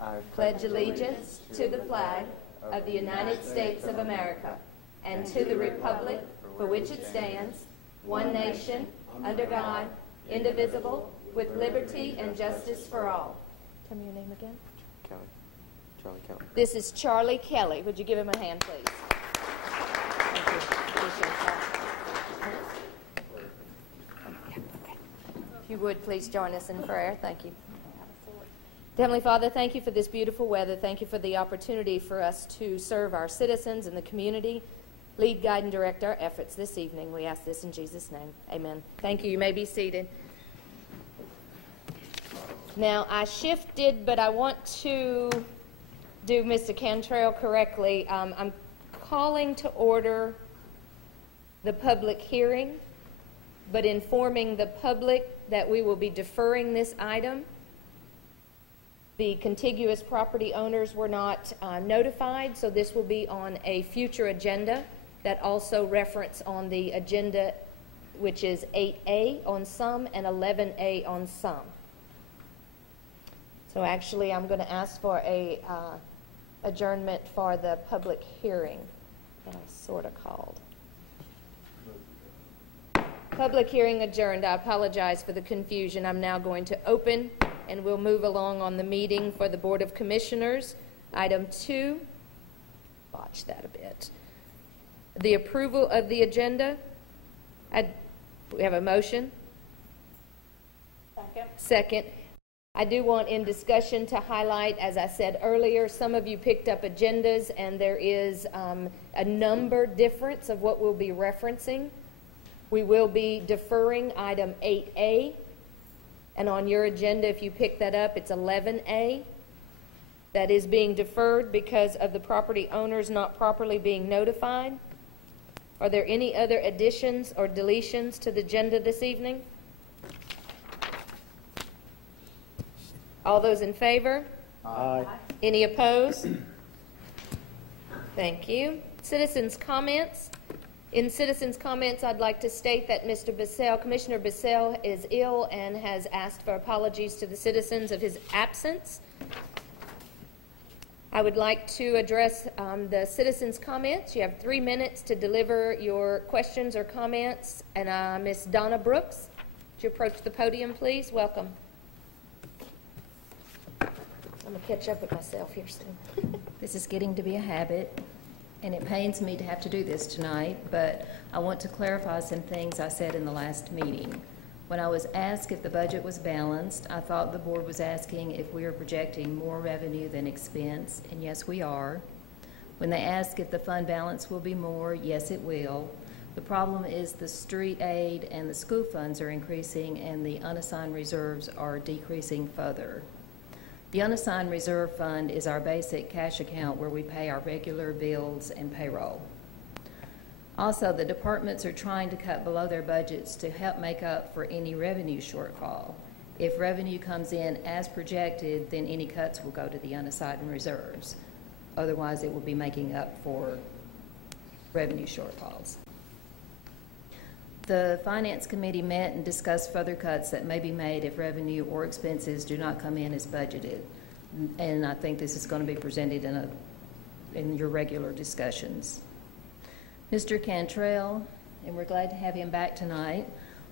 I pledge allegiance to the flag of the United States of America and to the republic for which it stands, one nation, under God, indivisible, with liberty and justice for all. Tell me your name again. Kelly. Charlie Kelly. This is Charlie Kelly. Would you give him a hand, please? Thank you. Appreciate that. If you would, please join us in prayer. Thank you. Heavenly Father, thank you for this beautiful weather. Thank you for the opportunity for us to serve our citizens and the community. Lead, guide, and direct our efforts this evening. We ask this in Jesus' name. Amen. Thank you. You may be seated. Now, I shifted, but I want to do Mr. Cantrell correctly. I'm calling to order the public hearing, but informing the public that we will be deferring this item. The contiguous property owners were not notified, so this will be on a future agenda that also reference on the agenda, which is 8A on some and 11A on some. So actually, I'm going to ask for a adjournment for the public hearing that I sort of called. Public hearing adjourned. I apologize for the confusion. I'm now going to open, and we'll move along on the meeting for the Board of Commissioners. Item 2, botched that a bit. The approval of the agenda. We have a motion. Second. I do want in discussion to highlight, as I said earlier, some of you picked up agendas, and there is a number difference of what we'll be referencing. We will be deferring item 8A, and on your agenda, if you pick that up, it's 11A. That is being deferred because of the property owners not properly being notified. Are there any other additions or deletions to the agenda this evening? All those in favor? Aye. Any opposed? Thank you. Citizens' comments. In citizens' comments, I'd like to state that Mr. Bissell, Commissioner Bissell, is ill and has asked for apologies to the citizens of his absence. I would like to address the citizens' comments. You have 3 minutes to deliver your questions or comments. And Ms. Donna Brooks, would you approach the podium, please? Welcome. I'm going to catch up with myself here soon. This is getting to be a habit, and it pains me to have to do this tonight, but I want to clarify some things I said in the last meeting. When I was asked if the budget was balanced, I thought the board was asking if we are projecting more revenue than expense, and yes, we are. When they ask if the fund balance will be more, yes, it will. The problem is the street aid and the school funds are increasing, and the unassigned reserves are decreasing further. The unassigned reserve fund is our basic cash account where we pay our regular bills and payroll. Also, the departments are trying to cut below their budgets to help make up for any revenue shortfall. If revenue comes in as projected, then any cuts will go to the unassigned reserves. Otherwise, it will be making up for revenue shortfalls. The Finance Committee met and discussed further cuts that may be made if revenue or expenses do not come in as budgeted. And I think this is going to be presented in your regular discussions. Mr. Cantrell, and we're glad to have him back tonight,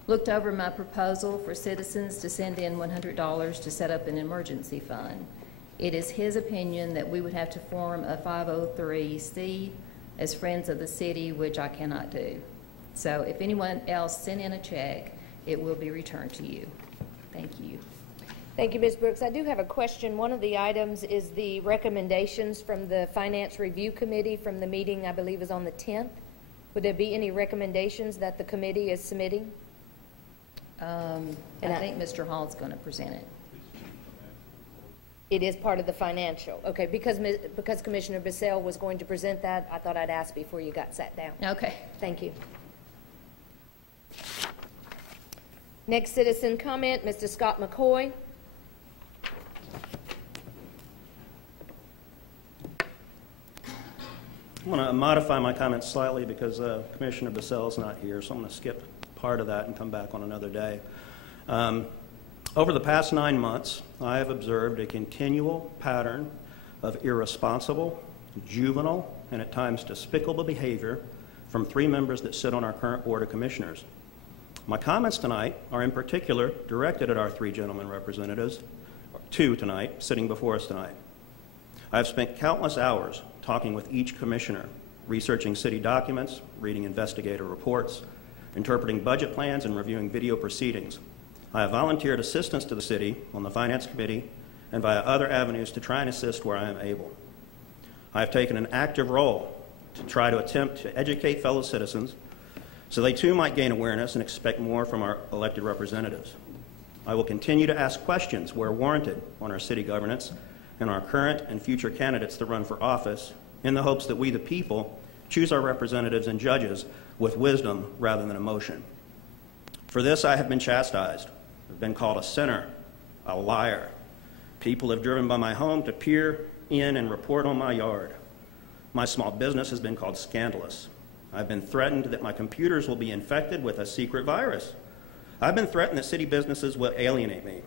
looked over my proposal for citizens to send in $100 to set up an emergency fund. It is his opinion that we would have to form a 503C as Friends of the City, which I cannot do. So if anyone else sent in a check, it will be returned to you. Thank you. Thank you, Ms. Brooks. I do have a question. One of the items is the recommendations from the Finance Review Committee from the meeting, I believe, is on the 10th. Would there be any recommendations that the committee is submitting? I think Mr. Hall is going to present it. It is part of the financial. Okay, because Commissioner Bissell was going to present that, I thought I'd ask before you got sat down. Okay. Thank you. Next citizen comment, Mr. Scott McCoy. I'm going to modify my comments slightly because Commissioner Bissell is not here, so I'm going to skip part of that and come back on another day. Over the past 9 months, I have observed a continual pattern of irresponsible, juvenile, and at times despicable behavior from 3 members that sit on our current Board of Commissioners. My comments tonight are in particular directed at our 3 gentlemen representatives, 2 tonight, sitting before us tonight. I have spent countless hours talking with each commissioner, researching city documents, reading investigator reports, interpreting budget plans, and reviewing video proceedings. I have volunteered assistance to the city on the Finance Committee and via other avenues to try and assist where I am able. I have taken an active role to try to attempt to educate fellow citizens so they too might gain awareness and expect more from our elected representatives. I will continue to ask questions where warranted on our city governance and our current and future candidates to run for office in the hopes that we, the people, choose our representatives and judges with wisdom rather than emotion. For this, I have been chastised. I've been called a sinner, a liar. People have driven by my home to peer in and report on my yard. My small business has been called scandalous. I've been threatened that my computers will be infected with a secret virus. I've been threatened that city businesses will alienate me.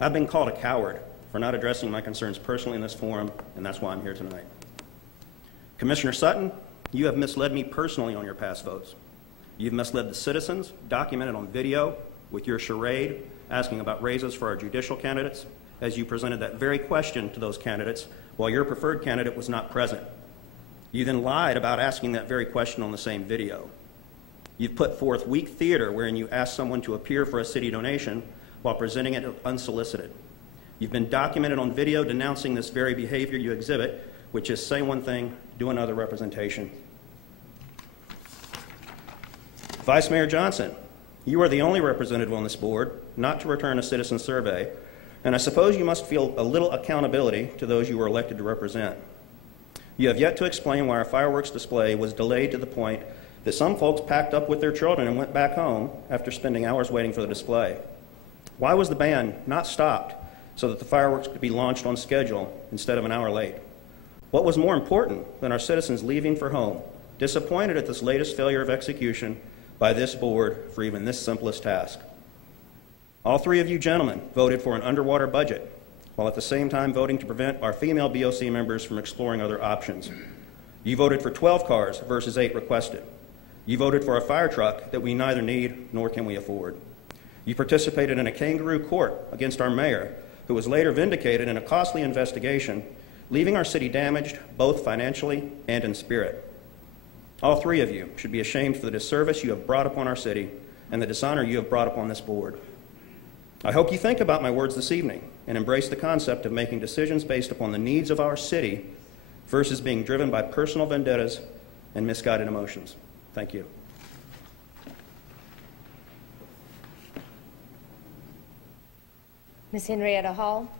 I've been called a coward for not addressing my concerns personally in this forum, and that's why I'm here tonight. Commissioner Sutton, you have misled me personally on your past votes. You've misled the citizens, documented on video, with your charade asking about raises for our judicial candidates, as you presented that very question to those candidates while your preferred candidate was not present. You then lied about asking that very question on the same video. You've put forth weak theater wherein you asked someone to appear for a city donation while presenting it unsolicited. You've been documented on video denouncing this very behavior you exhibit, which is say one thing, do another representation. Vice Mayor Johnson, you are the only representative on this board not to return a citizen survey, and I suppose you must feel a little accountability to those you were elected to represent. You have yet to explain why our fireworks display was delayed to the point that some folks packed up with their children and went back home after spending hours waiting for the display. Why was the band not stopped so that the fireworks could be launched on schedule instead of an hour late? What was more important than our citizens leaving for home, disappointed at this latest failure of execution by this board for even this simplest task? All 3 of you gentlemen voted for an underwater budget, while at the same time voting to prevent our female BOC members from exploring other options. You voted for 12 cars versus 8 requested. You voted for a fire truck that we neither need nor can we afford. You participated in a kangaroo court against our mayor, who was later vindicated in a costly investigation, leaving our city damaged both financially and in spirit. All 3 of you should be ashamed for the disservice you have brought upon our city and the dishonor you have brought upon this board. I hope you think about my words this evening and embrace the concept of making decisions based upon the needs of our city versus being driven by personal vendettas and misguided emotions. Thank you. Ms. Henrietta Hall.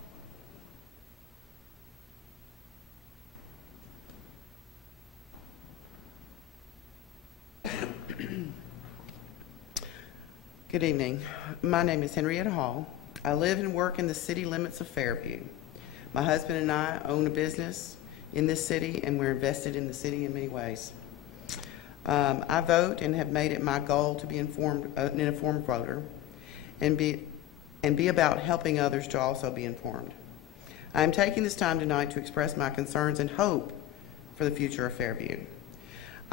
Good evening. My name is Henrietta Hall. I live and work in the city limits of Fairview. My husband and I own a business in this city, and we're invested in the city in many ways. I vote and have made it my goal to be an informed voter and be about helping others to also be informed. I am taking this time tonight to express my concerns and hope for the future of Fairview.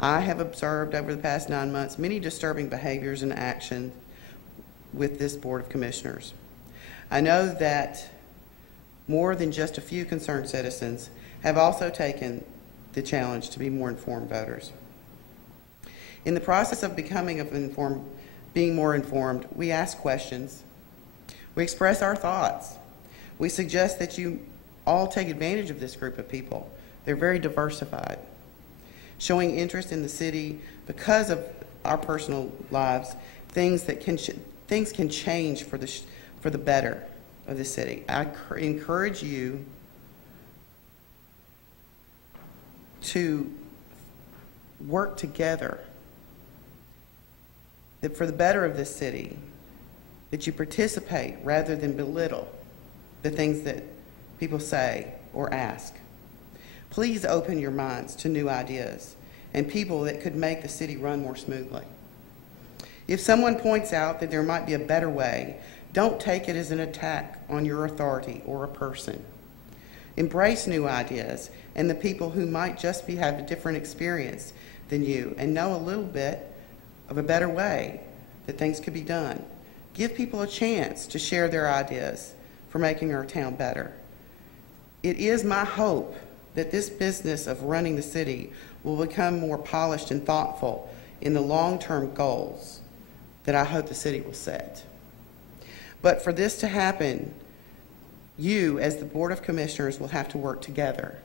I have observed over the past 9 months many disturbing behaviors and actions with this Board of Commissioners. I know that more than just a few concerned citizens have also taken the challenge to be more informed voters. In the process of being more informed, we ask questions, we express our thoughts, we suggest that you all take advantage of this group of people. They're very diversified, showing interest in the city because of our personal lives, things can change for the better of the city. I encourage you to work together that for the better of this city, that you participate rather than belittle the things that people say or ask. Please open your minds to new ideas and people that could make the city run more smoothly. If someone points out that there might be a better way Don't take it as an attack on your authority or a person. Embrace new ideas and the people who might just have a different experience than you and know a little bit of a better way that things could be done. Give people a chance to share their ideas for making our town better. It is my hope that this business of running the city will become more polished and thoughtful in the long-term goals that I hope the city will set. But for this to happen, you, as the Board of Commissioners, will have to work together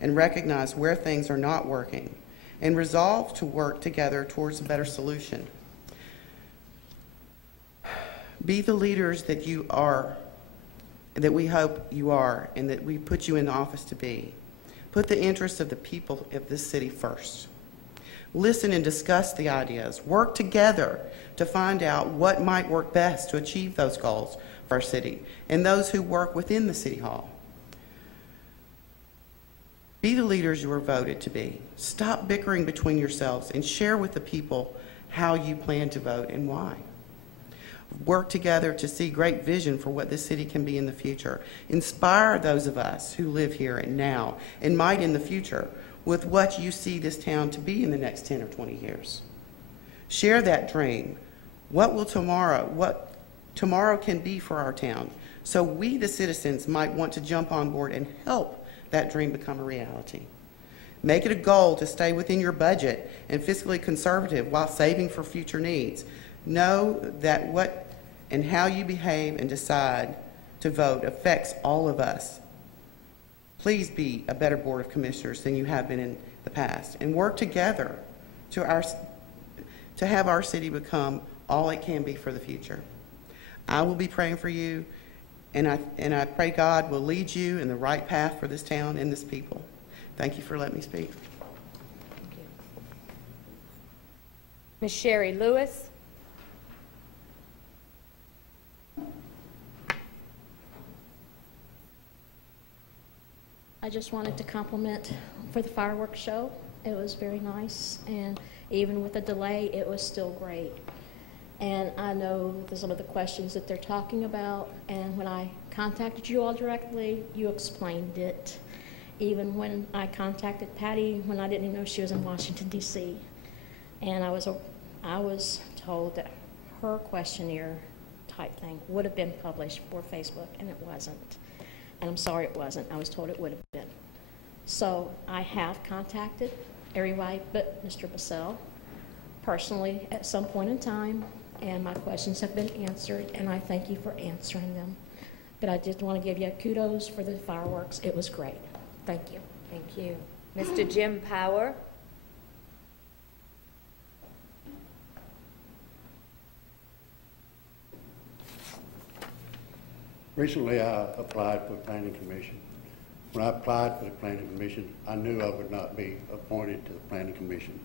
and recognize where things are not working and resolve to work together towards a better solution. Be the leaders that you are, that we hope you are, and that we put you in office to be. Put the interests of the people of this city first. Listen and discuss the ideas. Work together to find out what might work best to achieve those goals for our city and those who work within the City Hall. Be the leaders you were voted to be. Stop bickering between yourselves and share with the people how you plan to vote and why. Work together to see great vision for what this city can be in the future. Inspire those of us who live here and now and might in the future with what you see this town to be in the next 10 or 20 years. Share that dream. What tomorrow can be for our town, so we, the citizens, might want to jump on board and help that dream become a reality. Make it a goal to stay within your budget and fiscally conservative while saving for future needs. Know that what and how you behave and decide to vote affects all of us. Please be a better Board of Commissioners than you have been in the past, and work together to have our city become all it can be for the future. I will be praying for you, and I pray God will lead you in the right path for this town and this people. Thank you for letting me speak. Thank you. Ms. Sherry Lewis. I just wanted to compliment for the fireworks show. It was very nice, and even with the delay, it was still great. And I know some of the questions that they're talking about, and when I contacted you all directly, you explained it. Even when I contacted Patty, when I didn't even know she was in Washington, D.C. And I was told that her questionnaire type thing would have been published for Facebook, and it wasn't. And I'm sorry it wasn't. I was told it would have been. So I have contacted everybody but Mr. Bassell personally at some point in time, and my questions have been answered, and I thank you for answering them. But I just want to give you kudos for the fireworks. It was great. Thank you. Thank you. Mr. Jim Power. Recently, I applied for the Planning Commission. When I applied for the Planning Commission, I knew I would not be appointed to the Planning Commission.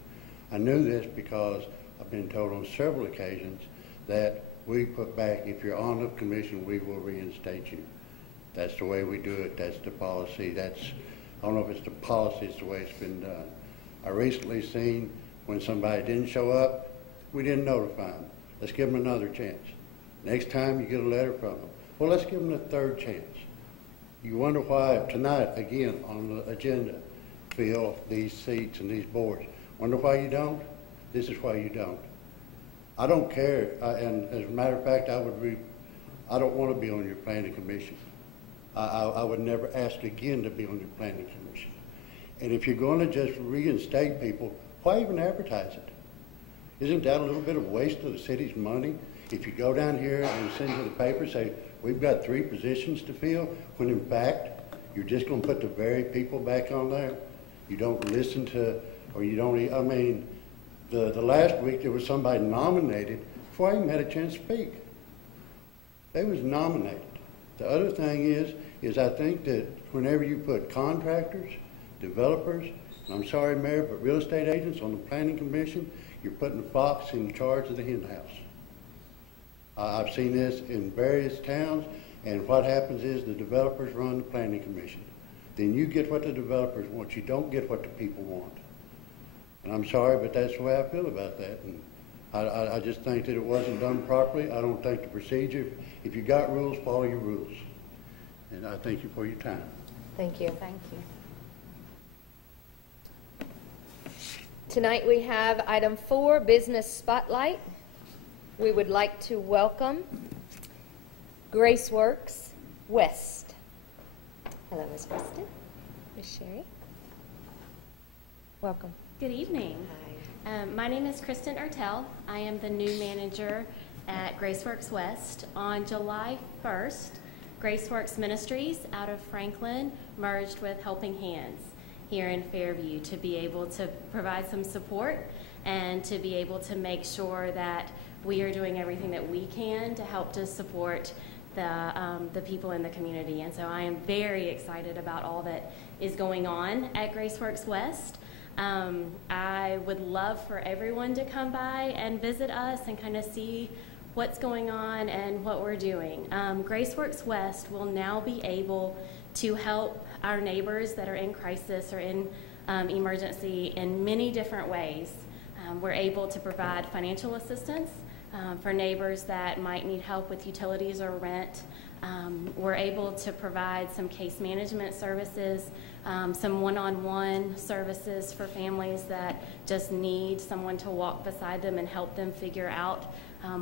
I knew this because I've been told on several occasions that we put back, if you're on the commission, we will reinstate you. That's the way we do it. That's the policy. I don't know if it's the policy, it's the way it's been done. I recently seen when somebody didn't show up, we didn't notify them. Let's give them another chance. Next time you get a letter from them, well, let's give them a third chance. You wonder why tonight, again, on the agenda, fill these seats and these boards. Wonder why you don't? This is why you don't. I don't care, and as a matter of fact, I don't want to be on your planning commission. I would never ask again to be on your planning commission. And if you're going to just reinstate people, why even advertise it? Isn't that a little bit of a waste of the city's money? If you go down here and send to the paper, say, we've got 3 positions to fill, when in fact, you're just going to put the very people back on there. You don't listen to, or you don't, I mean, the last week there was somebody nominated before I even had a chance to speak. They was nominated. The other thing is I think that whenever you put contractors, developers, and I'm sorry, Mayor, but real estate agents on the Planning Commission, you're putting the fox in charge of the hen house. I've seen this in various towns, and what happens is the developers run the Planning Commission. Then you get what the developers want. You don't get what the people want. And I'm sorry, but that's the way I feel about that. And I just think that it wasn't done properly. I don't think the procedure, if you got rules, follow your rules. And I thank you for your time. Thank you. Thank you. Tonight we have item 4, Business Spotlight. We would like to welcome GraceWorks West. Hello, Ms. Kristen. Ms. Sherry. Welcome. Good evening. My name is Kristen Ertel. I am the new manager at GraceWorks West. On July 1st, GraceWorks Ministries out of Franklin merged with Helping Hands here in Fairview to be able to provide some support and to be able to make sure that we are doing everything that we can to help to support the people in the community. And so I am very excited about all that is going on at GraceWorks West. I would love for everyone to come by and visit us and kind of see what's going on and what we're doing. GraceWorks West will now be able to help our neighbors that are in crisis or in emergency in many different ways. We're able to provide financial assistance for neighbors that might need help with utilities or rent. We're able to provide some case management services, some one-on-one services for families that just need someone to walk beside them and help them figure out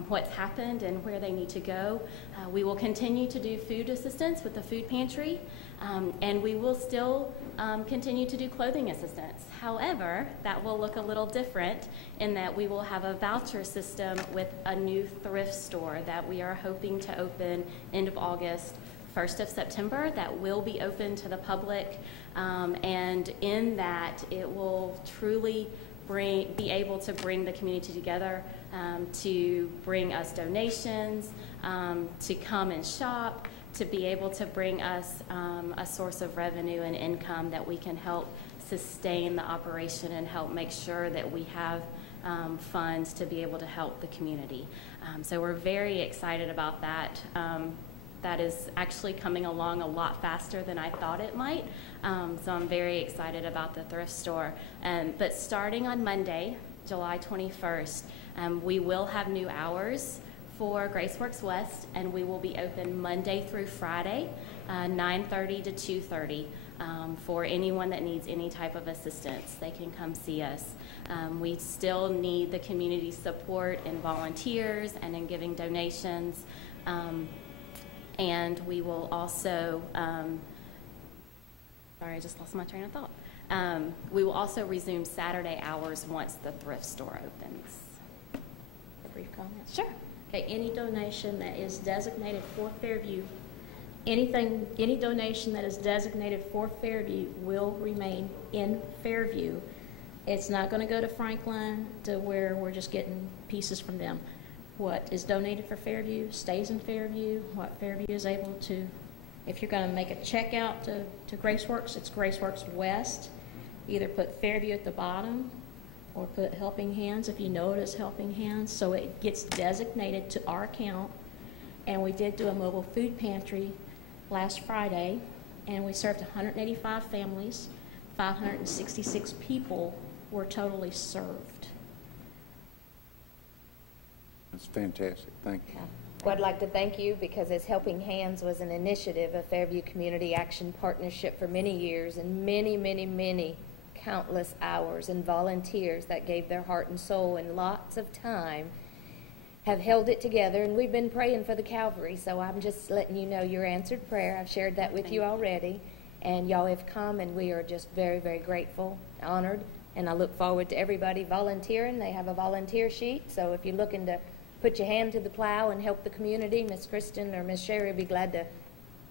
what's happened and where they need to go. We will continue to do food assistance with the food pantry, and we will still continue to do clothing assistance. However, that will look a little different in that we will have a voucher system with a new thrift store that we are hoping to open end of August, 1st of September, that will be open to the public, and in that it will truly be able to bring the community together, to bring us donations, to come and shop, to be able to bring us a source of revenue and income that we can help sustain the operation and help make sure that we have funds to be able to help the community. So we're very excited about that. That is actually coming along a lot faster than I thought it might. So I'm very excited about the thrift store. But starting on Monday, July 21st, we will have new hours for GraceWorks West, and we will be open Monday through Friday, 9:30 to 2:30. For anyone that needs any type of assistance, they can come see us. We still need the community support in volunteers and in giving donations. And we will also, sorry, I just lost my train of thought. We will also resume Saturday hours once the thrift store opens. A brief comment? Sure. Okay, any donation that is designated for Fairview, any donation that is designated for Fairview will remain in Fairview. It's not going to go to Franklin to where we're just getting pieces from them. What is donated for Fairview stays in Fairview. What Fairview is able to, if you're going to make a check out to GraceWorks, it's GraceWorks West. Either put Fairview at the bottom or put Helping Hands if you know it as Helping Hands, so it gets designated to our account. And we did do a mobile food pantry last Friday, and we served 185 families. 566 people were totally served. That's fantastic. Thank you. Well, I'd like to thank you because as Helping Hands was an initiative of Fairview Community Action Partnership for many years, and many countless hours, and volunteers that gave their heart and soul and lots of time have held it together, and we've been praying for the Calvary, so I'm just letting you know your answered prayer. I've shared that with you already, and y'all have come, and we are just very grateful, honored, and I look forward to everybody volunteering. They have a volunteer sheet, so if you're looking to put your hand to the plow and help the community, Miss Kristen or Miss Sherry will be glad to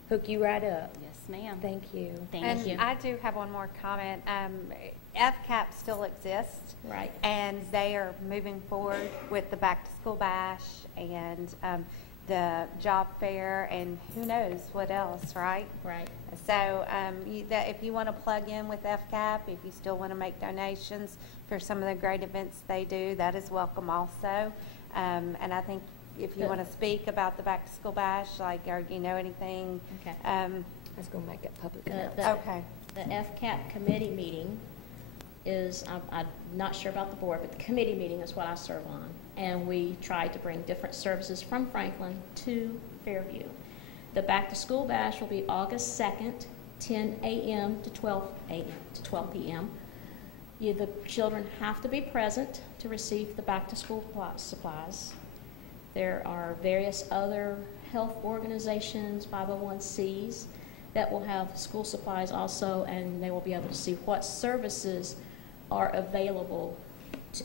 hook you right up. Yes, ma'am. Thank you. Thank you. I do have one more comment. FCAP still exists. Right. And they are moving forward with the Back to School Bash and the job fair and who knows what else, right? Right. So if you want to plug in with FCAP, if you still want to make donations for some of the great events they do, that is welcome also. And I think if you want to speak about the Back to School Bash, like, or you know anything. Okay. I was going to make that public announcement. Okay. The FCAP committee meeting is, I'm not sure about the board, but the committee meeting is what I serve on. and we tried to bring different services from Franklin to Fairview. The Back to School Bash will be August 2nd, 10 a.m. to 12 p.m. The children have to be present to receive the back to school supplies. There are various other health organizations, 501c, that will have school supplies also, and they will be able to see what services are available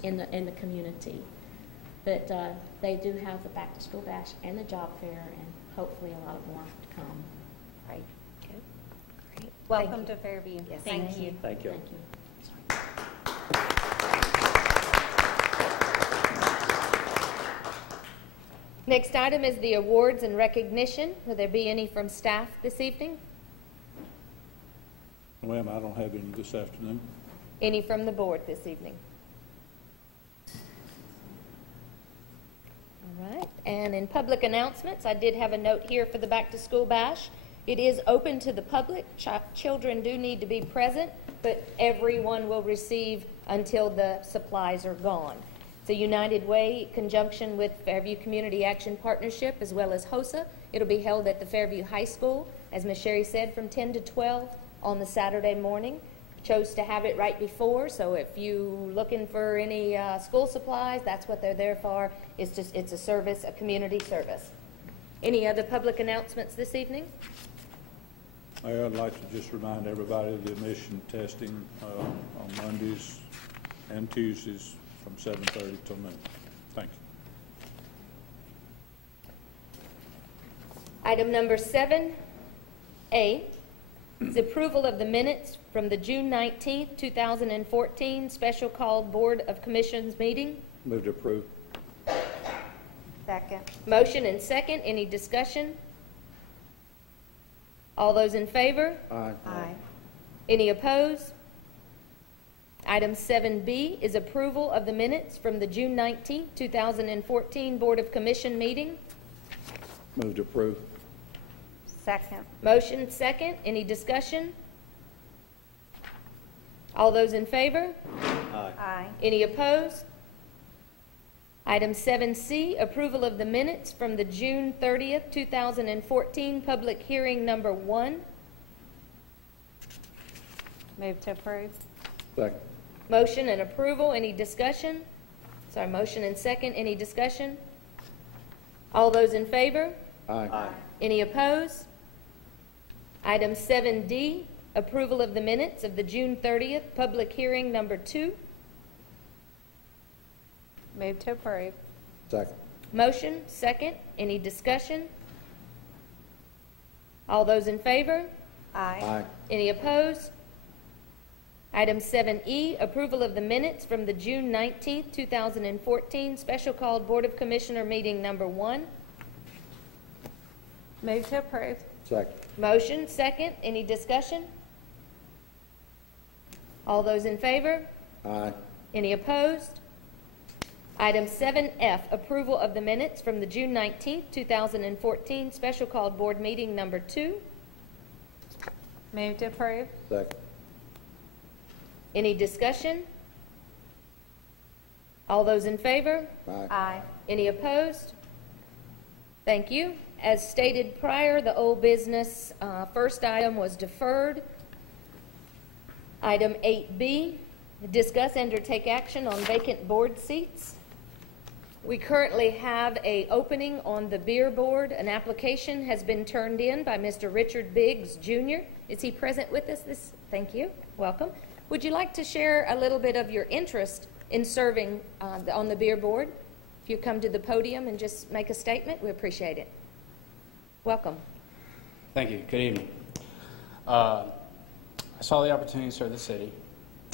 in the community. But they do have the Back to School Bash and the job fair, and hopefully a lot more to come. Right. Okay. Great. Welcome to Fairview. Yes. Thank you. Thank you. Thank you. Next item is the awards and recognition. Will there be any from staff this evening? Ma'am, I don't have any this afternoon. Any from the board this evening? All right. And in public announcements, I did have a note here for the Back to School Bash. It is open to the public. Children do need to be present, but everyone will receive until the supplies are gone. It's a United Way conjunction with Fairview Community Action Partnership as well as HOSA. It'll be held at the Fairview High School, as Ms. Sherry said, from 10 to 12 on the Saturday morning. Chose to have it right before, so if you looking for any school supplies, that's what they're there for. It's a service, a community service. Any other public announcements this evening? Mayor, I'd like to just remind everybody of the admission testing on Mondays and Tuesdays from 7:30 till noon. Thank you. Item number 7A is approval of the minutes from the June 19th, 2014 special called Board of Commissions meeting. Move to approve. Second. Motion and second. Any discussion? All those in favor? Aye. Aye. Any opposed? Item 7B is approval of the minutes from the June 19th, 2014 Board of Commission meeting. Move to approve. Second. Motion second. Any discussion? All those in favor? Aye. Any opposed? Item 7C, approval of the minutes from the June 30th, 2014 public hearing number 1. Move to approve. Second. Motion and approval. Any discussion? Sorry, motion and second. Any discussion? All those in favor? Aye. Any opposed? Item 7D, approval of the minutes of the June 30th public hearing number 2. Move to approve. Second. Motion, second. Any discussion? All those in favor? Aye. Any opposed? Item 7E, approval of the minutes from the June 19th, 2014 special called Board of Commissioner meeting number 1. Move to approve. Second. Motion, second. Any discussion? All those in favor? Aye. Any opposed? Item 7F, approval of the minutes from the June 19th, 2014 special called board meeting number 2. Move to approve. Second. Any discussion? All those in favor? Aye. Aye. Any opposed? Thank you. As stated prior, the old business first item was deferred. Item 8B, discuss and or take action on vacant board seats. We currently have an opening on the beer board. An application has been turned in by Mr. Richard Biggs, Jr. Is he present with us? Thank you. Welcome. Would you like to share a little bit of your interest in serving on the beer board? If you come to the podium and just make a statement, we appreciate it. Welcome. Thank you. Good evening. I saw the opportunity to serve the city.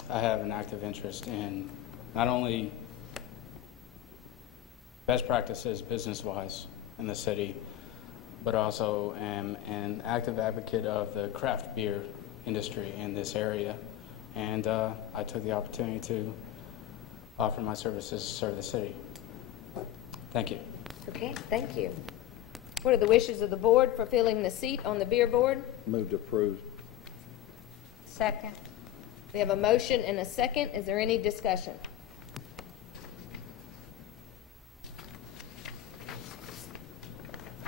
I have an active interest in not only best practices business-wise in the city, but also am an active advocate of the craft beer industry in this area. And I took the opportunity to offer my services to serve the city. Thank you. Okay, thank you. What are the wishes of the board for filling the seat on the beer board? Move to approve. Second. We have a motion and a second. Is there any discussion?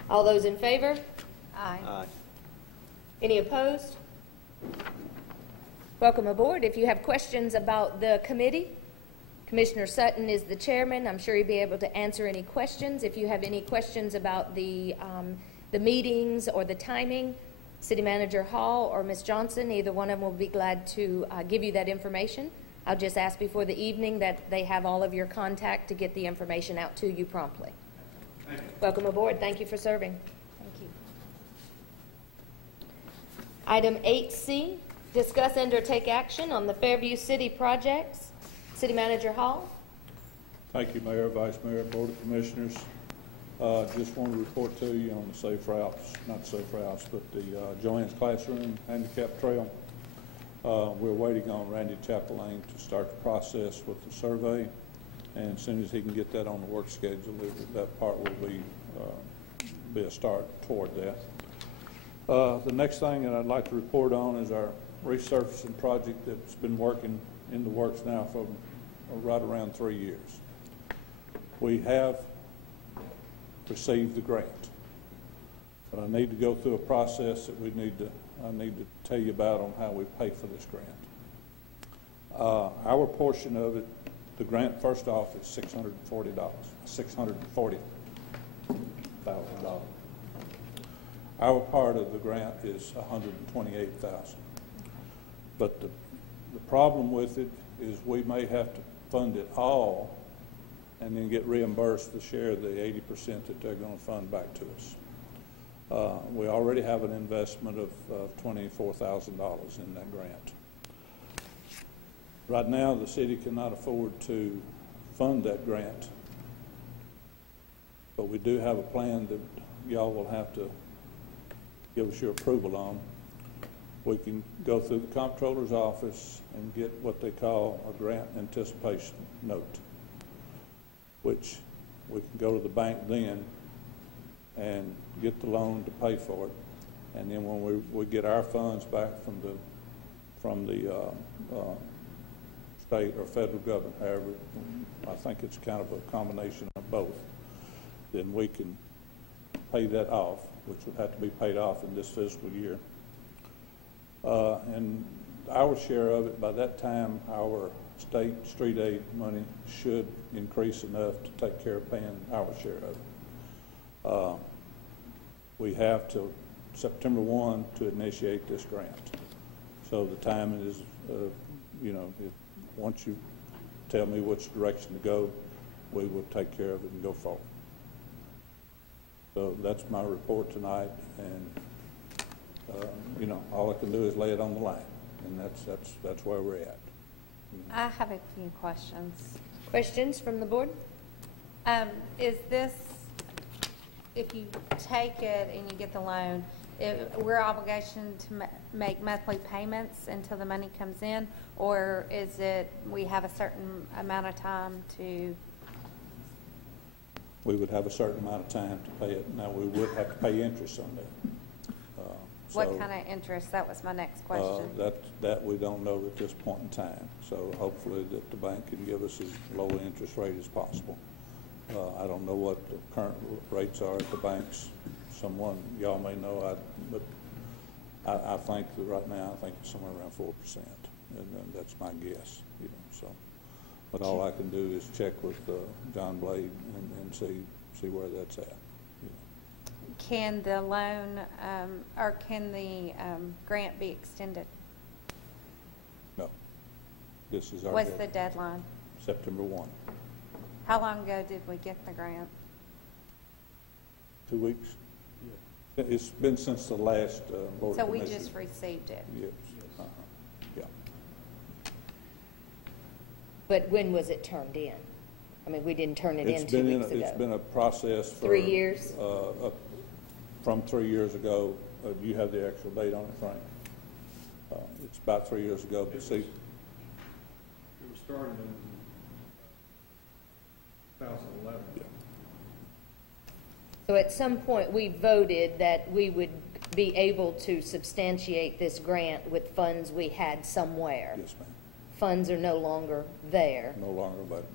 All those in favor? Aye. Aye. Any opposed? Welcome aboard. If you have questions about the committee, Commissioner Sutton is the chairman. I'm sure he'll be able to answer any questions. If you have any questions about the meetings or the timing, City Manager Hall or Ms. Johnson, either one of them will be glad to give you that information. I'll just ask before the evening that they have all of your contact to get the information out to you promptly. Thank you. Welcome aboard. Thank you for serving. Thank you. Item 8C, discuss and or take action on the Fairview City projects. City Manager Hall. Thank you, Mayor, Vice Mayor, Board of Commissioners. Just want to report to you on the safe routes, not safe routes, but the Joanne's Classroom handicap trail. We're waiting on Randy Chapelain to start the process with the survey, and as soon as he can get that on the work schedule, that part will be a start toward that. The next thing that I'd like to report on is our resurfacing project that's been working in the works now for right around 3 years. We have received the grant, but I need to go through a process that I need to tell you about on how we pay for this grant. Our portion of it, the grant first off is $640,000. Our part of the grant is $128,000. But the problem with it is we may have to fund it all and then get reimbursed the share of the 80% that they're going to fund back to us. We already have an investment of $24,000 in that grant. Right now, the city cannot afford to fund that grant, but we do have a plan that y'all will have to give us your approval on. We can go through the comptroller's office and get what they call a grant anticipation note, which we can go to the bank then and get the loan to pay for it. And then when we get our funds back from the state or federal government, however, I think it's kind of a combination of both, then we can pay that off, which would have to be paid off in this fiscal year. And our share of it, by that time, our state street aid money should increase enough to take care of paying our share of it. We have till September 1 to initiate this grant. So the timing is, once you tell me which direction to go, we will take care of it and go forward. So that's my report tonight, and all I can do is lay it on the line, and that's where we're at. I have a few questions. Questions from the board? Is this, if you take it and you get the loan, we're obligation to make monthly payments until the money comes in, or is it we have a certain amount of time to? We would have a certain amount of time to pay it. Now, we would have to pay interest on that. What kind of interest? That was my next question. That we don't know at this point in time. So hopefully that the bank can give us as low an interest rate as possible. I don't know what the current rates are at the banks. Someone, y'all may know, but I think that right now, I think it's somewhere around 4%, and that's my guess. So, but all I can do is check with John Blade and see where that's at. Can the loan or can the grant be extended? No. This is our What's the deadline? September 1. How long ago did we get the grant? 2 weeks. Yeah. It's been since the last board So of we commissioners. just received it? Yes. Yeah. But when was it turned in? I mean, we didn't turn it in 2 weeks ago. It's been a process for 3 years? From 3 years ago. Do you have the actual date on it, Frank? It's about 3 years ago. But see, it was started in 2011. Yeah. So at some point, we voted that we would be able to substantiate this grant with funds we had somewhere. Yes, ma'am. Funds are no longer there. No longer, but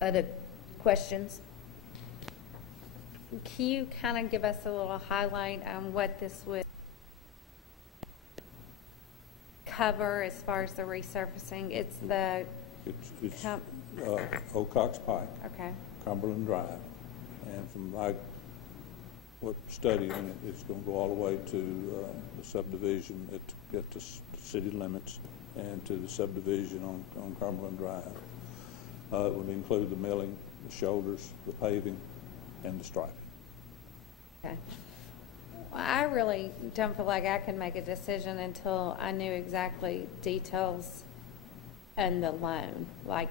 Other questions? can you kind of give us a little highlight on what this would cover as far as the resurfacing? It's the, It's Old Cox Pike, okay, Cumberland Drive, and from my studying it, it's going to go all the way to the subdivision at the city limits and to the subdivision on Cumberland Drive. It would include the milling, the shoulders, the paving, and the striping. okay. Well, I really don't feel like I could make a decision until I knew exactly details and the loan, like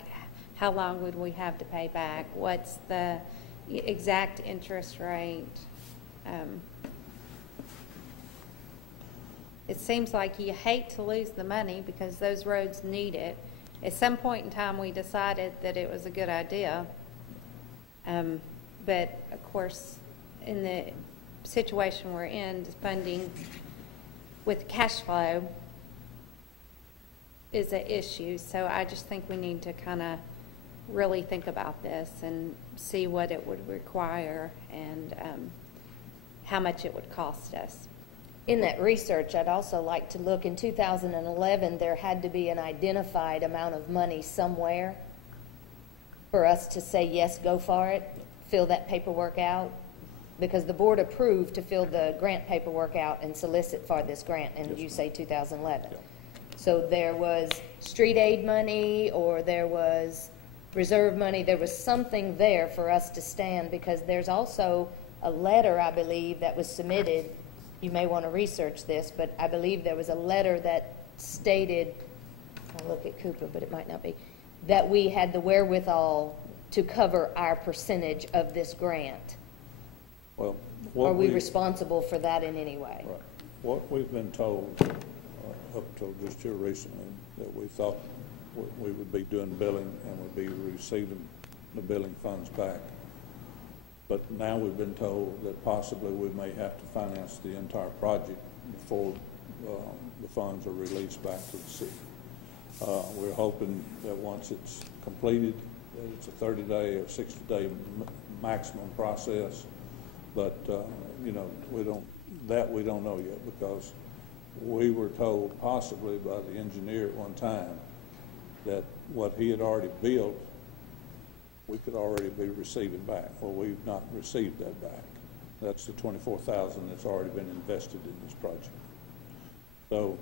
how long would we have to pay back? What's the exact interest rate? It seems like you hate to lose the money because those roads need it. At some point in time, we decided that it was a good idea. But of course, in the situation we're in, funding with cash flow is an issue. So I just think we need to kind of really think about this and see what it would require and how much it would cost us. In that research, I'd also like to look, in 2011, there had to be an identified amount of money somewhere for us to say, yes, go for it, fill that paperwork out, because the board approved to fill the grant paperwork out and solicit for this grant, and you say 2011. Yeah. So there was street aid money, or there was reserve money, there was something there for us to stand, because there's also a letter, I believe, that was submitted. You may want to research this, but I believe there was a letter that stated, I'll look at Cooper, but it might not be, that we had the wherewithal to cover our percentage of this grant. Well, Are we responsible for that in any way? Right. What we've been told up till just here recently, that we thought we would be doing billing and would be receiving the billing funds back. But now we've been told that possibly we may have to finance the entire project before the funds are released back to the city. We're hoping that once it's completed, that it's a 30-day or 60-day maximum process. But you know, we don't know yet, because we were told possibly by the engineer at one time that what he had already built, we could already be receiving back. Well, we've not received that back. That's the $24,000 that's already been invested in this project. So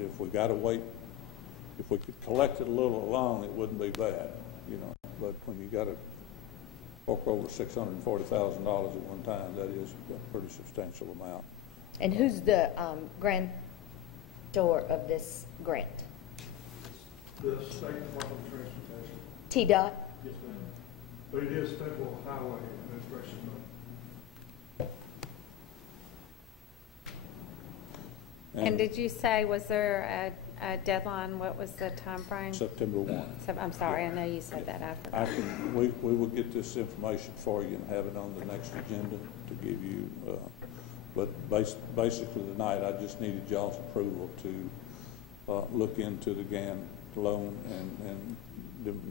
if we got to wait, if we could collect it a little along, it wouldn't be bad, you know. But when you got to fork over $640,000 at one time, that is a pretty substantial amount. And who's the grantor of this grant? The State Department of Transportation. TDOT? Yes, ma'am. But it is Federal Highway Administration money. And did you say, was there a deadline? What was the time frame? September 1. So, I'm sorry, I know you said that. I forgot. We will get this information for you and have it on the next agenda to give you, but basically tonight I just needed y'all's approval to look into the GAN loan, and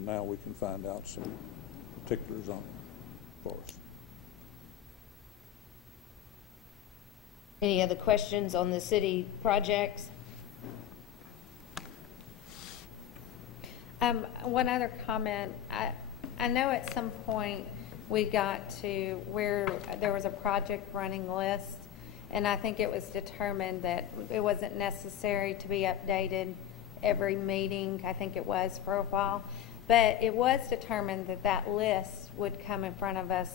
now we can find out some particulars on it for us. Any other questions on the city projects? One other comment. I know at some point we got to where there was a project running list, and I think it was determined that it wasn't necessary to be updated every meeting. I think it was for a while. But it was determined that that list would come in front of us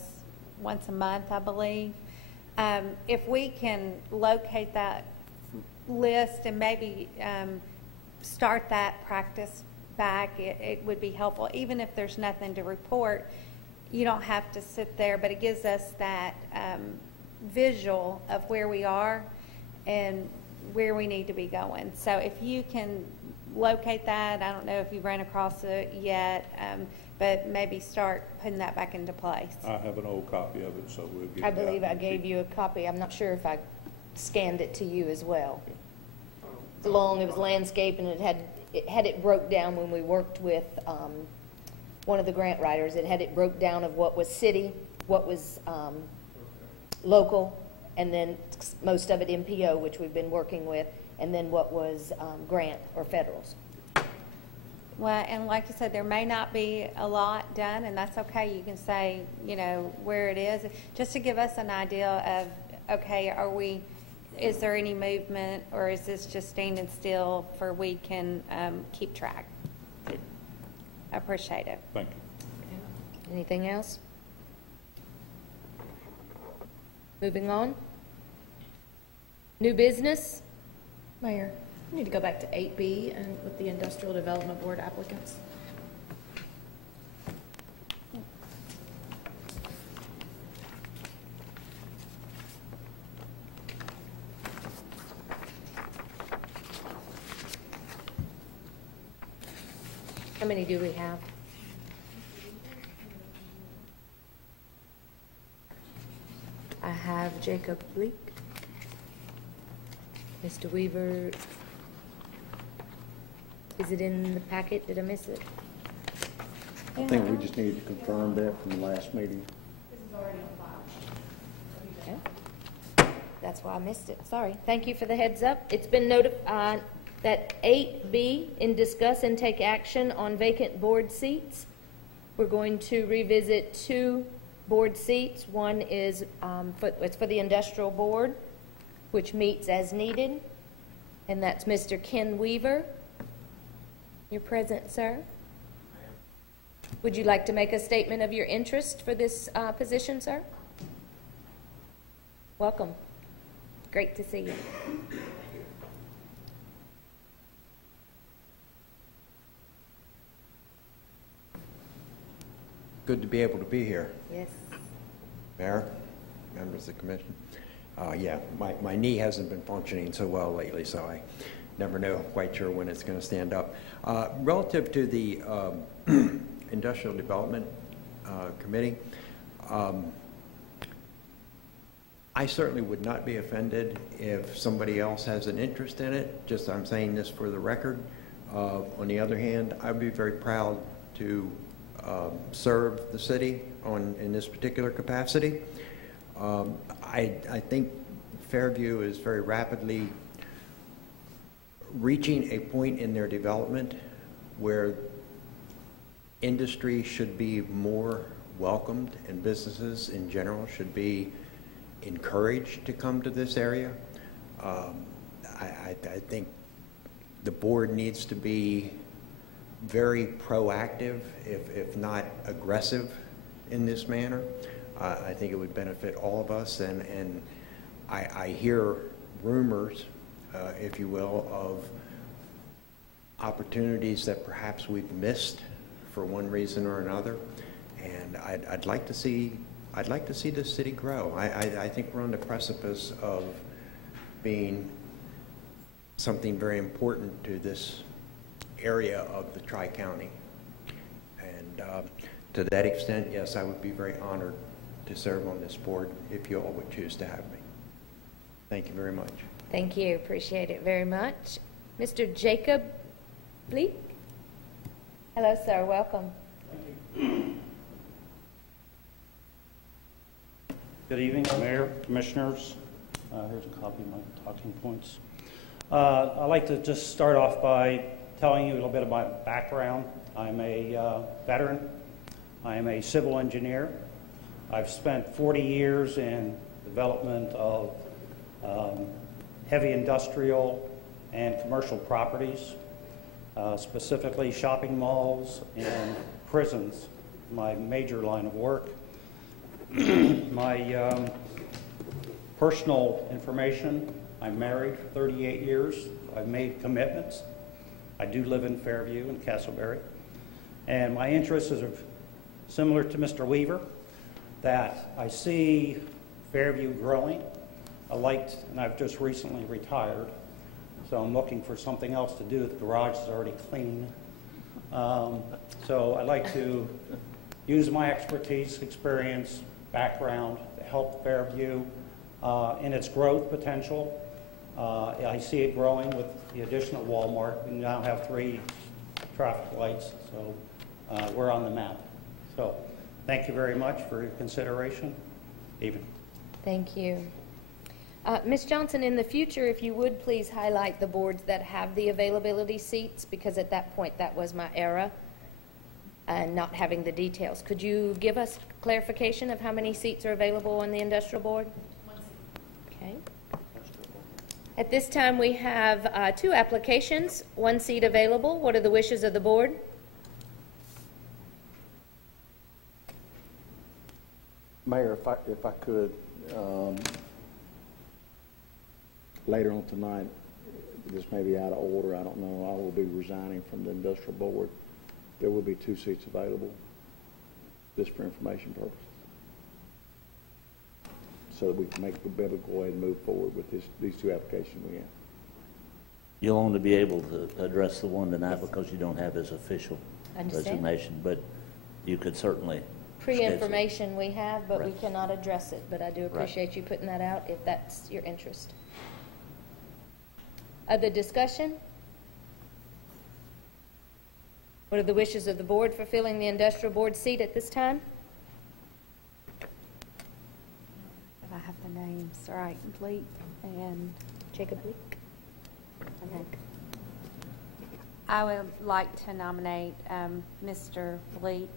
once a month, I believe. If we can locate that list and maybe start that practice back, it would be helpful. Even if there's nothing to report, you don't have to sit there, but it gives us that visual of where we are and where we need to be going. So if you can locate that, I don't know if you've ran across it yet, but maybe start putting that back into place. I have an old copy of it, so we'll get it I out believe I and gave keep- you a copy. I'm not sure if I scanned it to you as well. It's long, it was landscape, and it had it broke down when we worked with one of the grant writers. It had it broke down of what was city, what was local, and then most of it MPO, which we've been working with, and then what was grant or federals. Well, and like you said, there may not be a lot done, and that's okay. You can say, you know, where it is, just to give us an idea of, okay, is there any movement, or is this just standing still for we can keep track? I appreciate it. Thank you. Anything else? Moving on. New business? Mayor, we need to go back to 8B and with the Industrial Development Board applicants. How many do we have? I have Jacob Bleak. Mr. Weaver, is it in the packet? Did I miss it? I think we just need to confirm that from the last meeting. Okay. That's why I missed it. Sorry. Thank you for the heads up. It's been notified that 8B, in discuss and take action on vacant board seats. We're going to revisit 2 board seats. One is it's for the Industrial Board, which meets as needed, and that's Mr. Ken Weaver. You're present, sir. Would you like to make a statement of your interest for this position, sir? Welcome. Great to see you. Good to be able to be here. Yes. Mayor, members of the commission. Yeah, my knee hasn't been functioning so well lately, so I never know quite sure when it's going to stand up. Relative to the Industrial Development Committee, I certainly would not be offended if somebody else has an interest in it. Just I'm saying this for the record. On the other hand, I'd be very proud to serve the city in this particular capacity. I think Fairview is very rapidly reaching a point in their development where industry should be more welcomed and businesses in general should be encouraged to come to this area. I think the board needs to be very proactive, if not aggressive, in this manner. I think it would benefit all of us, and I hear rumors, if you will, of opportunities that perhaps we've missed for one reason or another, and I'd like to see this city grow. I think we're on the precipice of being something very important to this area of the Tri-County, and to that extent, yes, I would be very honored to serve on this board if you all would choose to have me. Thank you very much. Thank you. Appreciate it very much. Mr. Jacob Bleak? Hello, sir. Welcome. Good evening, Mayor, Commissioners. Here's a copy of my talking points. I'd like to just start off by telling you a little bit of my background. I'm a veteran. I am a civil engineer. I've spent 40 years in development of heavy industrial and commercial properties, specifically shopping malls and prisons, my major line of work. My personal information, I'm married for 38 years. I've made commitments. I do live in Fairview and Castleberry. And my interest is similar to Mr. Weaver, that I see Fairview growing. And I've just recently retired, so I'm looking for something else to do. The garage is already clean. So I'd like to use my expertise, experience, background to help Fairview in its growth potential. I see it growing with the addition of Walmart. We now have 3 traffic lights, so we're on the map. So thank you very much for your consideration. Evening. Thank you. Ms. Johnson, in the future, if you would please highlight the boards that have the availability seats, because at that point, that was my error, and not having the details. Could you give us clarification of how many seats are available on the industrial board? 1 seat. Okay. At this time, we have 2 applications, 1 seat available. What are the wishes of the board? Mayor, if I could, later on tonight, this may be out of order, I don't know, I will be resigning from the industrial board. There will be 2 seats available, just for information purposes. So that we can be able to go ahead and move forward with these 2 applications we have. You'll only be able to address the one tonight because you don't have his official Understand. resignation, but you could certainly Pre-information we have, but we Right. cannot address it. But I do appreciate you putting that out if that's your interest. Other discussion? What are the wishes of the board for filling the industrial board seat at this time? If I have the names right, Bleak and Jacob Bleak. okay. I would like to nominate Mr. Bleak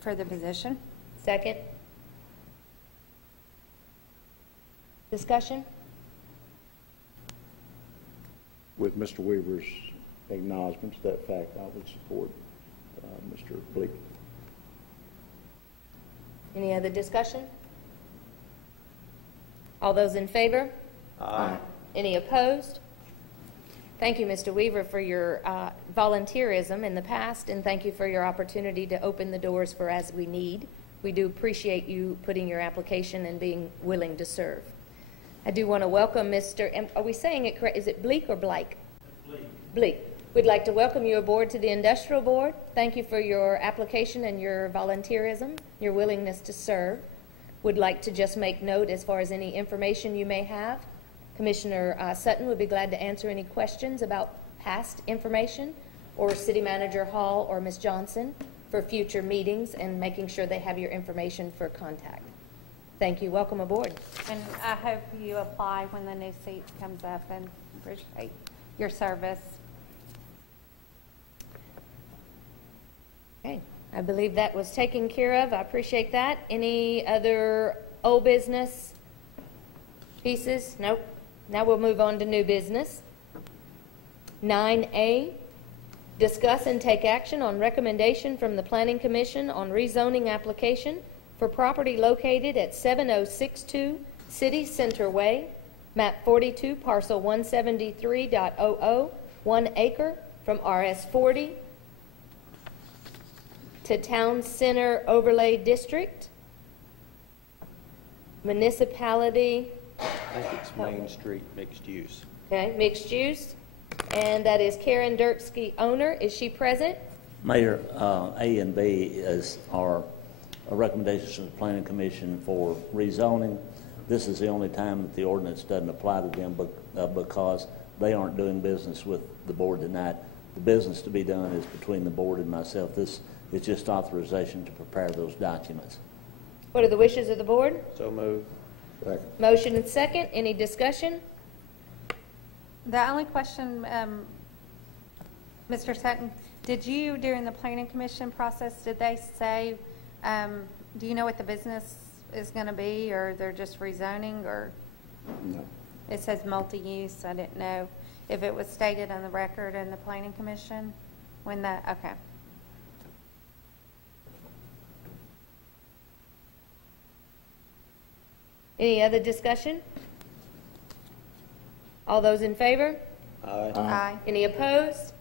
for the position. Second. Discussion? With Mr. Weaver's acknowledgement to that fact, I would support Mr. Bleak. Any other discussion? All those in favor? Aye. Any opposed? Thank you, Mr. Weaver, for your volunteerism in the past, and thank you for your opportunity to open the doors for as we need. We do appreciate you putting your application and being willing to serve. I do want to welcome Mr. Are we saying it correct? Is it Bleak or Blake? Bleak. Bleak. We'd like to welcome you aboard to the Industrial Board. Thank you for your application and your volunteerism, your willingness to serve. Would like to just make note as far as any information you may have. Commissioner Sutton would be glad to answer any questions about past information, or City Manager Hall or Ms. Johnson for future meetings and making sure they have your information for contact. Thank you. Welcome aboard. And I hope you apply when the new seat comes up, and appreciate your service. Okay. I believe that was taken care of. I appreciate that. Any other old business pieces? Nope. Now we'll move on to new business. 9A, discuss and take action on recommendation from the Planning Commission on rezoning application for property located at 7062 City Center Way, map 42, parcel 173.00, 1 acre, from RS40 to Town Center Overlay District, municipality. I think it's Main Street mixed use. Okay, mixed use, and that is Karen Dirksky, owner. Is she present? Mayor, A and B are recommendations from the Planning Commission for rezoning. This is the only time that the ordinance doesn't apply to them because they aren't doing business with the board tonight. The business to be done is between the board and myself. This is just authorization to prepare those documents. What are the wishes of the board? So moved. Second. Motion and second. Any discussion? The only question, Mr. Sutton, did you, during the planning commission process, did they say, do you know what the business is going to be, or they're just rezoning, or? No. It says multi-use. I didn't know if it was stated on the record in the planning commission when that, okay. Any other discussion? All those in favor? Aye. Aye. Any opposed?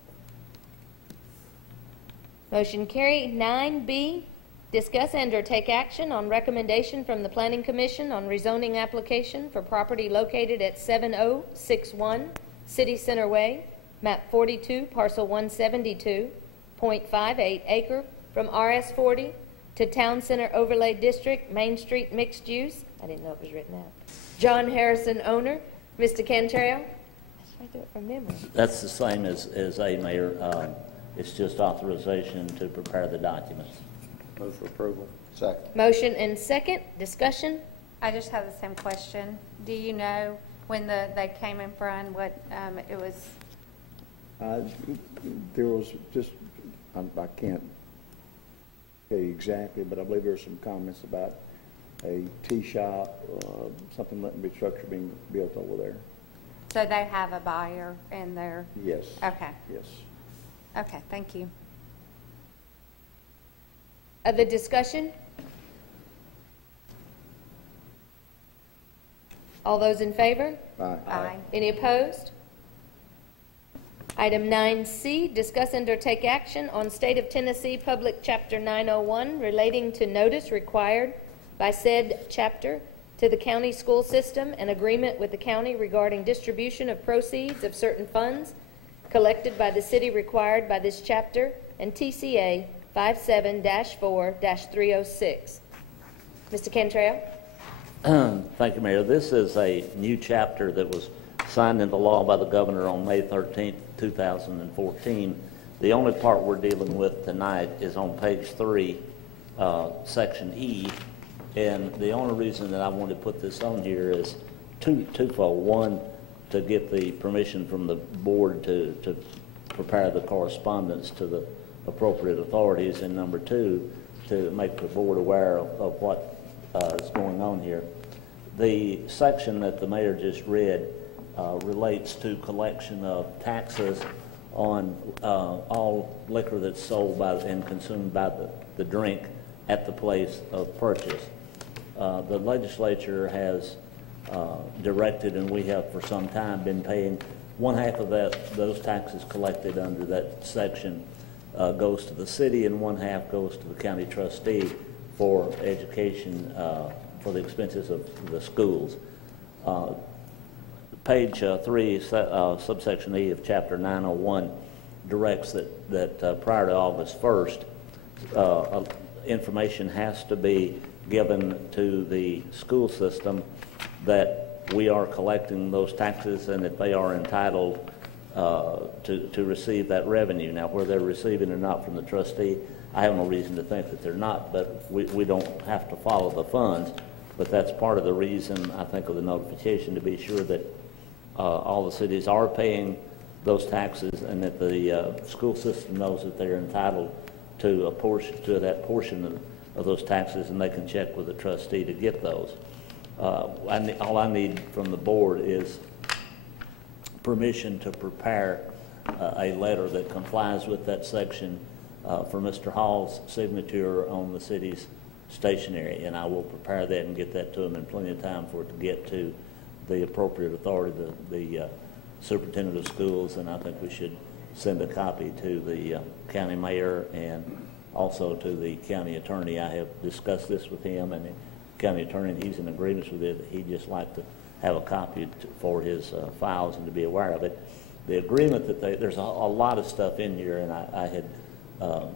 Motion carried. 9B, discuss and or take action on recommendation from the Planning Commission on rezoning application for property located at 7061 City Center Way, map 42, parcel 172.58 acre, from RS40 to Town Center Overlay District, Main Street mixed use. I didn't know it was written out. John Harrison, owner. Mr. Cantrell? I do it from memory. That's the same as A, Mayor. It's just authorization to prepare the documents. Move for approval. Second. Motion and second, discussion? I just have the same question. Do you know when they came in front, what it was? There was just, I can't tell you exactly, but I believe there were some comments about a tea shop, something like the structure being built over there. So they have a buyer in there? Yes. Okay. Yes. Okay, thank you. Other discussion? All those in favor? Aye. Aye. Any opposed? Item 9C, discuss and or take action on State of Tennessee Public Chapter 901 relating to notice required by said chapter to the county school system and agreement with the county regarding distribution of proceeds of certain funds collected by the city required by this chapter and TCA 57-4-306. Mr. Cantrell? Thank you, Mayor. This is a new chapter that was signed into law by the governor on May 13th, 2014. The only part we're dealing with tonight is on page 3, section E. And the only reason that I wanted to put this on here is twofold. One, to get the permission from the board to prepare the correspondence to the appropriate authorities, and number two, to make the board aware of what is going on here. The section that the mayor just read relates to collection of taxes on all liquor that's sold by and consumed by the drink at the place of purchase. The legislature has directed, and we have for some time been paying, one half of those taxes collected under that section goes to the city, and one half goes to the county trustee for education, for the expenses of the schools. Page 3, subsection E of Chapter 901 directs that prior to August 1st, information has to be given to the school system that we are collecting those taxes and that they are entitled to receive that revenue. Now, whether they're receiving it or not from the trustee, I have no reason to think that they're not, but we don't have to follow the funds. But that's part of the reason, I think, of the notification, to be sure that all the cities are paying those taxes and that the school system knows that they're entitled to that portion of those taxes, and they can check with the trustee to get those. All I need from the board is permission to prepare a letter that complies with that section for Mr. Hall's signature on the city's stationery, and I will prepare that and get that to him in plenty of time for it to get to the appropriate authority, the superintendent of schools, and I think we should send a copy to the county mayor and also to the county attorney. I have discussed this with him, and the county attorney, he's in agreement with it. He'd just like to have a copy for his files and to be aware of it. The agreement that there's a lot of stuff in here, and I had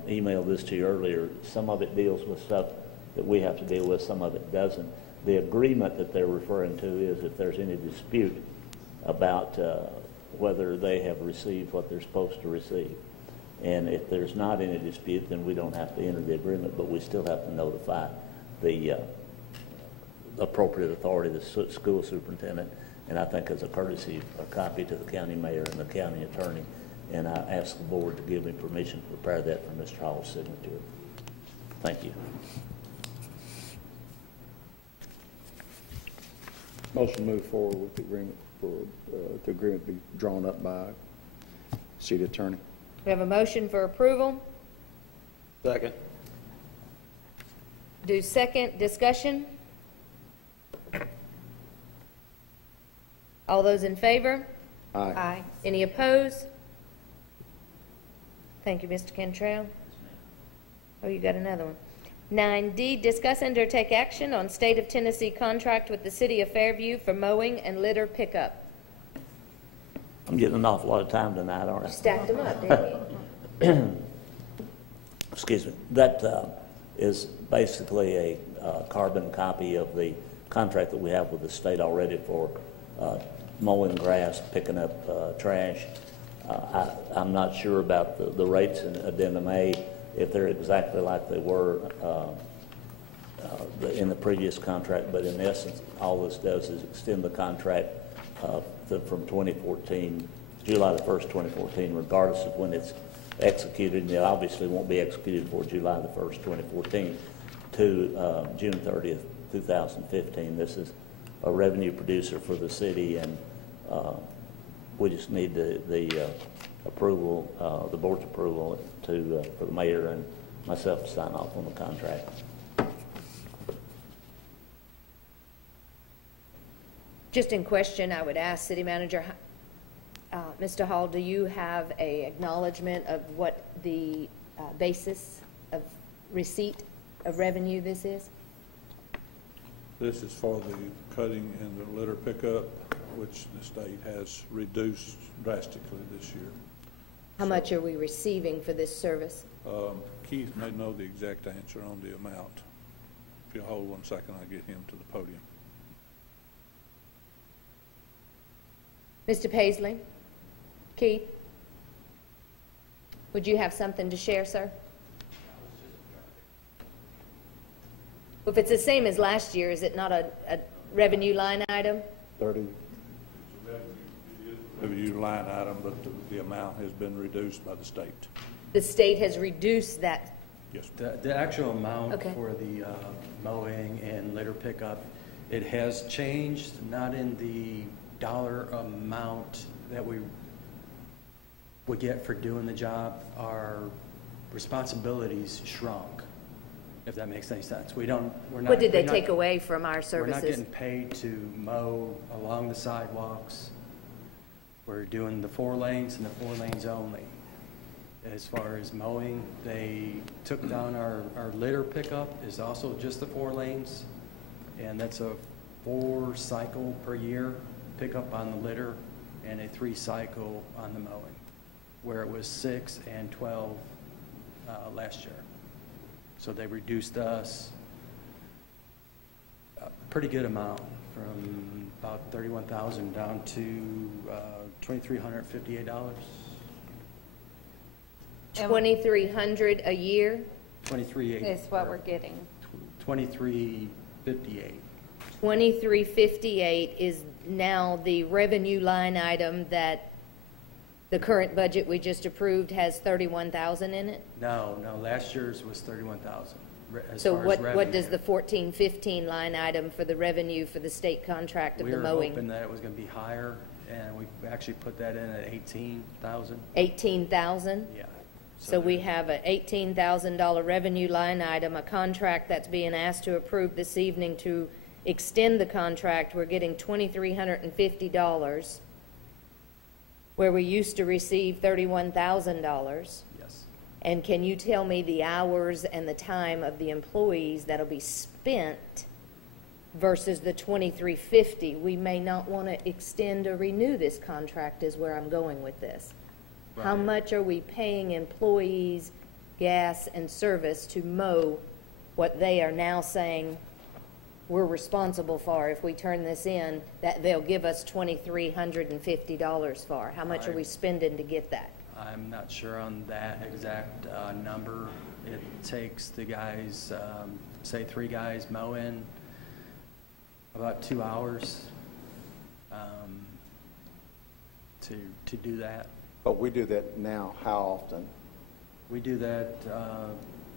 emailed this to you earlier. Some of it deals with stuff that we have to deal with, some of it doesn't. The agreement that they're referring to is if there's any dispute about whether they have received what they're supposed to receive. And if there's not any dispute, then we don't have to enter the agreement, but we still have to notify the appropriate authority, the school superintendent, and I think as a courtesy, a copy to the county mayor and the county attorney. And I ask the board to give me permission to prepare that for Mr. Hall's signature. Thank you. Motion move forward with the agreement for the agreement be drawn up by city attorney. We have a motion for approval. Second. Do second, discussion? All those in favor? Aye. Aye. Any opposed? Thank you, Mr. Cantrell. Oh, you got another one. 9D, discuss and or take action on State of Tennessee contract with the City of Fairview for mowing and litter pickup. I'm getting an awful lot of time tonight, aren't I? You stacked them up, didn't you? Excuse me. That is basically a carbon copy of the contract that we have with the state already for mowing grass, picking up trash. I'm not sure about the rates in Addendum A. if they're exactly like they were in the previous contract, but in essence, all this does is extend the contract from 2014, July the 1st, 2014, regardless of when it's executed, and it obviously won't be executed before July the 1st, 2014, to June 30th, 2015. This is a revenue producer for the city, and we just need the approval, the board's approval for the mayor and myself to sign off on the contract. Just in question, I would ask City Manager, Mr. Hall, do you have a acknowledgement of what the basis of receipt of revenue this is? This is for the cutting and the litter pickup, which the state has reduced drastically this year. How much are we receiving for this service? Keith may know the exact answer on the amount. If you'll hold 1 second, I'll get him to the podium. Mr. Paisley? Keith? Would you have something to share, sir? If it's the same as last year, is it not a revenue line item? 30. Revenue line item, but the amount has been reduced by the state. The state has reduced that. Yes. The actual amount Okay. for the mowing and litter pickup, it has changed, not in the dollar amount that we would get for doing the job. Our responsibilities shrunk, if that makes any sense. We're not. What did they take away from our services? We're not getting paid to mow along the sidewalks. We're doing the 4 lanes and the 4 lanes only. As far as mowing, they took down our litter pickup is also just the 4 lanes, and that's a 4 cycle per year pickup on the litter and a 3 cycle on the mowing, where it was 6 and 12 last year. So they reduced us a pretty good amount, from about $31,000 down to $2,358. $2,300 a year? $2,358 is what we're getting. $2,358. $2,358 is now the revenue line item that the current budget we just approved has $31,000 in it? No, last year's was $31,000. So what does the 1415 line item for the revenue for the state contract of We the were mowing? hoping that it was going to be higher, and we actually put that in at $18,000. 18,000? Yeah. So we have a $18,000 revenue line item, a contract that's being asked to approve this evening to extend the contract. We're getting $2,350, where we used to receive $31,000. Yes. And can you tell me the hours and the time of the employees that'll be spent versus the $2,350? We may not want to extend or renew this contract, is where I'm going with this. How Right. much are we paying employees gas and service to mow what they are now saying we're responsible for if we turn this in, that they'll give us $2,350 for? How much are we spending to get that? I'm not sure on that exact number. It takes the guys, say 3 guys mowing, about 2 hours to do that. But we do that now, how often? We do that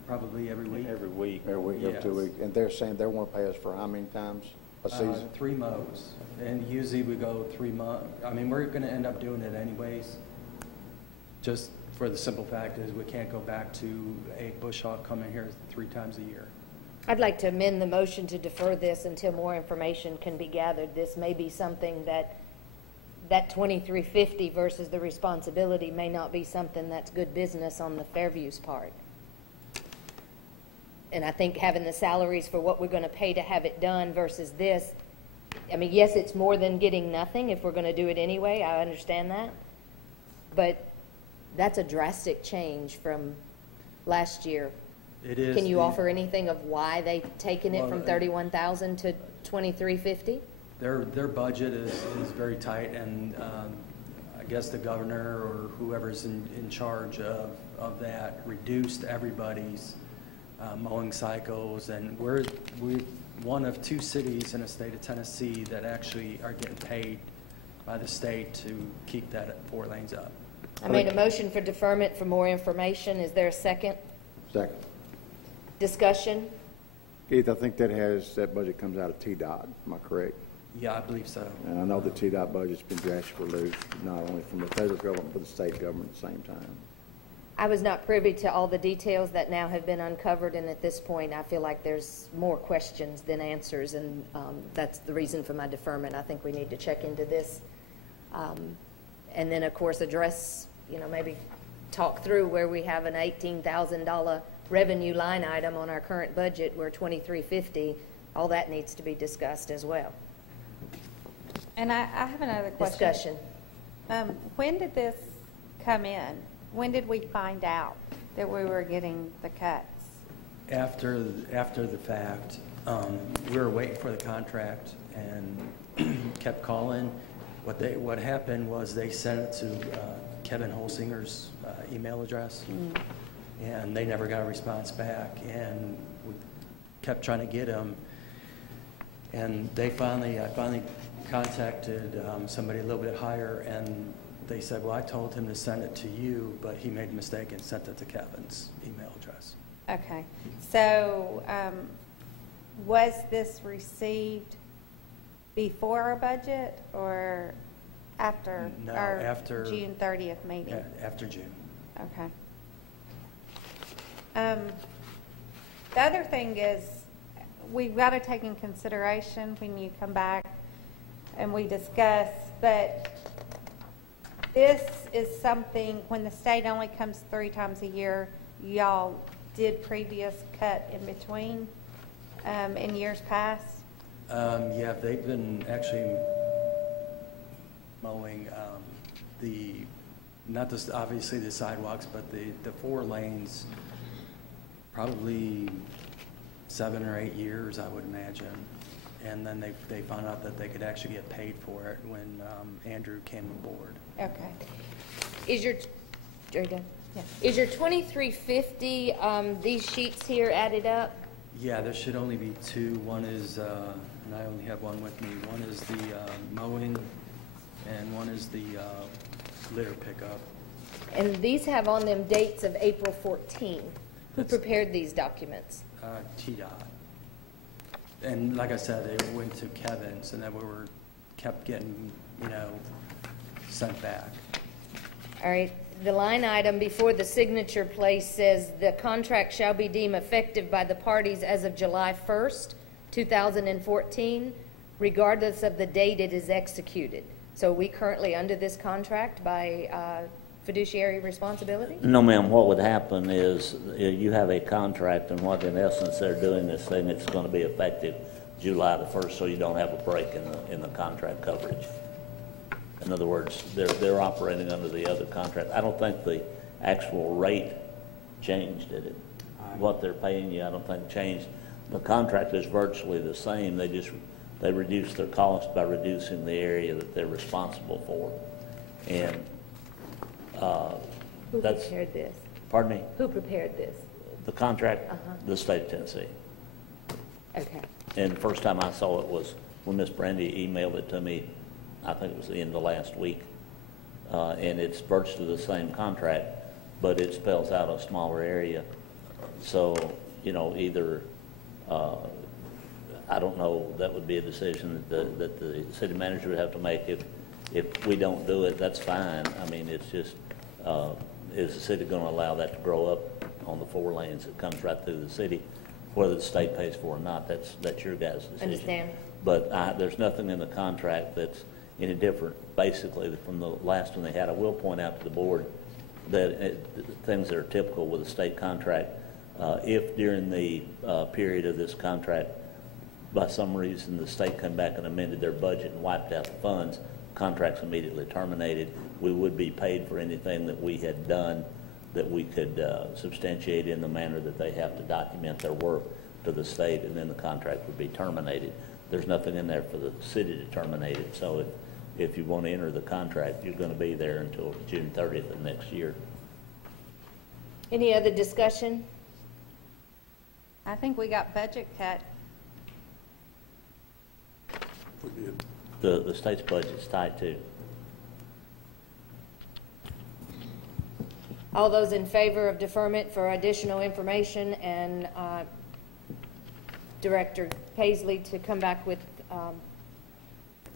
probably every week. Every week, every 2 weeks. And they're saying they want to pay us for how many times a season? 3 mows. And usually we go 3 months. I mean, we're going to end up doing it anyways. Just for the simple fact is we can't go back to a bush hog coming here 3 times a year. I'd like to amend the motion to defer this until more information can be gathered. This may be something that $2,350 versus the responsibility may not be something that's good business on the Fairview's part. And I think having the salaries for what we're going to pay to have it done versus this, I mean, yes, it's more than getting nothing if we're going to do it anyway. I understand that. But that's a drastic change from last year. It is. Can you offer anything of why they've taken it Well, from $31,000 to $2,350? Their budget is very tight, and I guess the governor or whoever's in charge of of that reduced everybody's mowing cycles, and we're one of 2 cities in the state of Tennessee that actually are getting paid by the state to keep that 4 lanes up. I made a motion for deferment for more information. Is there a second? Second. Discussion? Keith, I think that budget comes out of TDOT, am I correct? Yeah, I believe so. And I know the TDOT budget's been drastically reduced, not only from the federal government, but the state government at the same time. I was not privy to all the details that now have been uncovered, and at this point, I feel like there's more questions than answers, and that's the reason for my deferment. I think we need to check into this. And then, of course, address, maybe talk through where we have an $18,000 revenue line item on our current budget, where $2,350, all that needs to be discussed as well. And I have another question. Discussion. When did this come in? When did we find out that we were getting the cuts? After the fact, we were waiting for the contract and kept calling. What happened was they sent it to Kevin Holsinger's email address, and they never got a response back. And we kept trying to get him, and I finally contacted somebody a little bit higher, and they said, well, I told him to send it to you, but he made a mistake and sent it to Kevin's email address. Okay. So was this received before our budget or after No, our after June 30th meeting? Yeah, after June. Okay. The other thing is we've got to take in consideration when you come back and we discuss, but this is something, when the state only comes 3 times a year, y'all did previous cut in between in years past? Yeah, they've been actually mowing not just obviously the sidewalks, but the 4 lanes, probably 7 or 8 years, I would imagine. And then they found out that they could actually get paid for it when Andrew came aboard. Okay. Is your 2350 these sheets here added up? Yeah, there should only be 2. One is, and I only have one with me. One is the mowing, and one is the litter pickup. And these have on them dates of April 14. Who prepared these documents? TDOT. And like I said, they went to Kevin's, and then we kept getting, sent back. All right. The line item before the signature place says the contract shall be deemed effective by the parties as of July 1st, 2014, regardless of the date it is executed. So are we currently under this contract by fiduciary responsibility? No, ma'am. What would happen is you have a contract, and what in essence they're doing is saying it's going to be effective July the 1st, so you don't have a break in the contract coverage. In other words, they're operating under the other contract. I don't think the actual rate changed, did it? What they're paying you, I don't think changed. The contract is virtually the same. They reduce their cost by reducing the area that they're responsible for. And Who prepared this? Pardon me? Who prepared this? The contract, the state of Tennessee. Okay. And the first time I saw it was when Miss Brandy emailed it to me, I think it was the end of last week. And it's virtually the same contract, but it spells out a smaller area. So, either, I don't know, that would be a decision that the city manager would have to make. If we don't do it, that's fine. I mean, it's just, is the city going to allow that to grow up on the 4 lanes that comes right through the city? Whether the state pays for it or not, that's your guys' decision. Understand. But there's nothing in the contract that's any different, basically, from the last one they had. I will point out to the board that things that are typical with a state contract, if during the period of this contract, by some reason, the state come back and amended their budget and wiped out the funds, contract's immediately terminated. We would be paid for anything that we had done that we could substantiate in the manner that they have to document their work to the state, and then the contract would be terminated. There's nothing in there for the city to terminate it. So if you want to enter the contract, you're going to be there until June 30th of next year. Any other discussion? I think we got budget cut. The state's budget's tight too. All those in favor of deferment for additional information and Director Paisley to come back with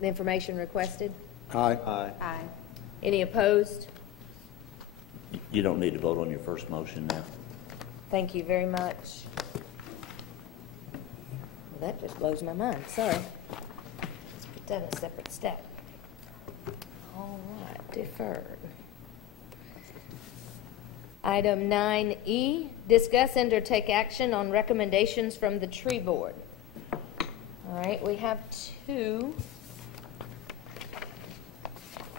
the information requested? Aye. Aye. Aye. Any opposed? You don't need to vote on your first motion now. Thank you very much. Well, that just blows my mind. Sorry. Let's put that in a separate step. All right, deferred. Item 9E, discuss and or take action on recommendations from the tree board. All right, we have two.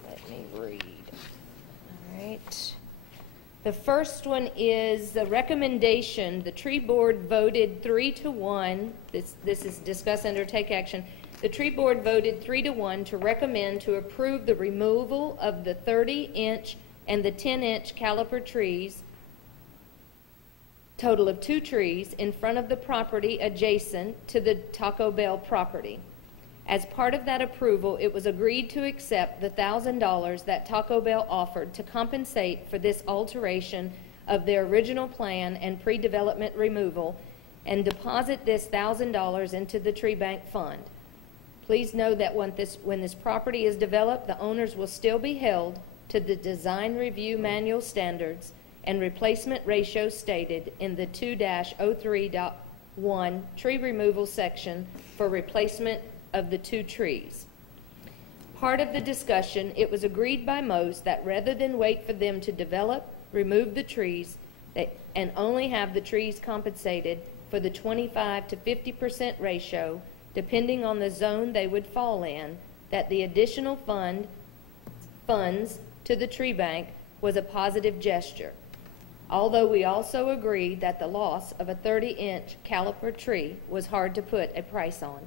Let me read. All right. The first one is the recommendation. The tree board voted 3-1. This is discuss and or take action. The tree board voted 3-1 to recommend to approve the removal of the 30-inch and the 10-inch caliper trees, total of 2 trees, in front of the property adjacent to the Taco Bell property. As part of that approval, it was agreed to accept the $1,000 that Taco Bell offered to compensate for this alteration of their original plan and pre-development removal and deposit this $1,000 into the tree bank fund. Please know that when this property is developed, the owners will still be held to the design review manual standards and replacement ratio stated in the 2-03.1 tree removal section for replacement of the 2 trees. Part of the discussion, it was agreed by most that rather than wait for them to develop, remove the trees, and only have the trees compensated for the 25 to 50% ratio, depending on the zone they would fall in, that the additional funds to the tree bank was a positive gesture. Although we also agreed that the loss of a 30-inch caliper tree was hard to put a price on.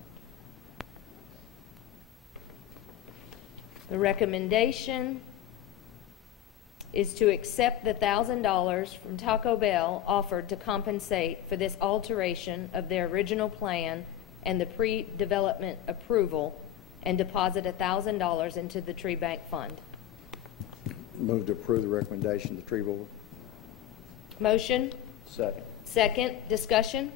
The recommendation is to accept the $1,000 from Taco Bell offered to compensate for this alteration of their original plan and the pre-development approval and deposit $1,000 into the tree bank fund. Move to approve the recommendation of the tree board. Motion? Second. Second. Discussion?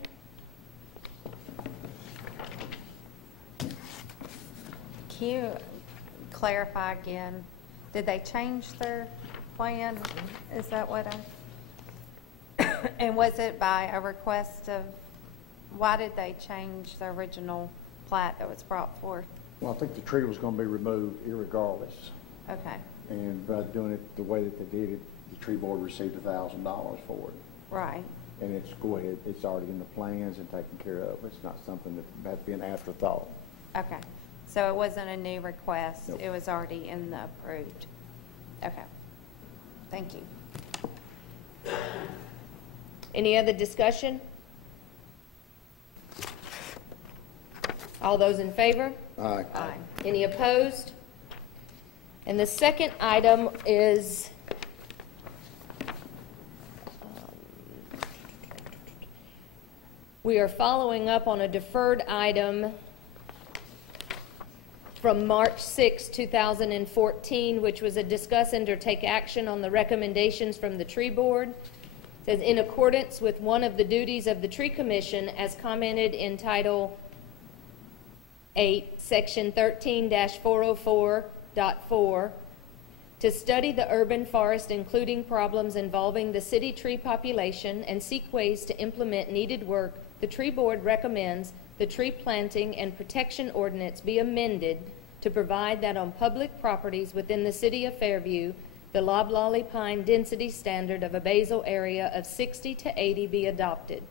Can you clarify again? Did they change their plan? Is that what I... And was it by a request of... Why did they change the original plat that was brought forth? Well, I think the tree was going to be removed irregardless. Okay. And by doing it the way that they did it, the tree board received $1,000 for it. Right. And it's, go ahead, it's already in the plans and taken care of. It's not something that had to be an afterthought. Okay. So it wasn't a new request. Nope. It was already in the approved. Okay. Thank you. Any other discussion? All those in favor? Aye. Aye. Any opposed? And the second item is we are following up on a deferred item from March 6, 2014, which was a discuss and or take action on the recommendations from the tree board. It says, in accordance with one of the duties of the tree commission as commented in Title 8, Section 13-404.4, to study the urban forest, including problems involving the city tree population, and seek ways to implement needed work, the tree board recommends the tree planting and protection ordinance be amended to provide that on public properties within the city of Fairview, the loblolly pine density standard of a basal area of 60 to 80 be adopted.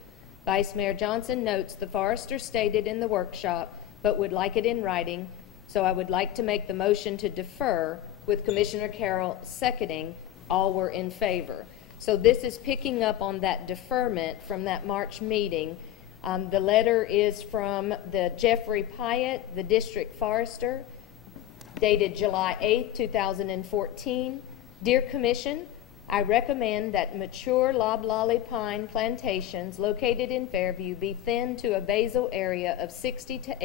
Vice Mayor Johnson notes the forester stated in the workshop, but would like it in writing, so I would like to make the motion to defer, with Commissioner Carroll seconding. All were in favor. So this is picking up on that deferment from that March meeting. The letter is from the Jeffrey Pyatt, the district forester, dated July 8, 2014. Dear Commission, I recommend that mature loblolly pine plantations located in Fairview be thinned to a basal area of 60 to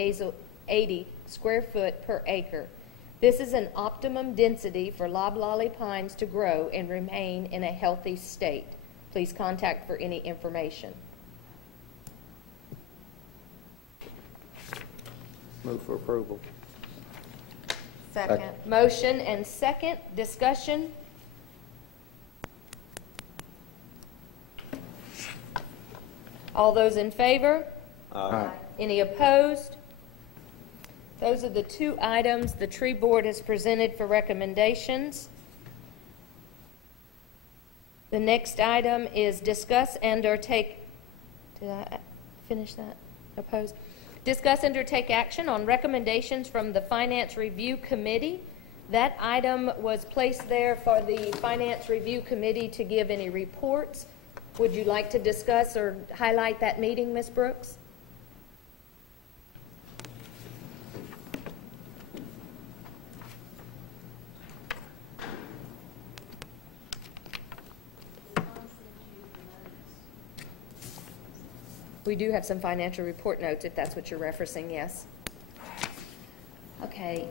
80 square foot per acre. This is an optimum density for loblolly pines to grow and remain in a healthy state. Please contact for any information. Move for approval. Second. Motion and second. Discussion. All those in favor? Aye. Any opposed? Those are the two items the tree board has presented for recommendations. The next item is discuss and/or take, did I finish that? Opposed? Discuss and/or take action on recommendations from the Finance Review Committee. That item was placed there for the Finance Review Committee to give any reports. Would you like to discuss or highlight that meeting, Ms. Brooks? We do have some financial report notes, if that's what you're referencing, yes. Okay,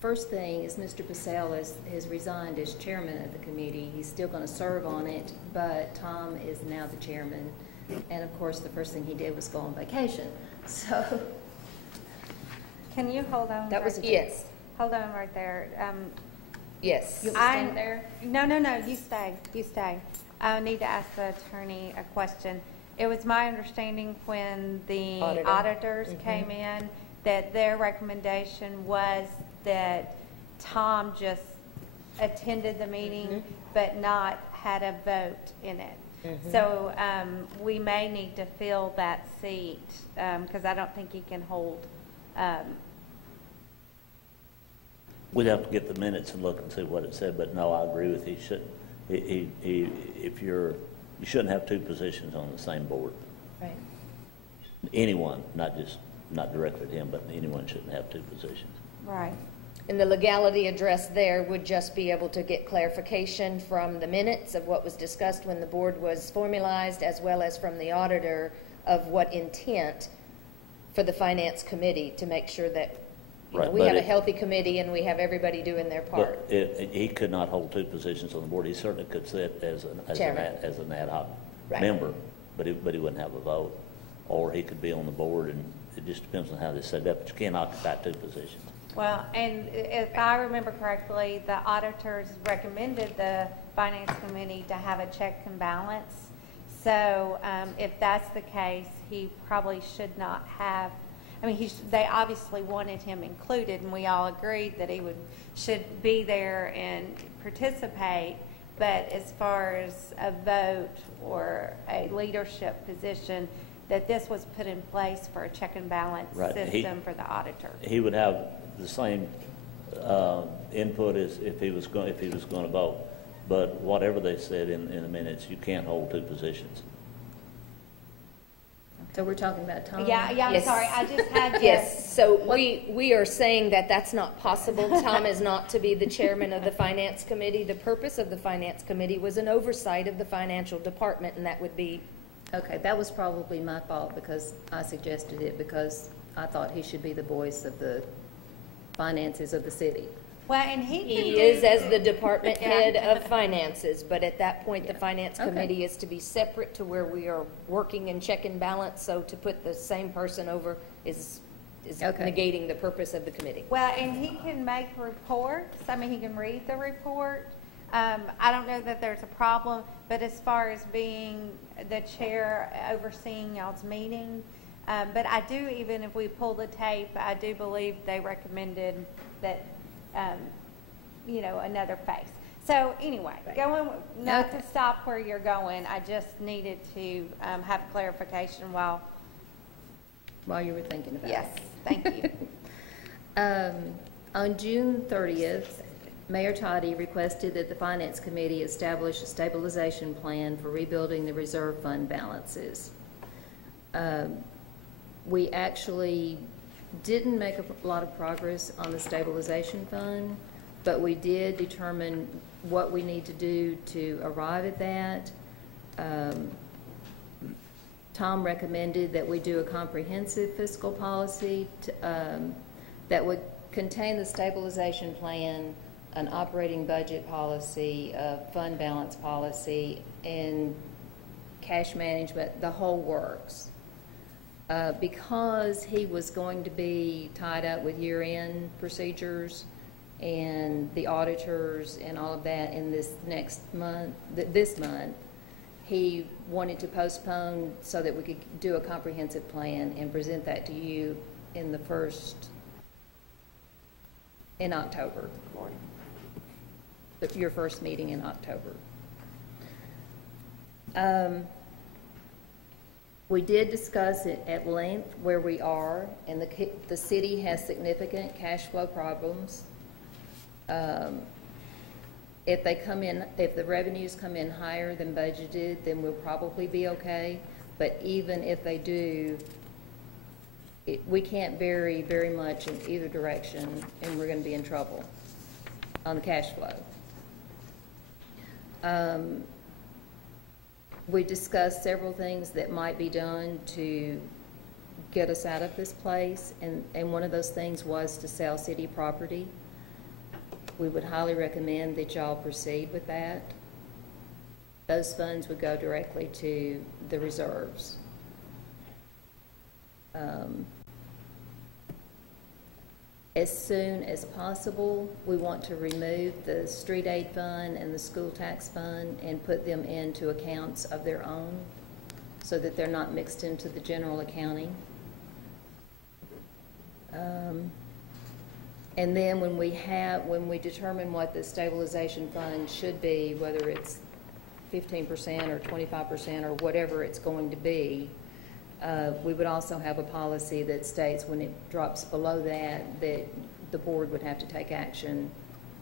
first thing is Mr. Purcell has resigned as chairman of the committee. He's still going to serve on it, but Tom is now the chairman. And of course, the first thing he did was go on vacation. So, Can you hold on? That was, right- yes, Hold on right there. yes. you'll be staying there? No, you stay, you stay. I need to ask the attorney a question. It was my understanding when the Auditor. auditors came in that their recommendation was that Tom just attended the meeting but not had a vote in it. So we may need to fill that seat because I don't think he can hold. We'd have to get the minutes and look and see what it said, but no, I agree with you. You shouldn't have two positions on the same board. Right. Anyone, not directly to him, but anyone shouldn't have two positions. Right. And the legality address there would just be able to get clarification from the minutes of what was discussed when the board was formalized, as well as from the auditor of what intent for the finance committee to make sure that Right, we but have a it- healthy committee and we have everybody doing their part. But he could not hold two positions on the board. He certainly could sit as an ad hoc Right. member, but he wouldn't have a vote. Or he could be on the board, and it just depends on how they set it up. But you can't occupy two positions. Well, and if I remember correctly, the auditors recommended the finance committee to have a check and balance. So if that's the case, he probably should not have, I mean, they obviously wanted him included, and we all agreed that he should be there and participate. But as far as a vote or a leadership position, that this was put in place for a check and balance Right. system for the auditor. He would have the same input as if he was going to vote. But whatever they said in the minutes, you can't hold two positions. So we're talking about Tom? Yeah, I'm Yes. sorry, I just had to. Yes, so we are saying that that's not possible. Tom is not to be the chairman of the finance committee. The purpose of the finance committee was an oversight of the financial department, and that would be. Okay, that was probably my fault because I suggested it because I thought he should be the voice of the finances of the city. Well, and he can He is do- as the department Yeah. head of finances, but at that point, the finance Okay. committee is to be separate to where we are working and check and balance, so to put the same person over is Okay. negating the purpose of the committee. Well, and he can make reports, I mean, he can read the report. I don't know that there's a problem, but as far as being the chair overseeing y'all's meeting, but I do, even if we pull the tape, I do believe they recommended that, another face. So anyway, going, not to stop where you're going, I just needed to have clarification while you were thinking about it. Yes, thank you. On June 30th, Mayor Toddy requested that the Finance Committee establish a stabilization plan for rebuilding the reserve fund balances. We actually didn't make a lot of progress on the stabilization fund. but we did determine what we need to do to arrive at that. Tom recommended that we do a comprehensive fiscal policy that would contain the stabilization plan, an operating budget policy, a fund balance policy, and cash management, the whole works. Because he was going to be tied up with year-end procedures and the auditors and all of that in this next month, this month, he wanted to postpone so that we could do a comprehensive plan and present that to you in October, your first meeting in October. We did discuss it at length where we are, and the city has significant cash flow problems. If the revenues come in higher than budgeted, then we'll probably be okay. But even if they do, we can't vary very much in either direction, and we're going to be in trouble on the cash flow. We discussed several things that might be done to get us out of this place, and one of those things was to sell city property. We would highly recommend that y'all proceed with that. Those funds would go directly to the reserves. As soon as possible, we want to remove the street aid fund and the school tax fund and put them into accounts of their own so that they're not mixed into the general accounting. And then when we determine what the stabilization fund should be, whether it's 15% or 25% or whatever it's going to be, we would also have a policy that states when it drops below that, that the board would have to take action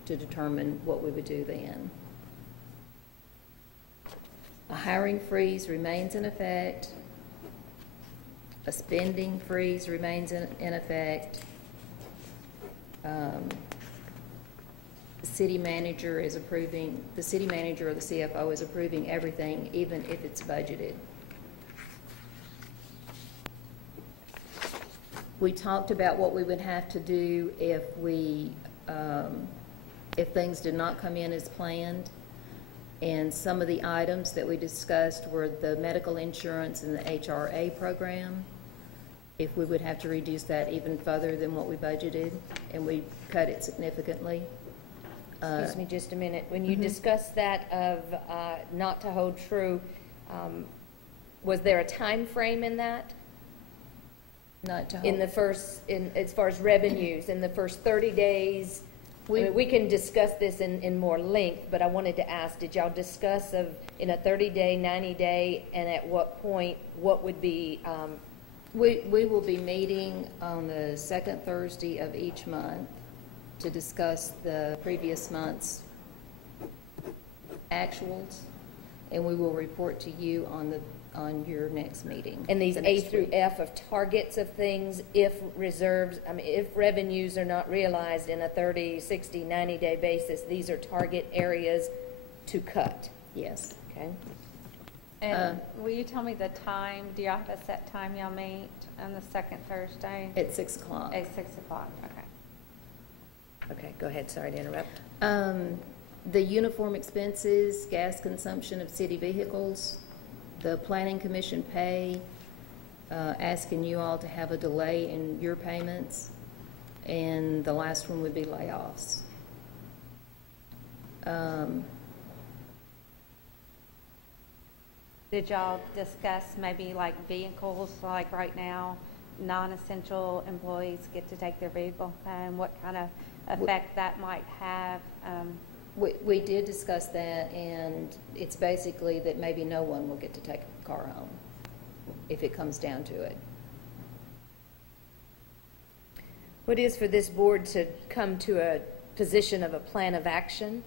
to determine what we would do then. A hiring freeze remains in effect. A spending freeze remains in effect. The city manager or the CFO is approving everything, even if it's budgeted. We talked about what we would have to do if things did not come in as planned. And some of the items that we discussed were the medical insurance and the HRA program. If we would have to reduce that even further than what we budgeted, and we cut it significantly. Excuse me just a minute. When you discussed that of not to hold true, was there a time frame in that? Not to hold. In the first, as far as revenues, in the first 30 days, we can discuss this in more length, but I wanted to ask, did y'all discuss in a 30-day, 90-day, and at what point, what would be... We will be meeting on the second Thursday of each month to discuss the previous month's actuals, and we will report to you on your next meeting. And these A through F of targets of things, if revenues are not realized in a 30, 60, 90-day basis, these are target areas to cut. Yes. Okay. And will you tell me the time? Do y'all have a set time y'all meet on the second Thursday? At 6 o'clock. At 6 o'clock, okay. Okay, go ahead. Sorry to interrupt. The uniform expenses, gas consumption of city vehicles, the Planning Commission pay, asking you all to have a delay in your payments, and the last one would be layoffs. Did y'all discuss maybe like vehicles, like right now, non-essential employees get to take their vehicle home, what kind of effect that might have? We did discuss that, and it's basically that maybe no one will get to take a car home if it comes down to it. What is for this board to come to a position of a plan of action?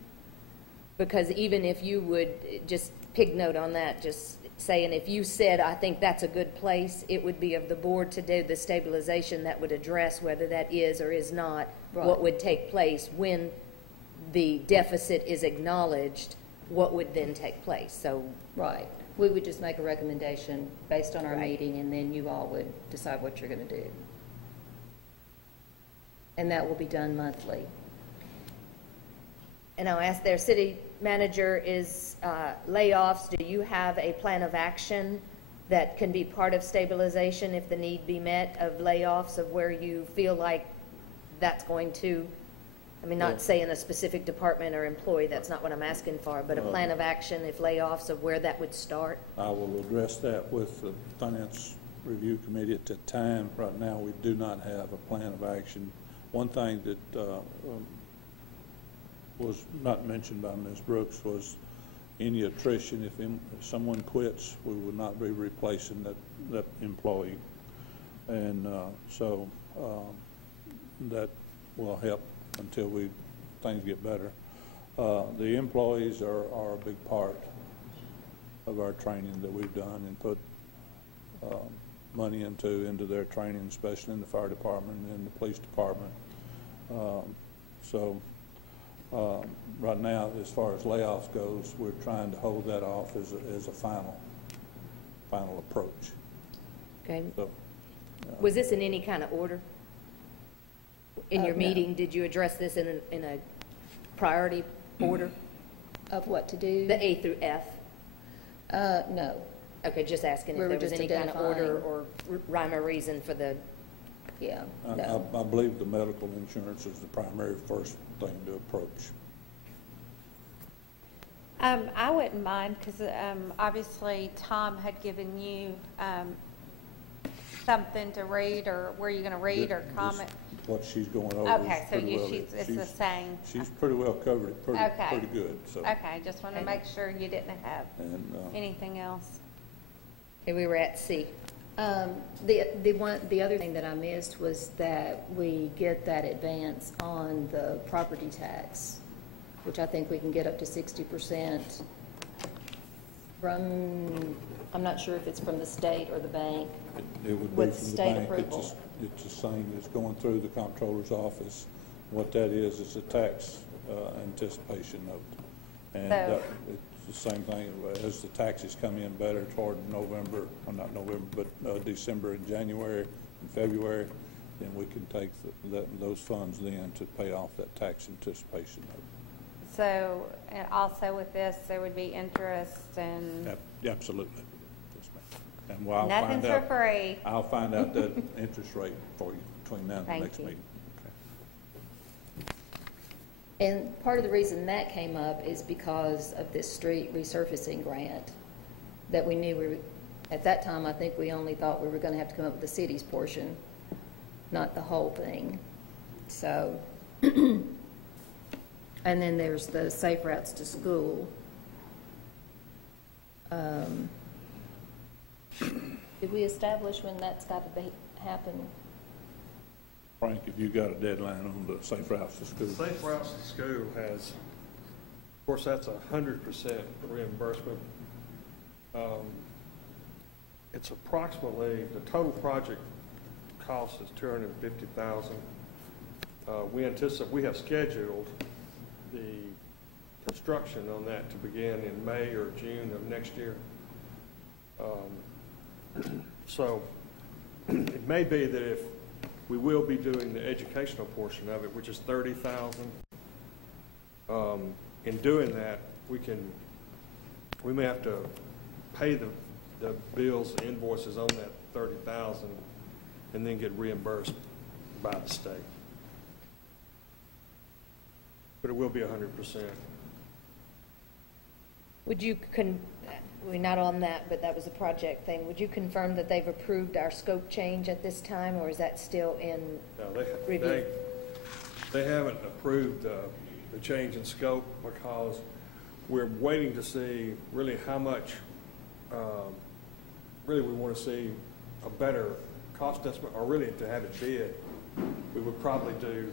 Because even if you would just pig note on that, just saying if you said, I think that's a good place, it would be of the board to do the stabilization that would address whether that is or is not what would take place when the deficit is acknowledged, what would then take place? So, Right. We would just make a recommendation based on our Right. meeting, and then you all would decide what you're going to do. And that will be done monthly. and I'll ask their city manager, is layoffs, do you have a plan of action that can be part of stabilization if the need be met of layoffs, of where you feel like that's going to, I mean, not saying a specific department or employee, that's not what I'm asking for, but a plan of action if layoffs, of where that would start? I will address that with the Finance Review Committee at that time. Right now, we do not have a plan of action. One thing that was not mentioned by Ms. Brooks was any attrition. If someone quits, we would not be replacing that employee. And so that will help until things get better. The employees are a big part of our training that we've done and put money into their training, especially in the fire department and the police department. Right now, as far as layoffs goes, we're trying to hold that off as a final approach. Okay. So, Was this in any kind of order? In your No. meeting, did you address this in a priority order? Of what to do? The A through F? No. Okay, just asking We if were there was just any kind of order identifying. or rhyme or reason for the, Yeah, I no. believe the medical insurance is the primary first thing to approach. I wouldn't mind, because obviously Tom had given you something to read, or were you going to read or comment? What she's going over. Okay, is so pretty well it. it's the same. She's pretty well covered it Okay. pretty good, so. Okay, just want to make sure you didn't have And, anything else. okay, we were at C. The other thing that I missed was that we get that advance on the property tax, which I think we can get up to 60% from, I'm not sure if it's from the state or the bank. It would be With from the state bank. approval. It's the same as going through the comptroller's office. What that is a tax anticipation note. And So- it's the same thing as the taxes come in better toward November, or not November, but December and January and February, then we can take those funds then to pay off that tax anticipation note. So, and also with this, there would be interest and Absolutely. Yes, ma'am. And I'll nothing's find out. for free. I'll find out that interest rate for you between now and the Thank next you. meeting. And part of the reason that came up is because of this street resurfacing grant that we knew at that time, I think we only thought we were going to have to come up with the city's portion, not the whole thing. So, and then there's the safe routes to school. Did we establish when that's got to happen? Frank, have you got a deadline on the safe routes to school? Safe Routes to School has, of course, that's 100% reimbursement. It's approximately, the total project cost is $250,000. We have scheduled the construction on that to begin in May or June of next year. So it may be that if we will be doing the educational portion of it, which is $30,000. In doing that, we may have to pay the bills, the invoices on that $30,000, and then get reimbursed by the state. But it will be 100%. Would you, we're not on that, but that was a project thing. Would you confirm that they've approved our scope change at this time, or is that still in No, review? they haven't approved the change in scope, because we're waiting to see really how much, really we want to see a better cost estimate, or really to have it bid. We would probably do,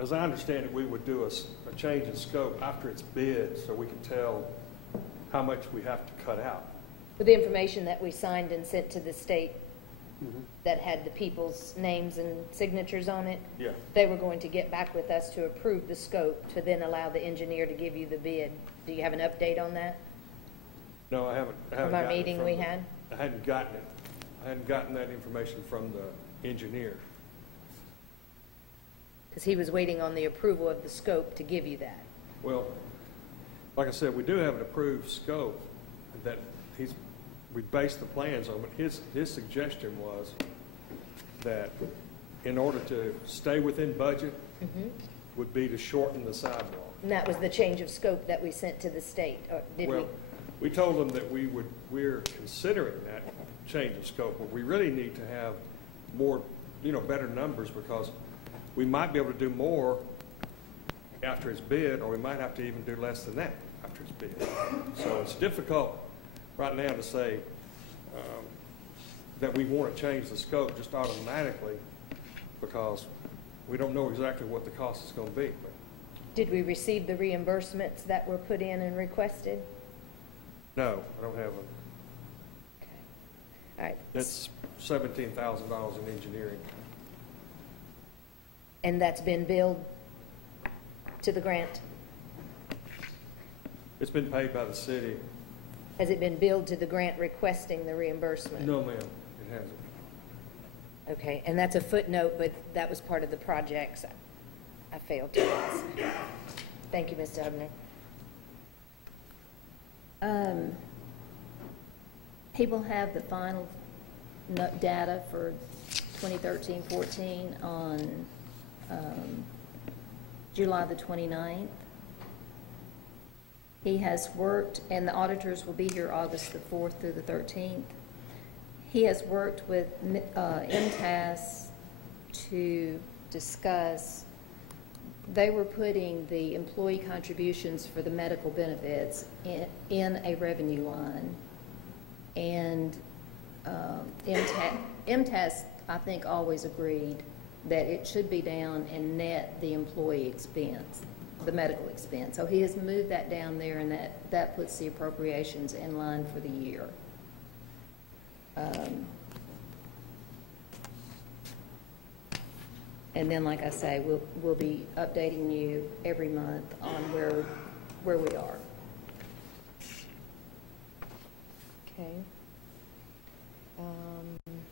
as I understand it, we would do a change in scope after it's bid, so we can tell how much we have to cut out. With the information that we signed and sent to the state that had the people's names and signatures on it. Yeah. They were going to get back with us to approve the scope to then allow the engineer to give you the bid. Do you have an update on that? No, I haven't. From our meeting we had? I hadn't gotten it. I hadn't gotten that information from the engineer. Because he was waiting on the approval of the scope to give you that. Well, like I said, we do have an approved scope that we based the plans on, but his suggestion was that in order to stay within budget would be to shorten the sidewalk. And that was the change of scope that we sent to the state, or did we? Well, we told them that we're considering that change of scope, but we really need to have more, better numbers, because we might be able to do more after it's bid, or we might have to even do less than that after it's bid. So it's difficult right now to say that we want to change the scope just automatically, because we don't know exactly what the cost is going to be. But Did we receive the reimbursements that were put in and requested? no, I don't have them. All right. That's $17,000 in engineering. And that's been billed to the grant? It's been paid by the city. Has it been billed to the grant requesting the reimbursement? No, ma'am, it hasn't. Okay, and that's a footnote, but that was part of the projects I failed to ask. Thank you, Mr. Hubner. He will have the final data for 2013-14 on July the 29th. He has worked, and the auditors will be here August the 4th through the 13th. He has worked with MTAS to discuss, they were putting the employee contributions for the medical benefits in a revenue line. And MTAS, I think, always agreed that it should be down and net the employee expense, the medical expense. So he has moved that down there, and that puts the appropriations in line for the year. And then, like I say, we'll be updating you every month on where we are. Okay.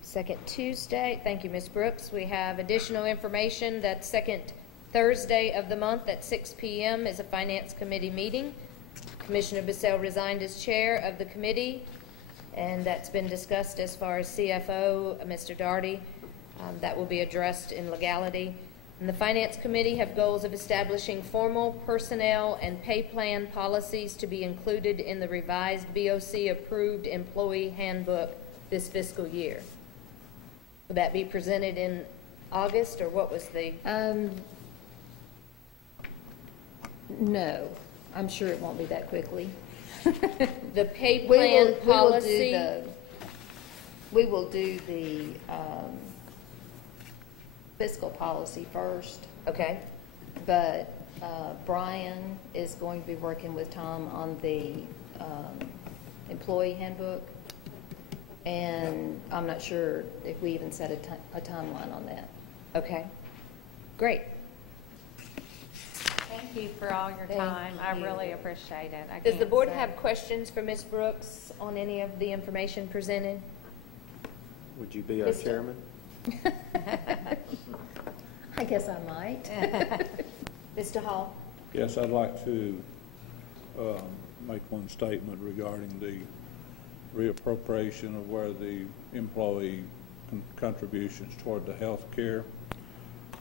Second Tuesday, thank you, Ms. Brooks. We have additional information that second Thursday of the month at 6 p.m. is a Finance Committee meeting. Commissioner Bissell resigned as chair of the committee, and that's been discussed as far as CFO, Mr. Daugherty. That will be addressed in legality. And the Finance Committee have goals of establishing formal personnel and pay plan policies to be included in the revised BOC-approved employee handbook this fiscal year. Will that be presented in August, or what was the? No, I'm sure it won't be that quickly. The pay plan policy? We will do the fiscal policy first. Okay. But Brian is going to be working with Tom on the employee handbook. And I'm not sure if we even set a timeline on that. Okay. Great. Thank you for all your time. I really appreciate it. Does the board have questions for Ms. Brooks on any of the information presented? Would you be our chairman? I guess I might. Mr. Hall? Yes, I'd like to make one statement regarding the reappropriation of where the employee contributions toward the health care.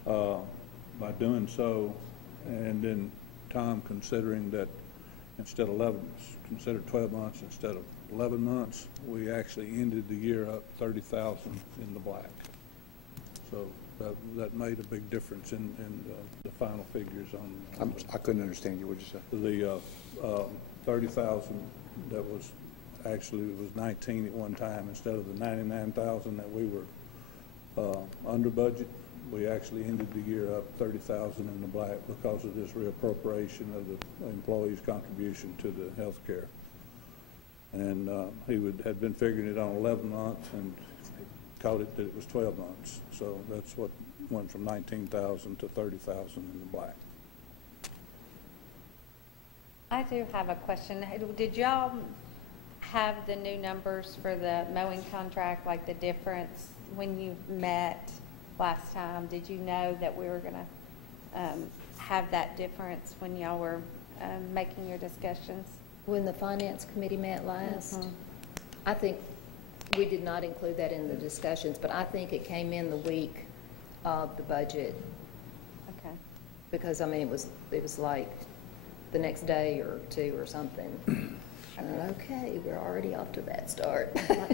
By doing so, and then Tom considering that instead of 12 months instead of 11 months, we actually ended the year up 30,000 in the black. So that made a big difference in the final figures on. I couldn't understand you. What did you say? The 30,000 that was actually, it was 19 at one time instead of the 99,000 that we were under budget. We actually ended the year up 30,000 in the black because of this reappropriation of the employees' contribution to the health care. And he had been figuring it on 11 months, and caught it that it was 12 months. So that's what went from 19,000 to 30,000 in the black. I do have a question. Did y'all have the new numbers for the mowing contract, like the difference when you met last time? Did you know that we were going to have that difference when y'all were making your discussions? When the finance committee met last, I think we did not include that in the discussions, but I think it came in the week of the budget. Okay. Because, I mean, it was like the next day or two or something. Okay, we're already off to that start. Okay.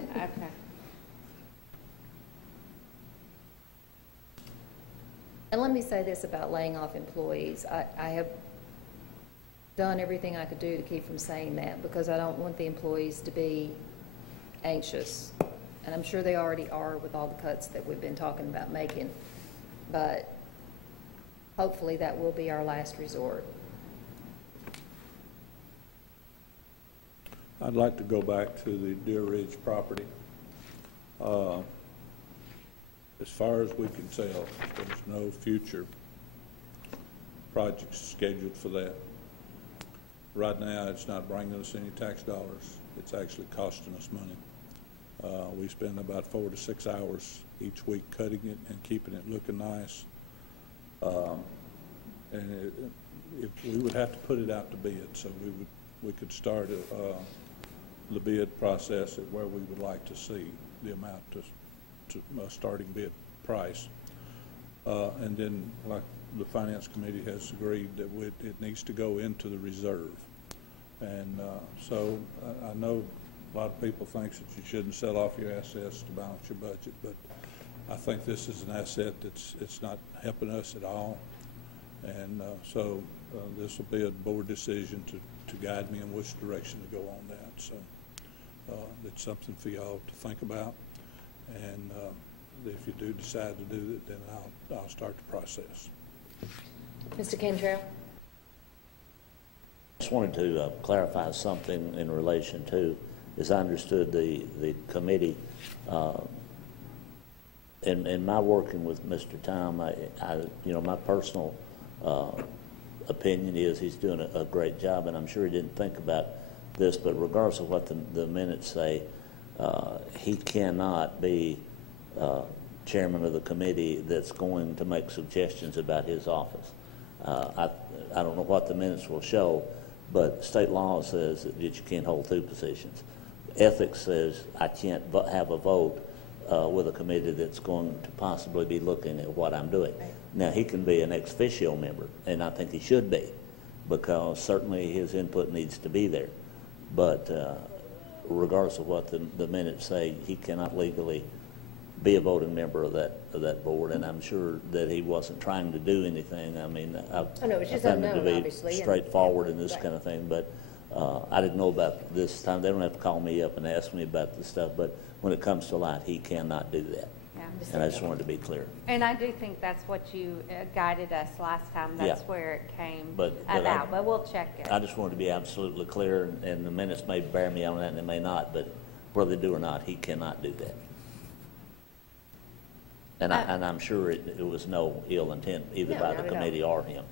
And let me say this about laying off employees. I have done everything I could do to keep from saying that because I don't want the employees to be anxious. And I'm sure they already are with all the cuts that we've been talking about making. But hopefully that will be our last resort. I'd like to go back to the Deer Ridge property. As far as we can tell, there's no future projects scheduled for that. Right now, it's not bringing us any tax dollars. It's actually costing us money. We spend about 4 to 6 hours each week cutting it and keeping it looking nice. We would have to put it out to bid, so we could start the bid process at where we would like to see the amount to starting bid price. And then, like the Finance Committee has agreed, that it needs to go into the reserve. And so I know a lot of people think that you shouldn't sell off your assets to balance your budget, but I think this is an asset it's not helping us at all. And so this will be a board decision to guide me in which direction to go on that. So it's something for y'all to think about. And if you do decide to do it, then I'll start the process. Mr. Cantrell? I just wanted to clarify something in relation to, as I understood the committee, in my working with Mr. Tom, my personal opinion is he's doing a great job, and I'm sure he didn't think about this, but regardless of what the minutes say, he cannot be chairman of the committee that's going to make suggestions about his office. I don't know what the minutes will show, but state law says that you can't hold 2 positions. Ethics says I can't have a vote with a committee that's going to possibly be looking at what I'm doing. Right. Now, he can be an ex officio member, and I think he should be, because certainly his input needs to be there. But regardless of what the minutes say, he cannot legally be a voting member of that board, and I'm sure that he wasn't trying to do anything. I mean, I found him to be straightforward in this kind of thing, but I didn't know about this time. They don't have to call me up and ask me about this stuff, but when it comes to light, he cannot do that. Yeah. And I just wanted to be clear. And I do think that's what you guided us last time. That's where it came but we'll check it. I just wanted to be absolutely clear, and the minutes may bear me on that and they may not, but whether they do or not, he cannot do that. And I'm sure it was no ill intent either by the committee or him.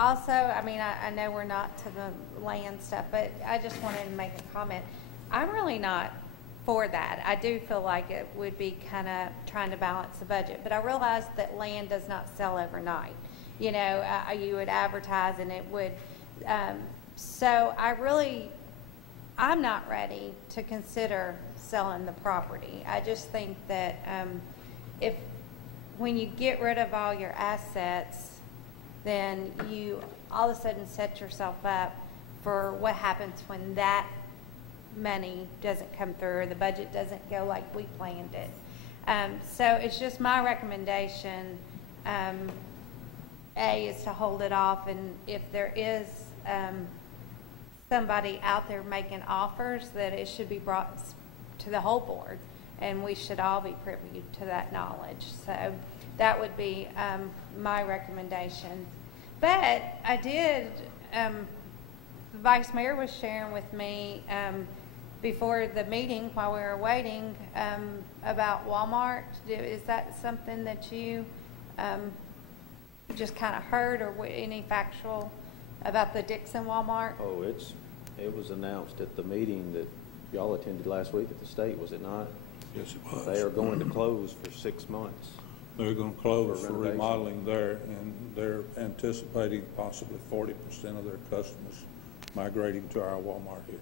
Also, I mean, I know we're not to the land stuff, but I just wanted to make a comment. I'm really not for that. I do feel like it would be kind of trying to balance the budget, but I realize that land does not sell overnight. You know, you would advertise and it would, so I'm not ready to consider selling the property. I just think that when you get rid of all your assets, then you all of a sudden set yourself up for what happens when that money doesn't come through or the budget doesn't go like we planned it. So it's just my recommendation, is to hold it off, and if there is somebody out there making offers, that it should be brought to the whole board, and we should all be privy to that knowledge. So that would be my recommendation. But I did, the Vice Mayor was sharing with me before the meeting, while we were waiting, about Walmart. Is that something that you just kind of heard, or any factual about the Dixon Walmart? Oh, it was announced at the meeting that y'all attended last week at the state, was it not? Yes, it was. They are going to close for 6 months. They're going to close for renovation. remodeling there, and they're anticipating possibly 40% of their customers migrating to our Walmart here.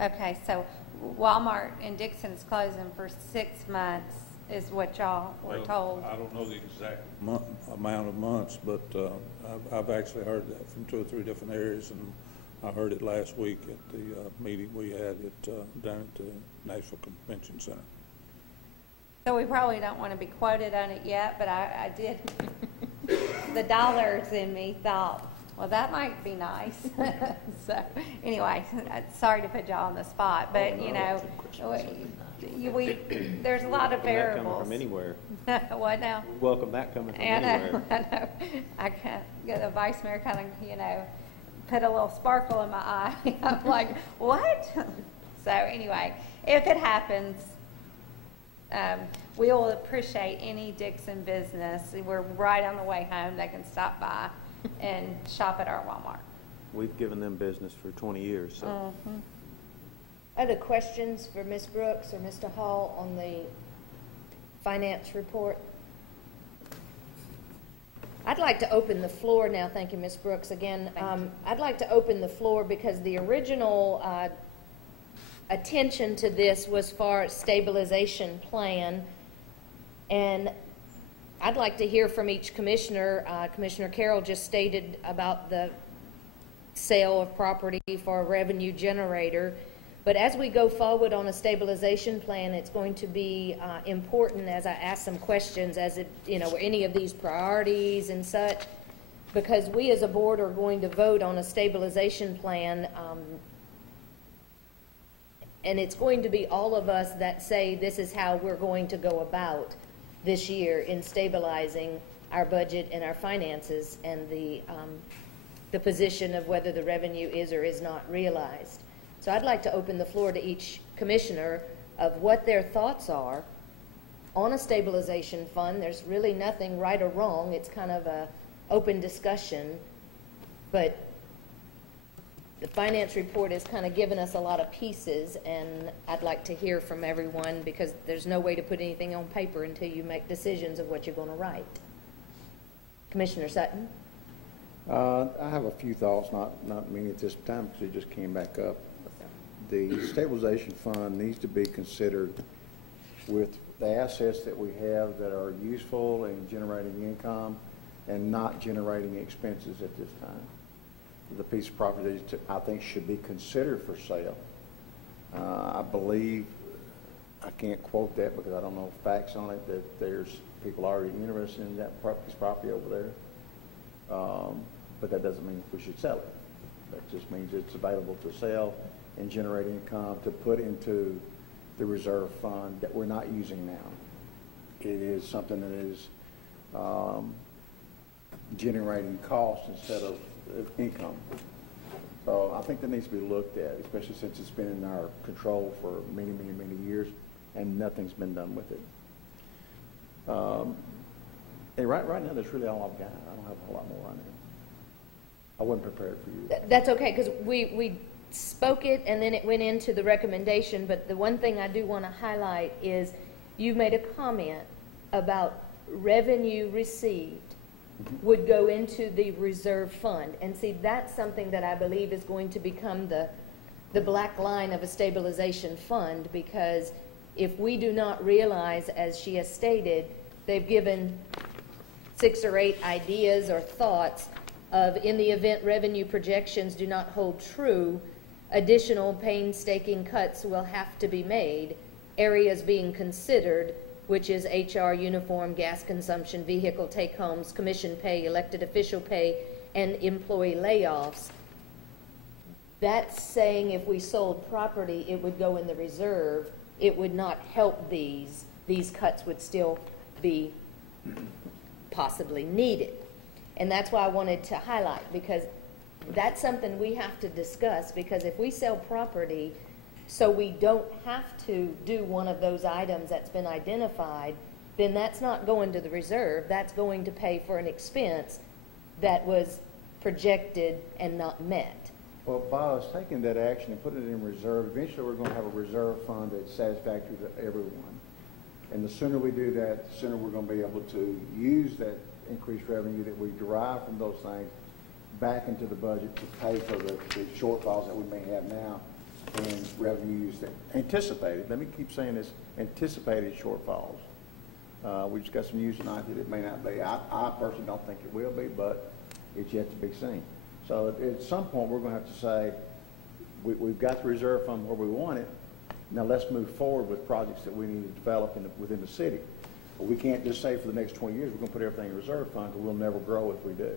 Okay, so Walmart in Dixon is closing for 6 months, is what y'all were Well, told. I don't know the exact amount of months, but I've actually heard that from 2 or 3 different areas, and I heard it last week at the meeting we had down at the Nashville Convention Center. So we probably don't want to be quoted on it yet, but I did, the dollars in me thought, well, that might be nice. So anyway, sorry to put y'all on the spot, but there's a lot of variables. That coming from anywhere. What now? Welcome that coming from anywhere. I know. I can't get the vice mayor kind of, put a little sparkle in my eye. I'm like, what? So anyway, if it happens, we will appreciate any Dixon business. We're right on the way home. They can stop by and shop at our Walmart. We've given them business for 20 years, so. Mm-hmm. Other questions for Ms. Brooks or Mr. Hall on the finance report? I'd like to open the floor now. Thank you, Ms. Brooks. Again, I'd like to open the floor because the original attention to this was for stabilization plan, and I'd like to hear from each commissioner. Commissioner Carroll just stated about the sale of property for a revenue generator. But as we go forward on a stabilization plan, it's going to be important as I ask some questions as it, any of these priorities and such, because we as a board are going to vote on a stabilization plan, and it's going to be all of us that say this is how we're going to go about this year in stabilizing our budget and our finances and the position of whether the revenue is or is not realized. So I'd like to open the floor to each commissioner of what their thoughts are on a stabilization fund. There's really nothing right or wrong. It's kind of a open discussion, but the finance report has kind of given us a lot of pieces, and I'd like to hear from everyone because there's no way to put anything on paper until you make decisions of what you're going to write. Commissioner Sutton? I have a few thoughts, not many at this time because it just came back up. The stabilization fund needs to be considered with the assets that we have that are useful in generating income and not generating expenses at this time. The piece of property I think should be considered for sale. I believe, I can't quote that because I don't know facts on it, that there's people already interested in that piece of property over there. But that doesn't mean we should sell it. That just means it's available to sell and generate income to put into the reserve fund that we're not using now. It is something that is generating costs instead of income. So I think that needs to be looked at, especially since it's been in our control for many, many, many years and nothing's been done with it. And right now, that's really all I've got. I don't have a whole lot more on it. I wasn't prepared for you. That's okay, because we spoke it and then it went into the recommendation, but the one thing I do want to highlight is you made a comment about revenue received would go into the reserve fund. And see, that's something that I believe is going to become the black line of a stabilization fund, because if we do not realize, as she has stated, they've given 6 or 8 ideas or thoughts of, in the event revenue projections do not hold true, additional painstaking cuts will have to be made, areas being considered, which is HR, uniform, gas consumption, vehicle take-homes, commission pay, elected official pay, and employee layoffs. That's saying if we sold property, it would go in the reserve. It would not help these. These cuts would still be possibly needed. And that's why I wanted to highlight, because that's something we have to discuss, because if we sell property, so we don't have to do one of those items that's been identified, then that's not going to the reserve. That's going to pay for an expense that was projected and not met. Well, by us taking that action and putting it in reserve, eventually we're going to have a reserve fund that's satisfactory to everyone. And the sooner we do that, the sooner we're going to be able to use that increased revenue that we derive from those things back into the budget to pay for the shortfalls that we may have now and revenues that anticipated. Let me keep saying this, anticipated shortfalls. We just got some news tonight that it may not be. I personally don't think it will be, but it's yet to be seen. So at some point, we're going to have to say, we've got the reserve fund where we want it. Now let's move forward with projects that we need to develop within the city. But we can't just say for the next 20 years, we're going to put everything in reserve fund, because we'll never grow if we do.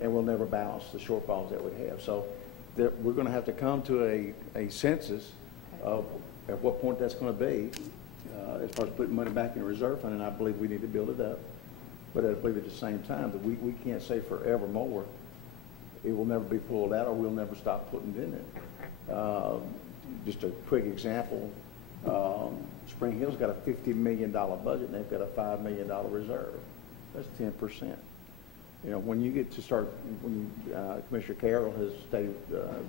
And we'll never balance the shortfalls that we have. So we're going to have to come to a census of at what point that's going to be as far as putting money back in the reserve fund, and I believe we need to build it up. But I believe at the same time that we can't say forevermore it will never be pulled out, or we'll never stop putting it in there. Just a quick example, Spring Hill's got a $50 million budget, and they've got a $5 million reserve. That's 10%. You know, when you get to start, Commissioner Carroll has stated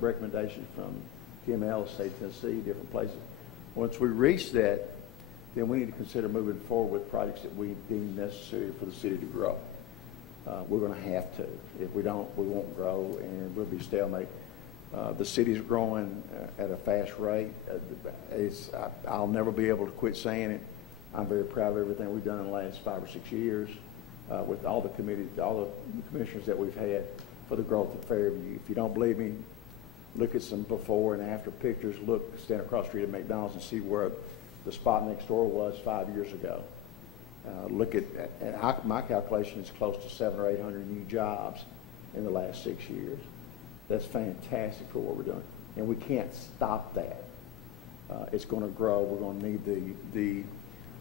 recommendations from TML, State Tennessee, different places. Once we reach that, then we need to consider moving forward with projects that we deem necessary for the city to grow. We're going to have to. If we don't, we won't grow, and we'll be stalemate. The city's growing at a fast rate. I'll never be able to quit saying it. I'm very proud of everything we've done in the last 5 or 6 years with all the committees, all the commissioners that we've had for the growth of Fairview. If you don't believe me, look at some before and after pictures. Look, stand across the street at McDonald's and see where the spot next door was 5 years ago. Look at my calculation is close to 700 or 800 new jobs in the last 6 years. That's fantastic for what we're doing, and we can't stop that. It's going to grow. We're going to need the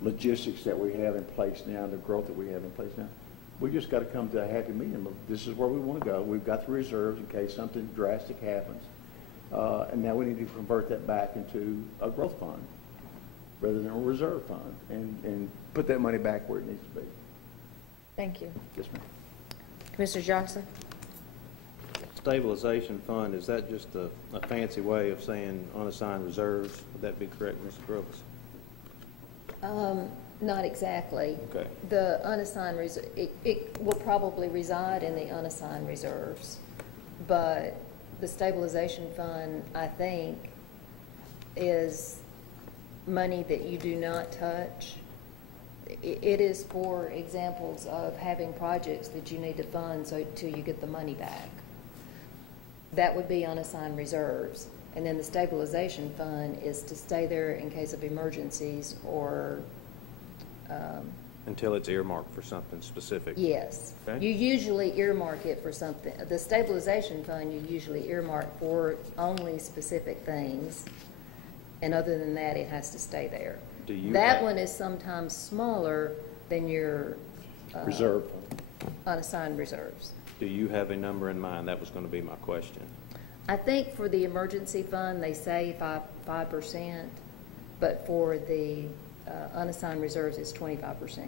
logistics that we have in place now, the growth that we have in place now. We just got to come to a happy medium of this is where we want to go. We've got the reserves in case something drastic happens, and now we need to convert that back into a growth fund rather than a reserve fund, and put that money back where it needs to be. Thank you. Yes, ma'am. Commissioner Johnson? Stabilization fund, is that just a fancy way of saying unassigned reserves? Would that be correct, Mr. Brooks? Not exactly. Okay. The unassigned reserve, it will probably reside in the unassigned reserves, but the stabilization fund, I think, is money that you do not touch. It is for examples of having projects that you need to fund till you get the money back. That would be unassigned reserves. And then the stabilization fund is to stay there in case of emergencies or until it's earmarked for something specific. yes. Okay. You usually earmark it for something. The stabilization fund, you usually earmark for only specific things. And other than that, it has to stay there. That one is sometimes smaller than your reserve unassigned reserves. Do you have a number in mind? That was going to be my question. I think for the emergency fund, they say 5%, but for the unassigned reserves, it's 25%.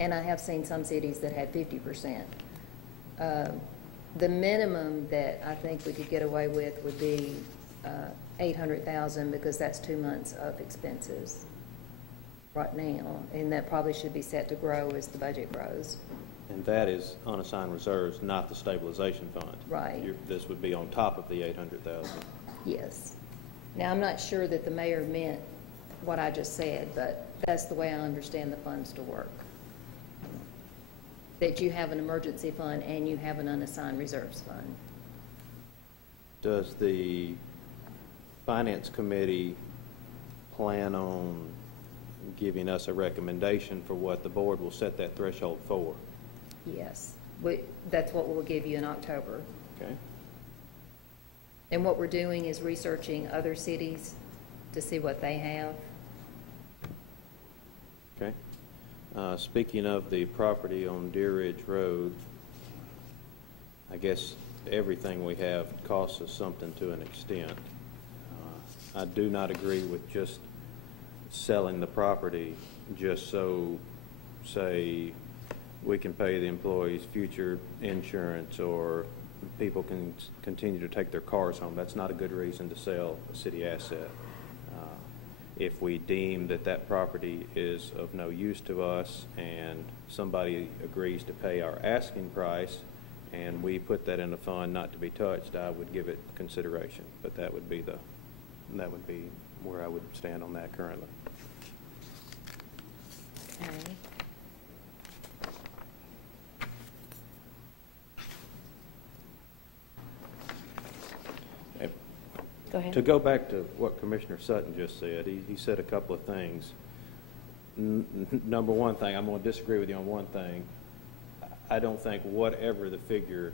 And I have seen some cities that had 50%. The minimum that I think we could get away with would be $800,000, because that's 2 months of expenses right now, and that probably should be set to grow as the budget grows. And that is unassigned reserves, not the stabilization fund. Right. This would be on top of the 800,000. Yes. Now, I'm not sure that the mayor meant what I just said, but that's the way I understand the funds to work. That you have an emergency fund and you have an unassigned reserves fund. Does the Finance Committee plan on giving us a recommendation for what the board will set that threshold for? Yes. That's what we'll give you in October. Okay. And what we're doing is researching other cities to see what they have. Okay. Speaking of the property on Deer Ridge Road, I guess everything we have costs us something to an extent. I do not agree with just selling the property just so, say, we can pay the employees future insurance or people can continue to take their cars home. That's not a good reason to sell a city asset. If we deem that that property is of no use to us and somebody agrees to pay our asking price and we put that in a fund not to be touched, I would give it consideration. But that would be where I would stand on that currently. Okay. Go ahead. To go back to what Commissioner Sutton just said, he said a couple of things. Number one thing, I'm going to disagree with you on one thing. I don't think whatever the figure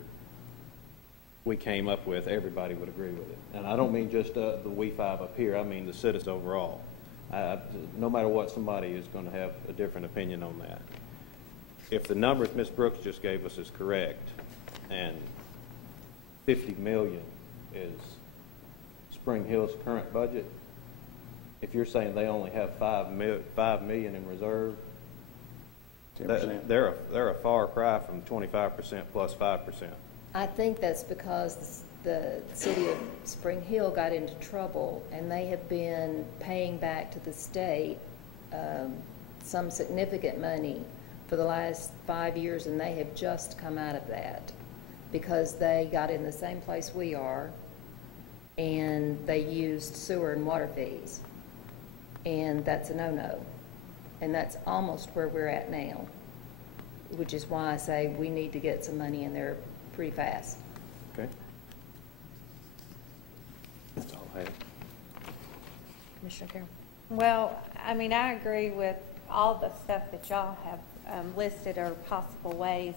we came up with, everybody would agree with it. And I don't mean just the we five up here, I mean the citizens overall. No matter what, somebody is going to have a different opinion on that. If the numbers Ms. Brooks just gave us is correct, and $50 million is Spring Hill's current budget, if you're saying they only have $5 million in reserve, 10%. they're a far cry from 25% plus 5%. I think that's because the city of Spring Hill got into trouble, and they have been paying back to the state some significant money for the last 5 years, and they have just come out of that because they got in the same place we are, and they used sewer and water fees, and that's a no-no. And that's almost where we're at now, which is why I say we need to get some money in there pretty fast. Okay. That's all I have. Commissioner Carroll. Well, I mean, I agree with all the stuff that y'all have listed are possible ways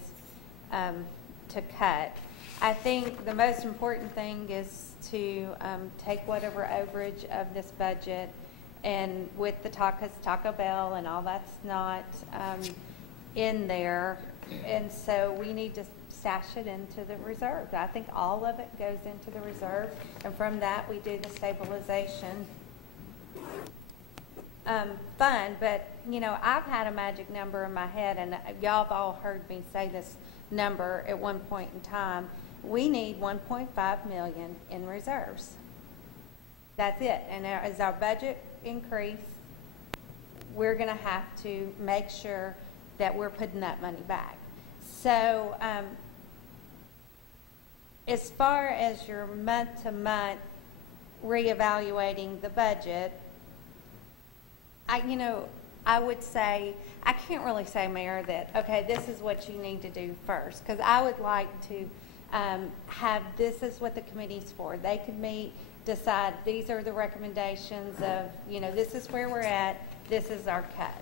to cut. I think the most important thing is to take whatever overage of this budget, and with the Taco Bell and all that's not in there, and so we need to stash it into the reserve. I think all of it goes into the reserve, and from that we do the stabilization fund. But, you know, I've had a magic number in my head, and y'all have all heard me say this number at one point in time. We need $1.5 million in reserves. That's it. And as our budget increase, we're going to have to make sure that we're putting that money back. So as far as your month-to-month reevaluating the budget, I would say, I can't really say, Mayor, that, okay, this is what you need to do first, because I would like to have, this is what the committee's for. They could meet, decide, these are the recommendations of, this is where we're at, this is our cut.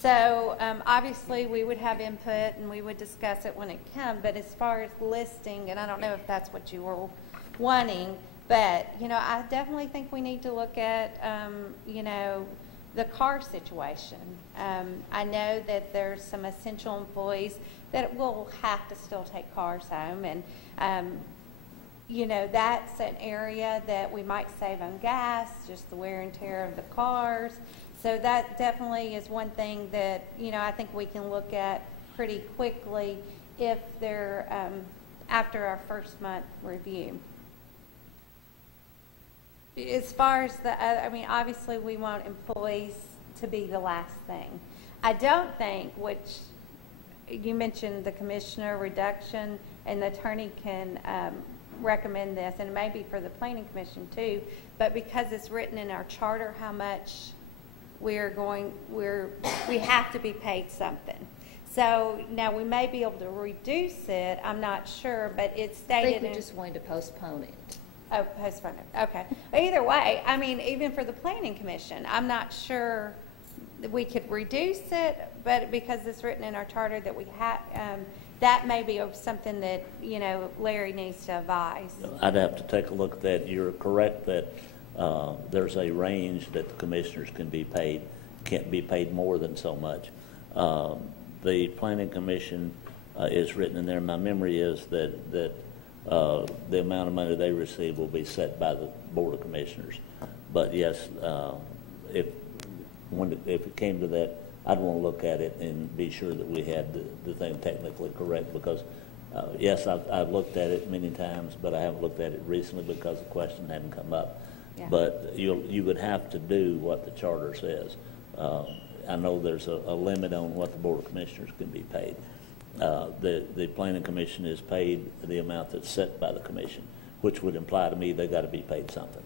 So obviously we would have input and we would discuss it when it comes, but as far as listing, and I don't know if that's what you were wanting, but, I definitely think we need to look at, the car situation. I know that there's some essential employees that will have to still take cars home, and that's an area that we might save on gas, just the wear and tear of the cars. So that definitely is one thing that I think we can look at pretty quickly if they're after our first month review. As far as obviously we want employees to be the last thing. I don't think, which you mentioned the commissioner reduction, and the attorney can recommend this, and maybe for the planning commission too, but because it's written in our charter how much we have to be paid something. So now we may be able to reduce it, I'm not sure, but it's stated I think we just wanted to postpone it. Oh, postpone it. Okay. Either way, even for the planning commission, I'm not sure that we could reduce it, but because it's written in our charter that we have, that may be something that, Larry needs to advise. I'd have to take a look at that. You're correct that there's a range that the commissioners can be paid, can't be paid more than so much. The planning commission is written in there. My memory is that the amount of money they receive will be set by the Board of Commissioners. But yes, if it came to that, I'd want to look at it and be sure that we had the thing technically correct, because yes, I've looked at it many times, but I haven't looked at it recently because the question hadn't come up. Yeah. But you would have to do what the charter says. I know there's a limit on what the Board of Commissioners can be paid. The Planning Commission is paid the amount that's set by the commission, which would imply to me they got to be paid something.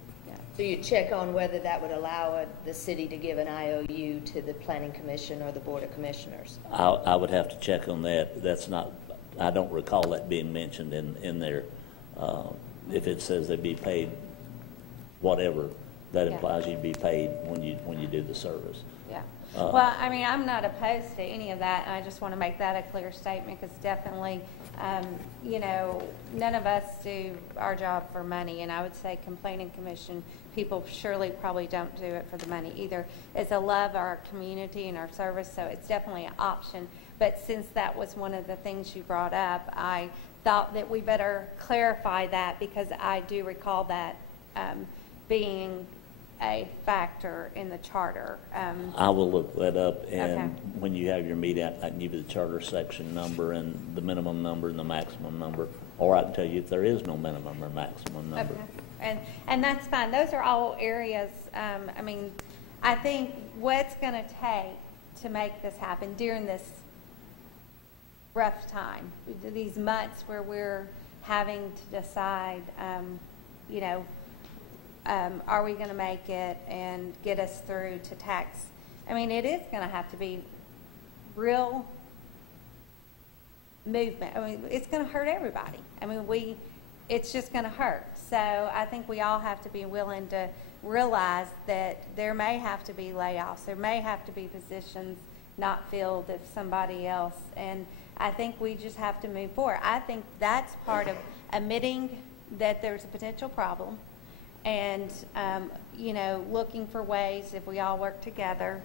So you check on whether that would allow the city to give an IOU to the Planning Commission or the Board of Commissioners? I would have to check on that. That's not, I don't recall that being mentioned in there. If it says they'd be paid whatever, that implies you'd be paid when you do the service. Yeah. Well, I mean, I'm not opposed to any of that, and I just want to make that a clear statement, because definitely, you know, none of us do our job for money, and I would say Complaining Commission people surely probably don't do it for the money either. It's a love of our community and our service, so it's definitely an option. But since that was one of the things you brought up, I thought that we better clarify that, because I do recall that being a factor in the charter. I will look that up, and Okay. when you have your meeting, I can give you the charter section number and the minimum number and the maximum number, or I can tell you if there is no minimum or maximum number. Okay. And that's fine. Those are all areas, I mean, I think what's going to take to make this happen during this rough time, these months where we're having to decide, you know, are we going to make it and get us through to tax? I mean, it is going to have to be real movement. I mean, it's going to hurt everybody. I mean, it's just going to hurt. So I think we all have to be willing to realize that there may have to be layoffs. There may have to be positions not filled if somebody else. And I think we just have to move forward. I think that's part of admitting that there's a potential problem, and, you know, looking for ways, if we all work together,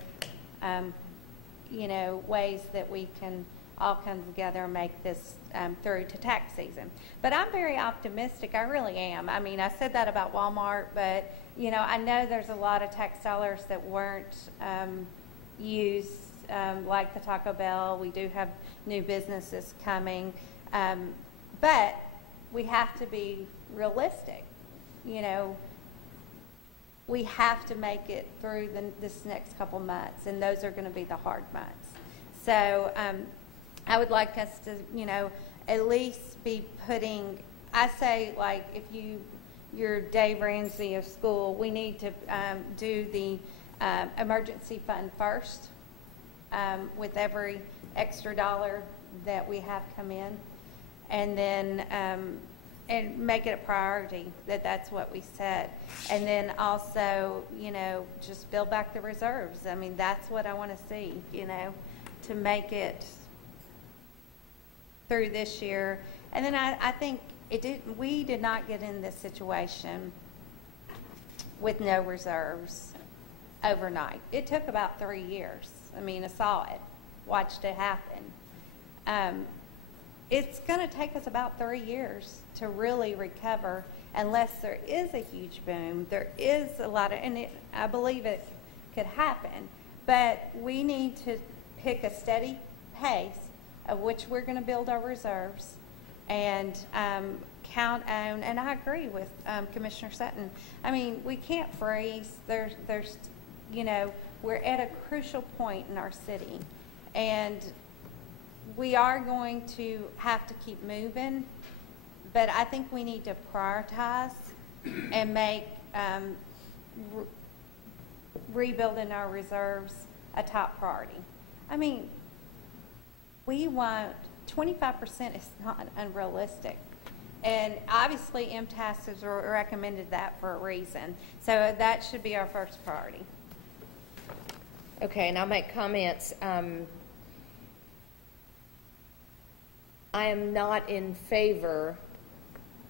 you know, ways that we can all come together and make this through to tax season. But I'm very optimistic. I really am. I mean, I said that about Walmart, but, you know, I know there's a lot of tax dollars that weren't used, like the Taco Bell. We do have new businesses coming. But we have to be realistic. You know, we have to make it through this next couple months, and those are going to be the hard months. So I would like us to, you know, at least be putting, I say, like, if you're Dave Ramsey of school, we need to do the emergency fund first with every extra dollar that we have come in, and then and make it a priority that's what we said. And then also, you know, just build back the reserves. I mean, that's what I want to see, you know, to make it through this year. And then I think we did not get in this situation with no reserves overnight. It took about 3 years. I mean, I saw it, watched it happen. It's going to take us about 3 years to really recover, unless there is a huge boom. There is a lot of, and I believe it could happen, but we need to pick a steady pace of which we're going to build our reserves and count on, and I agree with Commissioner Sutton. I mean, we can't freeze. There's, you know, we're at a crucial point in our city, and we are going to have to keep moving, but I think we need to prioritize and make rebuilding our reserves a top priority. I mean, we want 25% is not unrealistic. And obviously, MTAS has recommended that for a reason. So that should be our first priority. Okay, and I'll make comments. I am not in favor,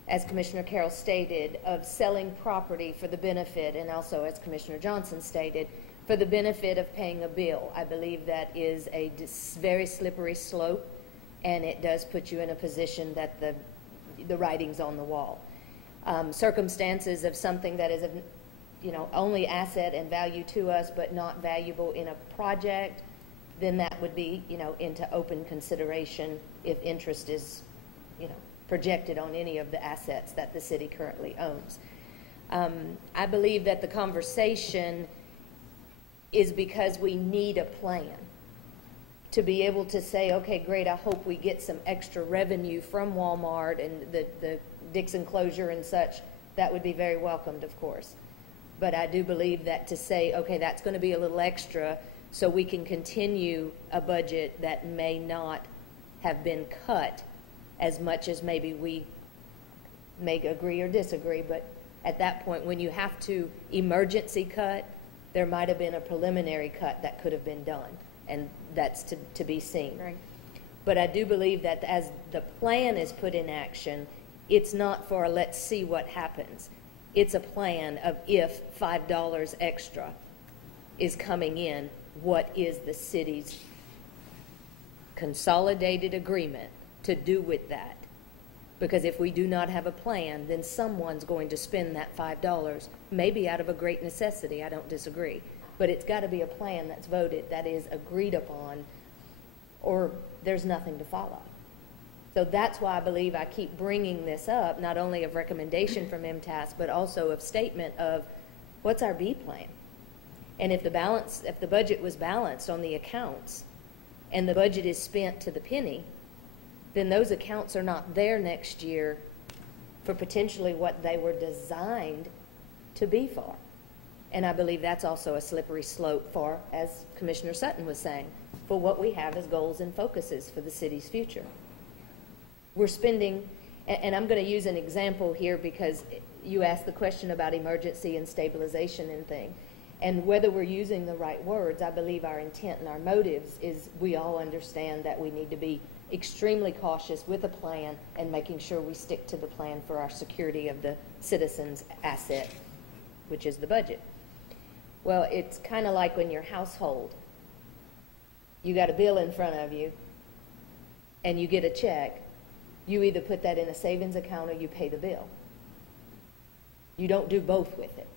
as Commissioner Carroll stated, of selling property for the benefit, and also as Commissioner Johnson stated, for the benefit of paying a bill. I believe that is a very slippery slope, and it does put you in a position that the writing's on the wall. Circumstances of something that is only asset and value to us, but not valuable in a project, then that would be, into open consideration if interest is, projected on any of the assets that the city currently owns. I believe that the conversation is because we need a plan to be able to say, okay, great, I hope we get some extra revenue from Walmart and the Dixon closure and such. That would be very welcomed, of course. But I do believe that to say, okay, that's going to be a little extra so we can continue a budget that may not have been cut as much as maybe we may agree or disagree. But at that point, when you have to emergency cut, there might have been a preliminary cut that could have been done, and that's to be seen. Right. But I do believe that as the plan is put in action, it's not for a let's see what happens. It's a plan of if $5 extra is coming in, what is the city's consolidated agreement to do with that? Because if we do not have a plan, then someone's going to spend that $5, maybe out of a great necessity, I don't disagree. But it's got to be a plan that's voted, that is agreed upon, or there's nothing to follow. So that's why I believe I keep bringing this up, not only of recommendation from MTAS, but also of statement of what's our B plan? And if the budget was balanced on the accounts and the budget is spent to the penny, then those accounts are not there next year for potentially what they were designed to be for. And I believe that's also a slippery slope for, as Commissioner Sutton was saying, for what we have as goals and focuses for the city's future. We're spending, and I'm going to use an example here because you asked the question about emergency and stabilization and thing. And whether we're using the right words, I believe our intent and our motives is we all understand that we need to be extremely cautious with a plan and making sure we stick to the plan for our security of the citizens' asset, which is the budget. Well, it's kind of like when your household, you got a bill in front of you and you get a check, you either put that in a savings account or you pay the bill. You don't do both with it.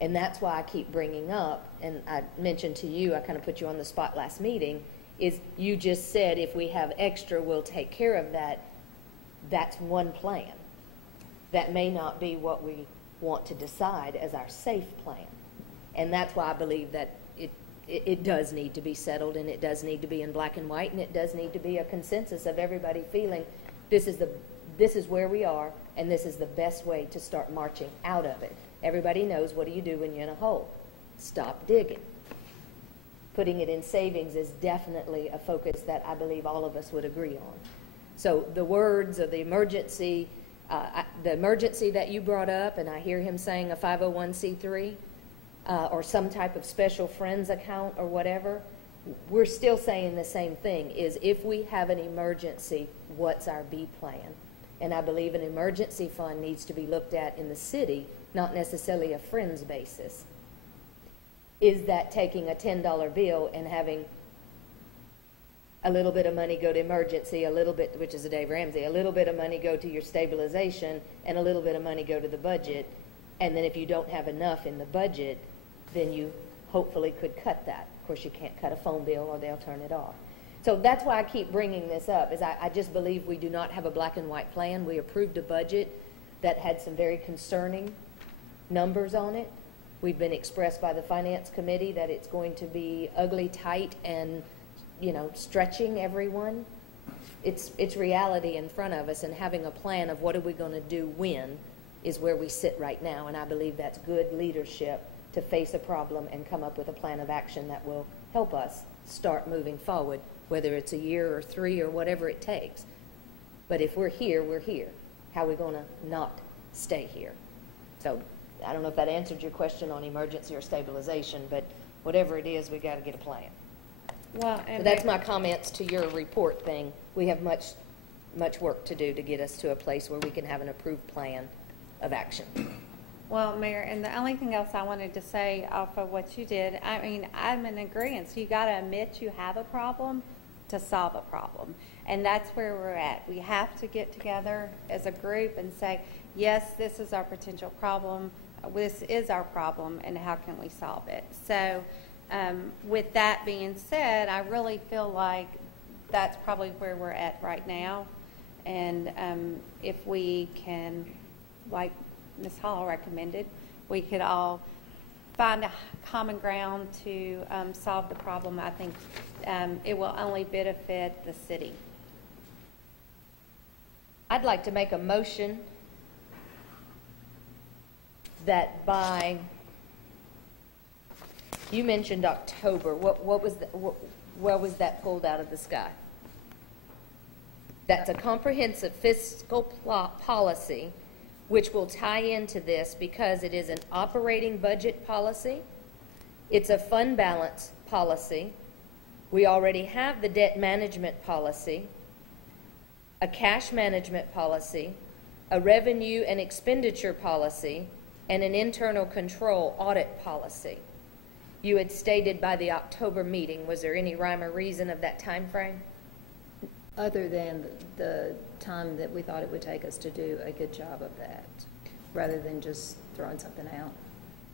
And that's why I keep bringing up, and I mentioned to you, I kind of put you on the spot last meeting, is you just said if we have extra, we'll take care of that. That's one plan. That may not be what we want to decide as our safe plan. And that's why I believe that it does need to be settled, and it does need to be in black and white, and it does need to be a consensus of everybody feeling this is where we are, and this is the best way to start marching out of it. Everybody knows, what do you do when you're in a hole? Stop digging. Putting it in savings is definitely a focus that I believe all of us would agree on. So the words of the emergency that you brought up, and I hear him saying a 501c3 or some type of special friends account or whatever, we're still saying the same thing, is if we have an emergency, what's our B plan? And I believe an emergency fund needs to be looked at in the city, not necessarily a friends basis. Is that taking a $10 bill and having a little bit of money go to emergency, a little bit, which is a Dave Ramsey, a little bit of money go to your stabilization, and a little bit of money go to the budget, and then if you don't have enough in the budget, then you hopefully could cut that. Of course, you can't cut a phone bill or they'll turn it off. So that's why I keep bringing this up, is I just believe we do not have a black and white plan. We approved a budget that had some very concerning numbers on it. We've been expressed by the Finance Committee that it's going to be ugly, tight, and, stretching everyone. It's reality in front of us, and having a plan of what are we going to do when is where we sit right now, and I believe that's good leadership to face a problem and come up with a plan of action that will help us start moving forward, whether it's a year or 3 or whatever it takes. But if we're here, we're here. How are we going to not stay here? So I don't know if that answered your question on emergency or stabilization, but whatever it is, we got to get a plan. Well, So that's my comments to your report thing. We have much work to do to get us to a place where we can have an approved plan of action. Well, Mayor, and the only thing else I wanted to say off of what you did, I mean, I'm in agreement. So you got to admit you have a problem to solve a problem. And that's where we're at. We have to get together as a group and say, yes, this is our potential problem. this is our problem and how can we solve it? So with that being said, I really feel like that's probably where we're at right now. And if we can, like Ms. Hall recommended, we could all find a common ground to solve the problem. I think it will only benefit the city. I'd like to make a motion that by, you mentioned October, what was the, where was that pulled out of the sky? That's a comprehensive fiscal policy which will tie into this because it is an operating budget policy. It's a fund balance policy. We already have the debt management policy, a cash management policy, a revenue and expenditure policy, and an internal control audit policy. You had stated by the October meeting. Was there any rhyme or reason of that time frame? Other than the time that we thought it would take us to do a good job of that, rather than just throwing something out.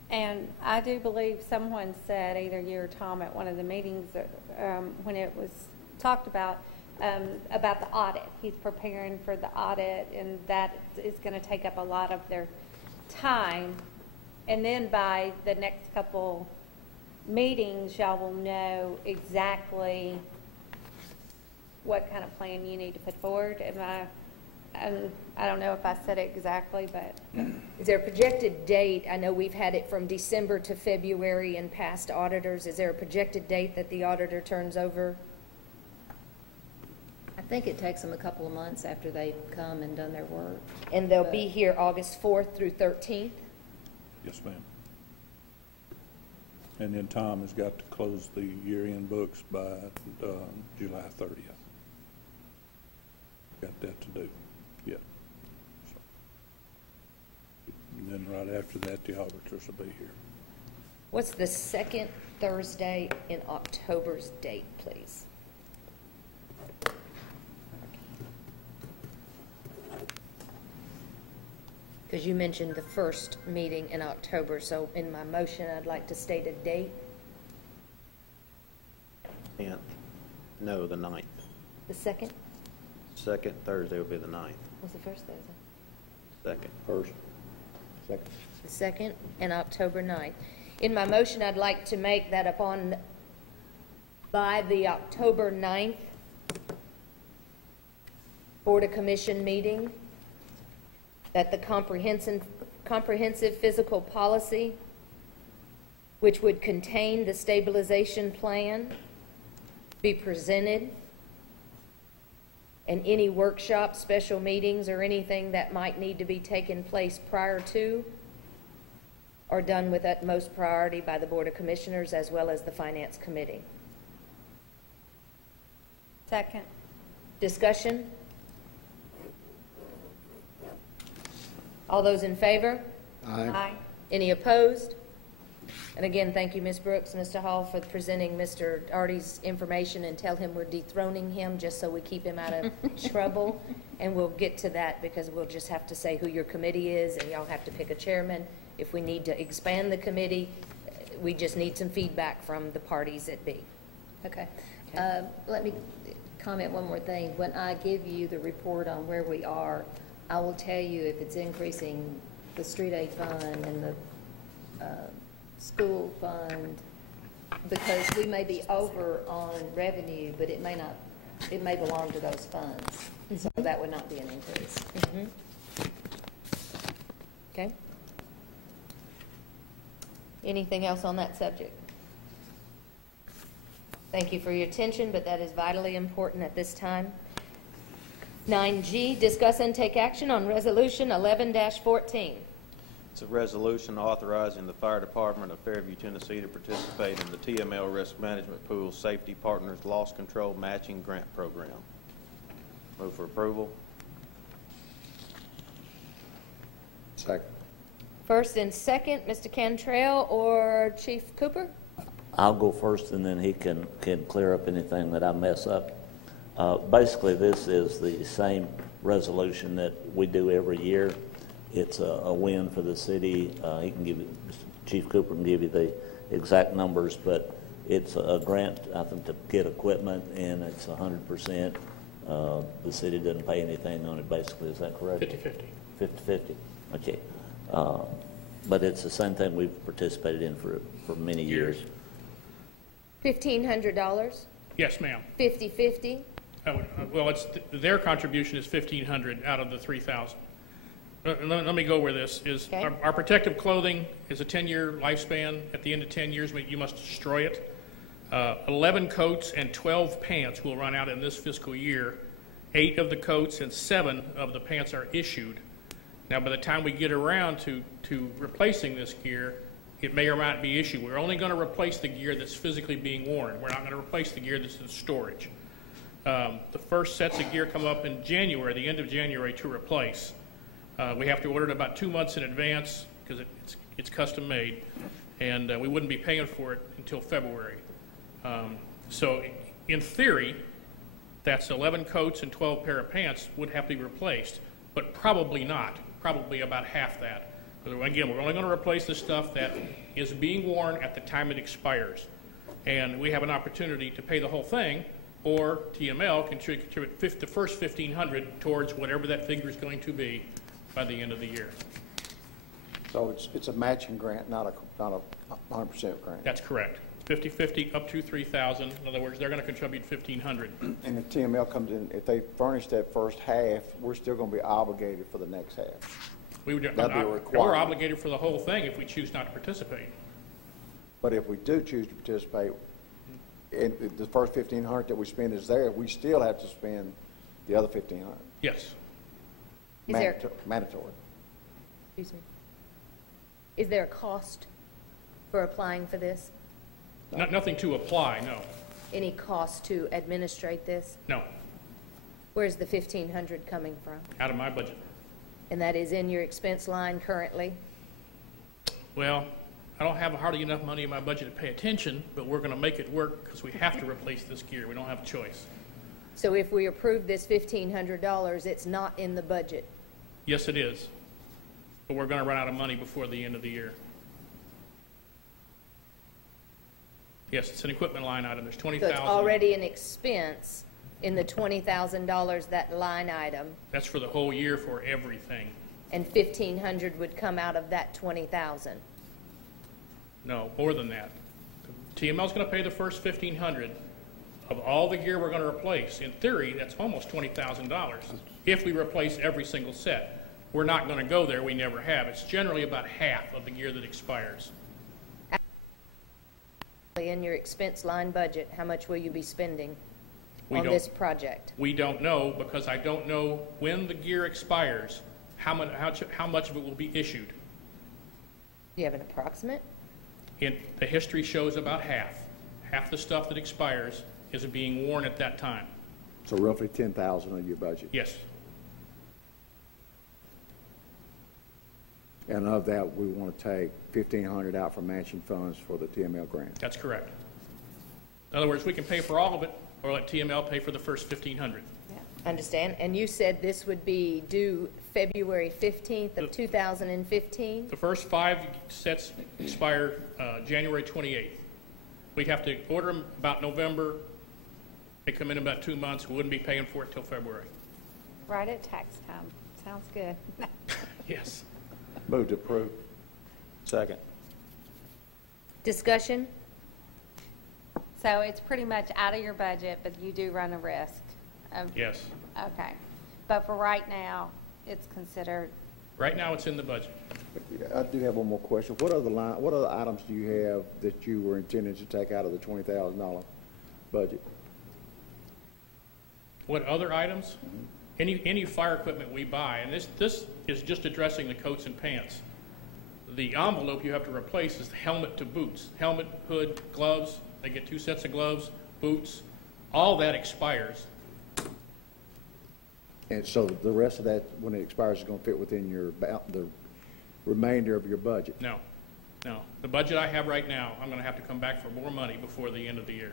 And I do believe someone said, either you or Tom at one of the meetings, when it was talked about the audit. He's preparing for the audit, and that is going to take up a lot of their time. And then by the next couple meetings, y'all will know exactly what kind of plan you need to put forward. I don't know if I said it exactly, but. Is there a projected date? I know we've had it from December to February in past auditors. Is there a projected date that the auditor turns over? I think it takes them a couple of months after they've come and done their work. And they'll be here August 4th through 13th? Yes, ma'am. And then Tom has got to close the year-end books by July 30th. Got that to do, yeah. So. And then right after that, the auditors will be here. What's the second Thursday in October's date, please? Because you mentioned the first meeting in October, so in my motion, I'd like to state a date. 10th. No, the 9th. The second? Second Thursday will be the 9th. What's the first Thursday? Second. First, second. The second and October 9th. In my motion, I'd like to make that by the October 9th Board of Commission meeting, that the comprehensive physical policy, which would contain the stabilization plan, be presented, and any workshops, special meetings, or anything that might need to be taken place prior to are done with utmost priority by the Board of Commissioners as well as the Finance Committee. Second. Discussion? All those in favor? Aye. Aye. Any opposed? And again, thank you, Ms. Brooks, Mr. Hall, for presenting Mr. Arty's information, and tell him we're dethroning him just so we keep him out of trouble. And we'll get to that because we'll just have to say who your committee is, and y'all have to pick a chairman. If we need to expand the committee, we just need some feedback from the parties that be. Okay. Let me comment one more thing. When I give you the report on where we are, I will tell you if it's increasing the street aid fund and the school fund, because we may be over on revenue, but it may not, it may belong to those funds. So that would not be an increase. Okay. Anything else on that subject? Thank you for your attention, but that is vitally important at this time. 9G, discuss and take action on Resolution 11-14. It's a resolution authorizing the Fire Department of Fairview, Tennessee to participate in the TML Risk Management Pool Safety Partners Loss Control Matching Grant Program. Move for approval. Second. First and second, Mr. Cantrell or Chief Cooper? I'll go first, and then he can clear up anything that I mess up. Basically, this is the same resolution that we do every year. it's a win for the city. He can give you, Chief Cooper can give you the exact numbers, but it's a grant, I think, to get equipment, and it's 100%. The city doesn't pay anything on it, basically. Is that correct? 50/50. 50/50. Okay. But it's the same thing we've participated in for many years. $1,500? Yes, ma'am. 50/50? Well, it's their contribution is 1,500 out of the 3,000. Let me go where this is. Okay. Our protective clothing is a 10-year lifespan. At the end of 10 years, you must destroy it. 11 coats and 12 pants will run out in this fiscal year. 8 of the coats and 7 of the pants are issued. Now, by the time we get around to replacing this gear, it may or may not be issued. We're only going to replace the gear that's physically being worn. We're not going to replace the gear that's in storage. The first sets of gear come up in January, the end of January, to replace. We have to order it about 2 months in advance because it's custom made, and we wouldn't be paying for it until February. So in theory, that's 11 coats and 12 pair of pants would have to be replaced, but probably not, probably about half that. Again, we're only going to replace the stuff that is being worn at the time it expires. And we have an opportunity to pay the whole thing, or TML can contribute the first $1,500 towards whatever that figure is going to be by the end of the year. So it's a matching grant, not a 100% grant. That's correct. 50/50 up to 3,000. In other words, they're going to contribute 1,500. And if TML comes in, if they furnish that first half, we're still going to be obligated for the next half. We would, That'd be a we're requirement. obligated for the whole thing if we choose not to participate. But if we do choose to participate, and the first 1,500 that we spend is there, we still have to spend the other 1,500. Yes. Is there- Mandatory. Excuse me. Is there a cost for applying for this? Nothing to apply, no. Any cost to administrate this? No, Where's the 1,500 coming from? out of my budget. And that is in your expense line currently? Well, I don't have hardly enough money in my budget to pay attention, but we're going to make it work because we have to replace this gear. We don't have a choice. So if we approve this $1,500, it's not in the budget? Yes, it is. But we're going to run out of money before the end of the year. Yes, it's an equipment line item. There's So 20,000. it's already an expense in the $20,000, that line item, That's for the whole year for everything. and 1,500 would come out of that 20,000? No, more than that. TML's going to pay the first 1,500 of all the gear we're going to replace. In theory, that's almost $20,000 if we replace every single set. We're not going to go there. We never have. It's generally about half of the gear that expires. In your expense line budget, how much will you be spending We on don't- this project? We don't know because I don't know when the gear expires, how much of it will be issued. Do you have an approximate? The history shows about half. Half the stuff that expires is being worn at that time. So roughly 10,000 of your budget. Yes. And of that, we want to take 1,500 out for matching funds for the TML grant. That's correct. In other words, we can pay for all of it or let TML pay for the first 1,500. Understand? And you said this would be due February 15th of 2015? The first 5 sets expire January 28th. We have to order them about November. They come in about 2 months. We wouldn't be paying for it till February. Right at tax time. Sounds good. Yes. Move to approve. Second. Discussion? So it's pretty much out of your budget, but you do run a risk of. Yes. Okay. But for right now, it's considered, Right now, it's in the budget. I do have one more question. What other items do you have that you were intending to take out of the $20,000 budget? What other items? Any fire equipment we buy, and this is just addressing the coats and pants. The envelope you have to replace is the helmet to boots. Helmet, hood, gloves, they get 2 sets of gloves, boots, all that expires. And so the rest of that, when it expires, is going to fit within the remainder of your budget? No, no. The budget I have right now, I'm gonna have to come back for more money before the end of the year.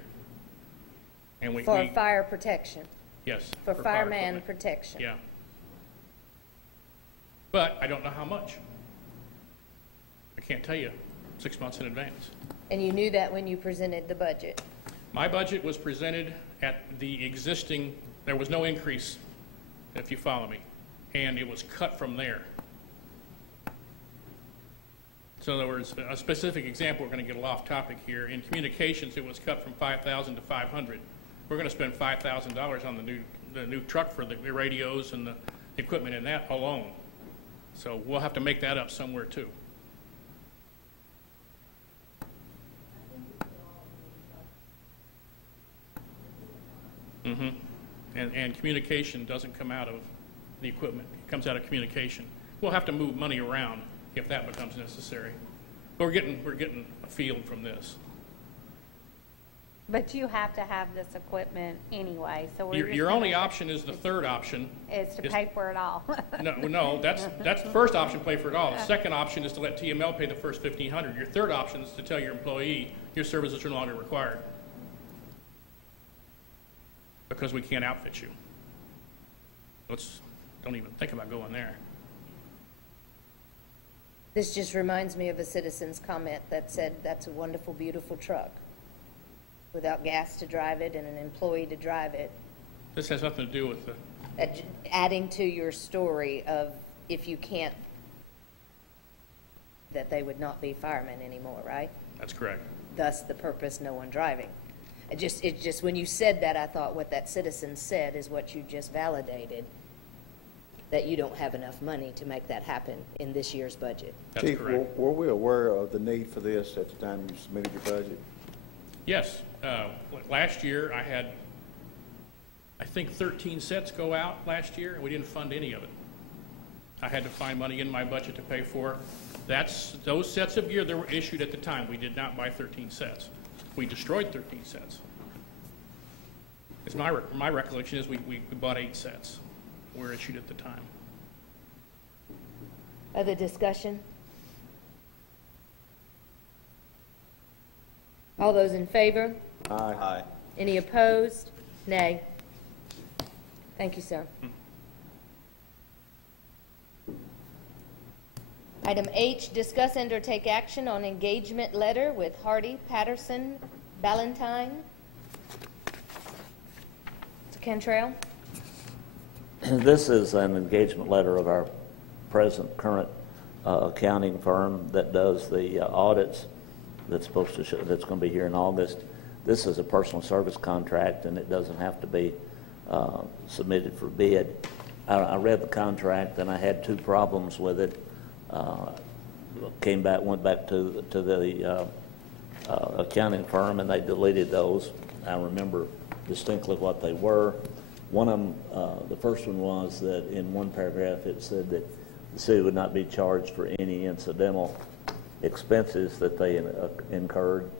And For fire protection? Yes. For fire fireman equipment. protection? Yeah. but I don't know how much. I can't tell you 6 months in advance. And you knew that when you presented the budget? My budget was presented at the existing, there was no increase, if you follow me, and it was cut from there. So in other words, a specific example, we're going to get a little off topic here. In communications, it was cut from $5,000 to $500. We're going to spend $5,000 on the new truck for the radios and the equipment in that alone. So we'll have to make that up somewhere too. Mm-hmm. And communication doesn't come out of the equipment. It comes out of communication. We'll have to move money around if that becomes necessary. But we're getting a field from this. But you have to have this equipment anyway, so we're Your only option is the third option. is to pay for it all. No, that's the first option, pay for it all. The second option is to let TML pay the first $1,500. Your third option is to tell your employee your services are no longer required because we can't outfit you. Don't even think about going there. This just reminds me of a citizen's comment that said, that's a wonderful, beautiful truck. Without gas to drive it and an employee to drive it. This has nothing to do with the... Adding to your story of if you can't, that they would not be firemen anymore, right? That's correct. Thus the purpose, no one driving. It just when you said that, I thought what that citizen said is what you just validated, that you don't have enough money to make that happen in this year's budget. That's Chief, correct. were we aware of the need for this at the time you submitted your budget? Yes. Last year, I had, I think, 13 sets go out last year, and we didn't fund any of it. I had to find money in my budget to pay for. Those sets of gear that were issued at the time. We did not buy 13 sets. We destroyed 13 sets. It's my recollection is we bought 8 sets were issued at the time. Other discussion? All those in favor? Aye. Any opposed? Nay. Thank you, sir. Item H, discuss and or take action on engagement letter with Hardy, Patterson, Ballantyne. Mr. Cantrell? This is an engagement letter of our current accounting firm that does the audits that's supposed to that's going to be here in August. This is a personal service contract, and it doesn't have to be submitted for bid. I read the contract, and I had 2 problems with it. Went back to the accounting firm, and they deleted those. I remember distinctly what they were. One of them, the first one was that in one paragraph it said that the city would not be charged for any incidental expenses that they incurred.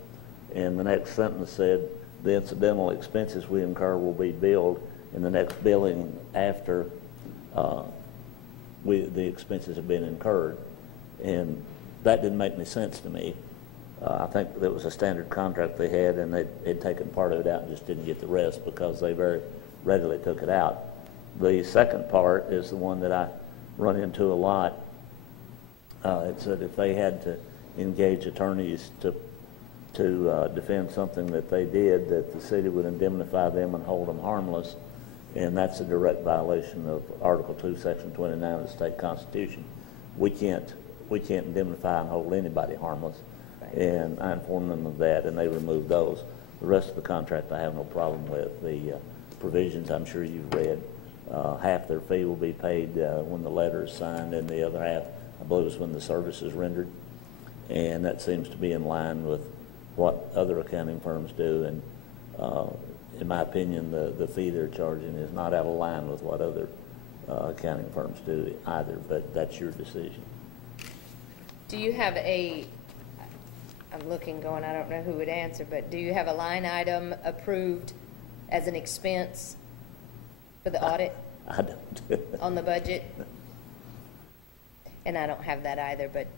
And the next sentence said, the incidental expenses we incur will be billed in the next billing after the expenses have been incurred. And that didn't make any sense to me. I think that was a standard contract they had, and they'd taken part of it out and just didn't get the rest because they very readily took it out. The second part is the one that I run into a lot. It said if they had to engage attorneys to defend something that they did, that the city would indemnify them and hold them harmless, and that's a direct violation of Article 2, Section 29 of the state constitution. We can't indemnify and hold anybody harmless, and I informed them of that, and they removed those. The rest of the contract I have no problem with. The provisions I'm sure you've read, half their fee will be paid when the letter is signed, and the other half, I believe, is when the service is rendered, and that seems to be in line with what other accounting firms do, and in my opinion, the fee they're charging is not out of line with what other accounting firms do either, but that's your decision. Do you have I'm looking going, I don't know who would answer, but do you have a line item approved as an expense for the audit? I don't. On the budget? And I don't have that either, but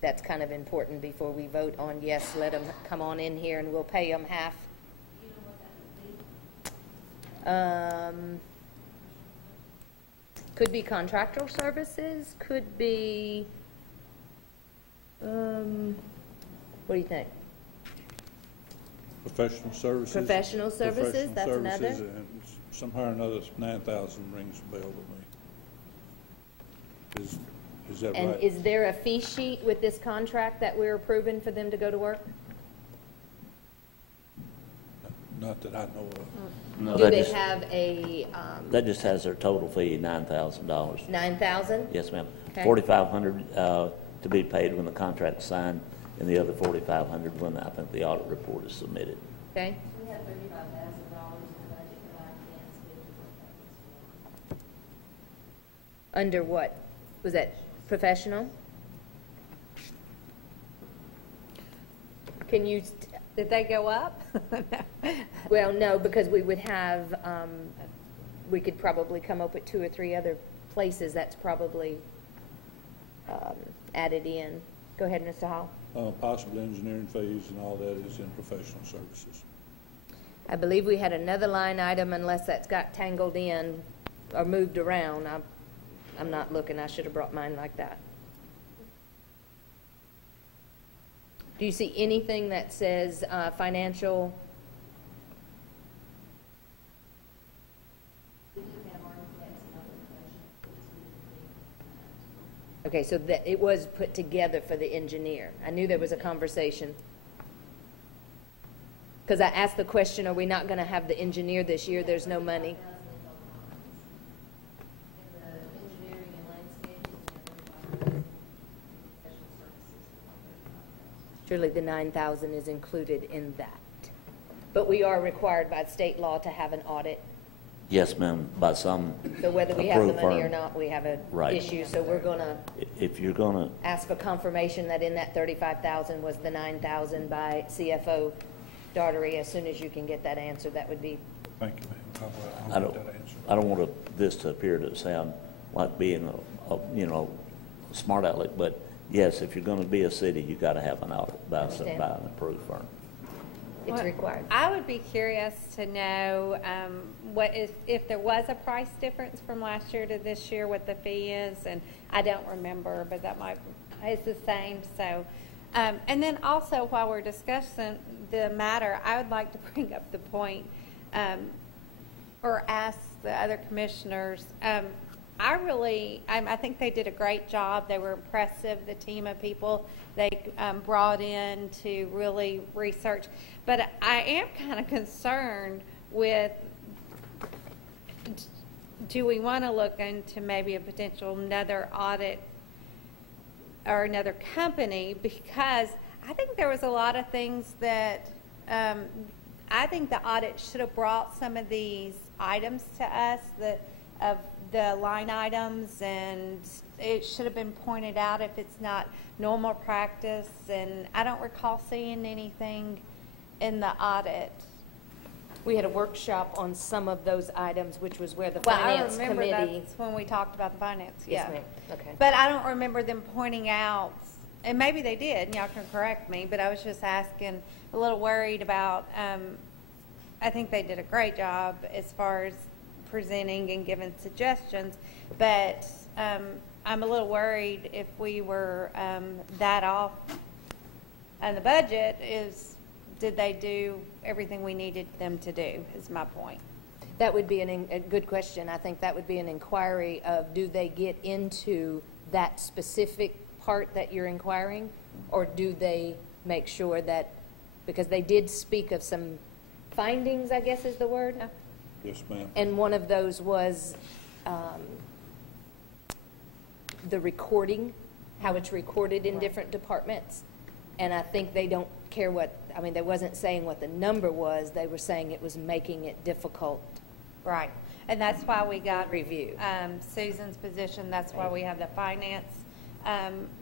that's kind of important before we vote on, yes, let them come on in here and we'll pay them half. Could be contractual services, could be, what do you think? Professional services. Professional services, that's Professional another. services, and somehow or another, 9,000 rings a bell to me. Is that And right? is there a fee sheet with this contract that we're approving for them to go to work? Not that I know of. No, Do that they just- have a, That just has their total fee, $9,000. 9,000? Yes, ma'am. Okay. 4,500 to be paid when the contract's signed, and the other 4,500 when I think the audit report is submitted. Okay. We have $35,000 in the budget, but I can't spend it. Under what? Was that professional? Can you, Did they go up? well, no, because we would have, we could probably come up with 2 or 3 other places that's probably added in. Go ahead, Mr. Hall. Possible engineering fees and all that is in professional services. I believe we had another line item, unless that's got tangled in or moved around. I'm not looking. I should have brought mine like that. Do you see anything that says financial? Okay, so that it was put together for the engineer. I knew there was a conversation. Because I asked the question, are we not going to have the engineer this year? There's no money. Surely the 9,000 is included in that. But we are required by state law to have an audit. Yes, ma'am, by some So whether we have the approved money or firm. not, we have an Right. issue. So we're going to If you're going to, ask for confirmation that in that 35,000 was the 9,000 by CFO Daughtery. As soon as you can get that answer, that would be, Thank you, ma'am. I don't, I don't want this to appear to sound like being a smart aleck, but yes, if you're going to be a city, you got to have an audit by Understand. an approved firm. it's Well, required. I would be curious to know what if there was a price difference from last year to this year, what the fee is, and I don't remember, but that might, it's the same, so. And then also, while we're discussing the matter, I would like to bring up the point, or ask the other commissioners, I think they did a great job. They were impressive, the team of people they brought in to really research. But I am kind of concerned with, do we want to look into maybe a potential another audit or another company? Because I think there was a lot of things that I think the audit should have brought some of these items to us, of the line items, and it should have been pointed out if it's not normal practice, and I don't recall seeing anything in the audit. We had a workshop on some of those items, which was where the Well, I finance remember committee. that's when we talked about the finance, Yes, yeah. ma'am. Okay. But I don't remember them pointing out, and maybe they did, and y'all can correct me, but I was just asking, a little worried about, I think they did a great job as far as presenting and giving suggestions, but I'm a little worried if we were that off on the budget, did they do everything we needed them to do, is my point. That would be a good question. I think that would be an inquiry of, do they get into that specific part that you're inquiring? Or do they make sure that, because they did speak of some findings, I guess is the word? Yes, ma'am. And one of those was the recording, how it's recorded in different departments. And I think they don't care they wasn't saying what the number was, they were saying it was making it difficult. Right, and that's why we got review Susan's position, that's why we have the finance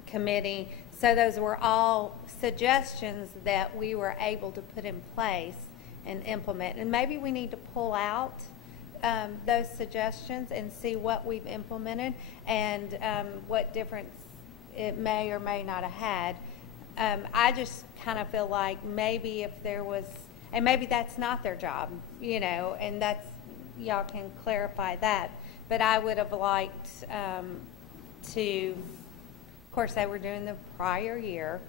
committee. So those were all suggestions that we were able to put in place and implement. And maybe we need to pull out those suggestions and see what we've implemented and what difference it may or may not have had. I just kind of feel like maybe if there was, and maybe that's not their job, and that's, y'all can clarify that. but I would have liked to, of course, they were doing the prior year,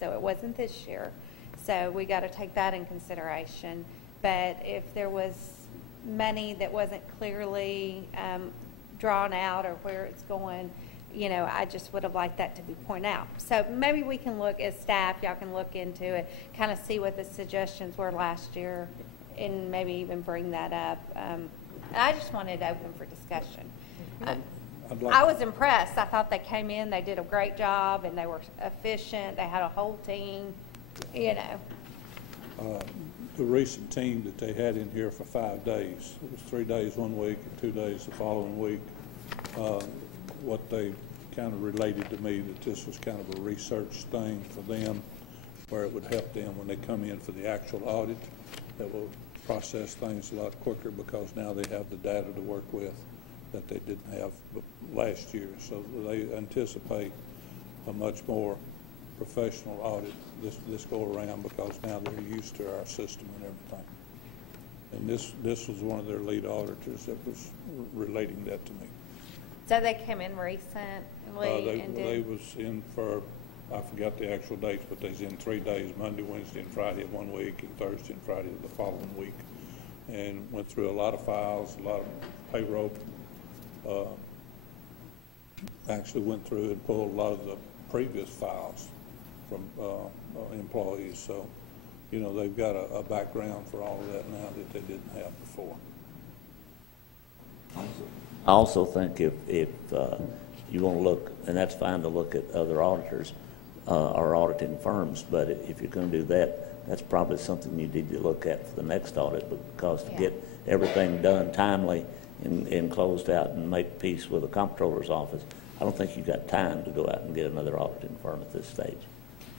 so it wasn't this year. So we got to take that in consideration. But if there was money that wasn't clearly drawn out or where it's going, you know, I just would have liked that to be pointed out. So maybe we can look as staff, y'all can look into it, kind of see what the suggestions were last year and maybe even bring that up. And I just wanted it open for discussion. I was impressed. I thought they came in, they did a great job, and they were efficient. They had a whole team, you know. The recent team that they had in here for 5 days, it was 3 days one week and 2 days the following week. What they kind of related to me that this was kind of a research thing for them, where it would help them when they come in for the actual audit, that will process things a lot quicker because now they have the data to work with that they didn't have last year. So they anticipate a much more professional audit this go around because now they're used to our system and everything. And this was one of their lead auditors that was relating that to me. So they came in recently and did... They was in for, I forgot the actual dates, but they was in 3 days, Monday, Wednesday, and Friday of one week, and Thursday and Friday of the following week. And went through a lot of files, a lot of payroll. Actually went through and pulled a lot of the previous files from employees. So, you know, they've got a background for all of that now that they didn't have before. I also think if you want to look, and that's fine to look at other auditors or auditing firms, but if you're going to do that, that's probably something you need to look at for the next audit, because to get everything done timely and closed out and make peace with the comptroller's office, I don't think you've got time to go out and get another auditing firm at this stage.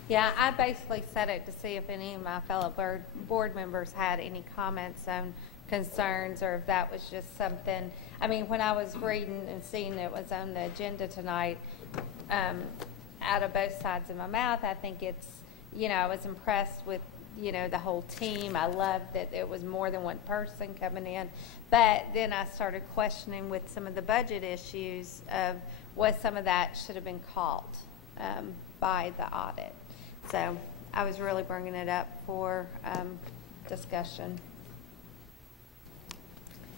Yeah, I basically said it to see if any of my fellow board members had any comments on concerns, or if that was just something. I mean, when I was reading and seeing it was on the agenda tonight, out of both sides of my mouth, I think it's, you know, I was impressed with, you know, the whole team. I loved that it was more than one person coming in. But then I started questioning with some of the budget issues of what some of that should have been caught by the audit. So I was really bringing it up for discussion.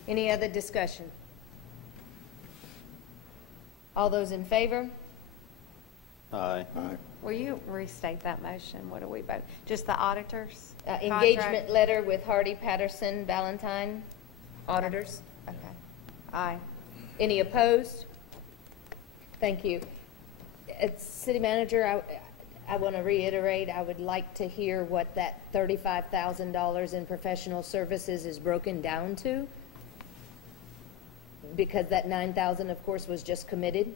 Any other discussion? All those in favor? Aye. Aye. Will you restate that motion? What do we vote? Just the auditors? Engagement Contract? letter with Hardy, Patterson, Valentine, auditors. Okay. Aye. Any opposed? Thank you. City Manager, I want to reiterate, I would like to hear what that $35,000 in professional services is broken down to, because that $9,000, of course, was just committed.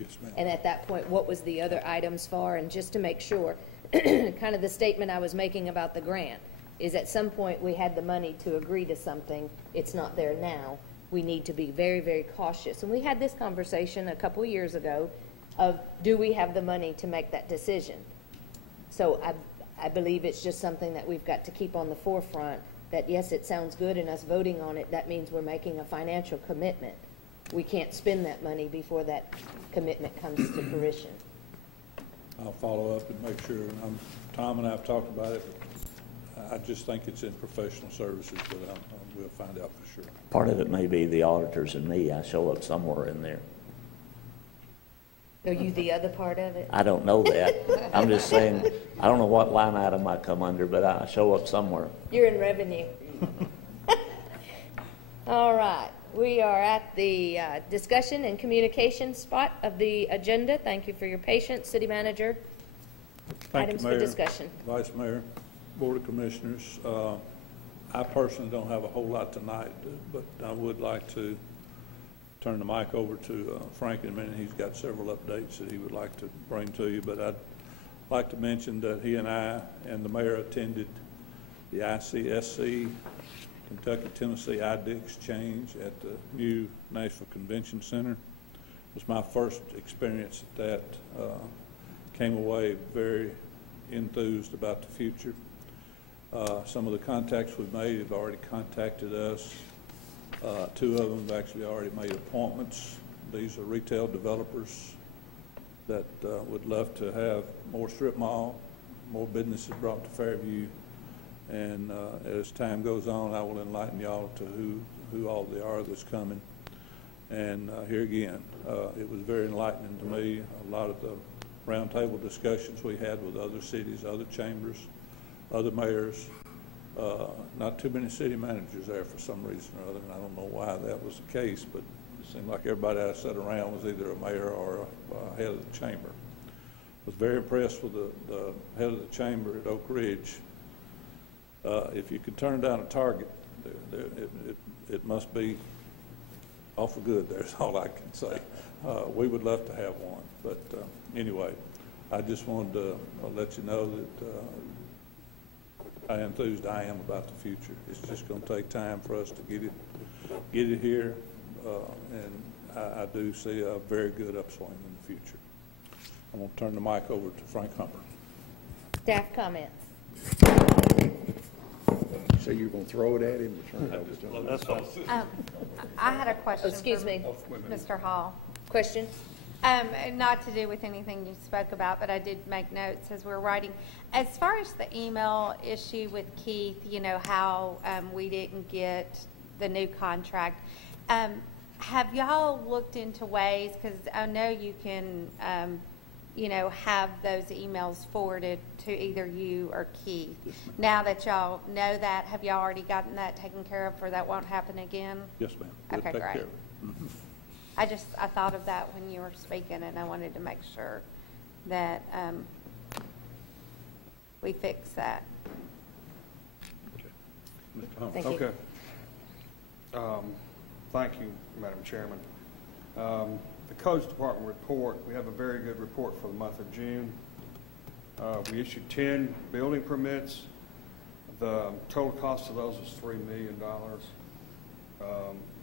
Yes, ma'am. And at that point, what was the other items for? And just to make sure, kind of the statement I was making about the grant is at some point we had the money to agree to something. It's not there now. We need to be very, very cautious. And we had this conversation a couple years ago of, do we have the money to make that decision? So I believe it's just something that we've got to keep on the forefront, that yes, it sounds good in us voting on it. That means we're making a financial commitment. We can't spend that money before that commitment comes to fruition. I'll follow up and make sure. Tom and I have talked about it. I just think it's in professional services, but we'll find out for sure. Part of it may be the auditors and me. I show up somewhere in there. Are you the other part of it? I don't know that. I'm just saying, I don't know what line item I come under, but I show up somewhere. You're in revenue. All right. We are at the discussion and communication spot of the agenda. Thank you for your patience, City Manager. Thank Items you, Mayor, for discussion. Vice Mayor, Board of Commissioners. I personally don't have a whole lot tonight, but I would like to turn the mic over to Frank in a minute. He's got several updates that he would like to bring to you, but I'd like to mention that he and I and the mayor attended the ICSC Kentucky-Tennessee ID Exchange at the new Nashville Convention Center. It was my first experience at that. Came away very enthused about the future. Some of the contacts we've made have already contacted us Two of them have actually already made appointments. These are retail developers that would love to have more strip mall, more businesses brought to Fairview. And as time goes on, I will enlighten y'all to who all they are that's coming. And here again, it was very enlightening to me. A lot of the roundtable discussions we had with other cities, other chambers, other mayors, not too many city managers there for some reason or other, and I don't know why that was the case, but it seemed like everybody I sat around was either a mayor or a head of the chamber. I was very impressed with the head of the chamber at Oak Ridge. If you could turn down a target, it must be awful good. There's all I can say. We would love to have one, but anyway, I just wanted to let you know that how enthused I am about the future. It's just going to take time for us to get it here, and I do see a very good upswing in the future. I'm going to turn the mic over to Frank Humber. Staff comments. So you're going to throw it at him or turn it over to him? That's all. I had a question. Excuse me. Mr. Hall. Question? Not to do with anything you spoke about, but I did make notes as we were writing. As far as the email issue with Keith, you know, how we didn't get the new contract, have y'all looked into ways, because I know you can, you know, have those emails forwarded to either you or Keith. Now that y'all know that, have y'all already gotten that taken care of, or that won't happen again? Yes, ma'am. We'll Okay, take great. care of it. Mm-hmm. I thought of that when you were speaking, and I wanted to make sure that we fix that. Thank you. Okay. Thank you, Madam Chairman. The Codes Department report, we have a very good report for the month of June. We issued 10 building permits. The total cost of those was $3 million.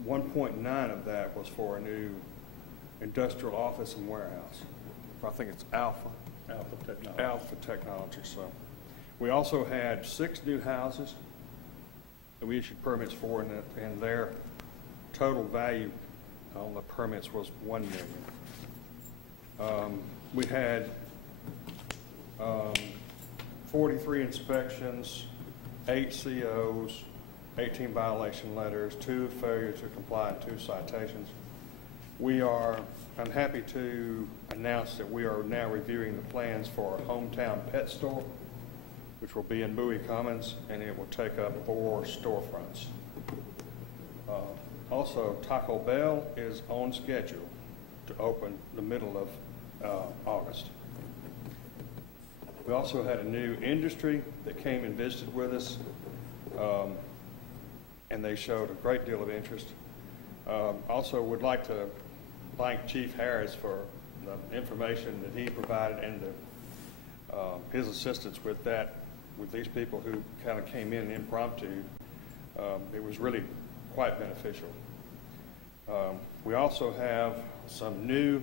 1.9 of that was for a new industrial office and warehouse. I think it's Alpha Technology. So we also had 6 new houses that we issued permits for, and their total value on the permits was $1 million. We had 43 inspections, 8 COs, 18 violation letters, 2 failure to comply, and 2 citations. I'm happy to announce that we are now reviewing the plans for a hometown pet store, which will be in Bowie Commons, and it will take up 4 storefronts. Also, Taco Bell is on schedule to open the middle of August. We also had a new industry that came and visited with us, and they showed a great deal of interest. Also would like to thank Chief Harris for the information that he provided and his assistance with that, with these people who kind of came in impromptu. It was really quite beneficial. We also have some new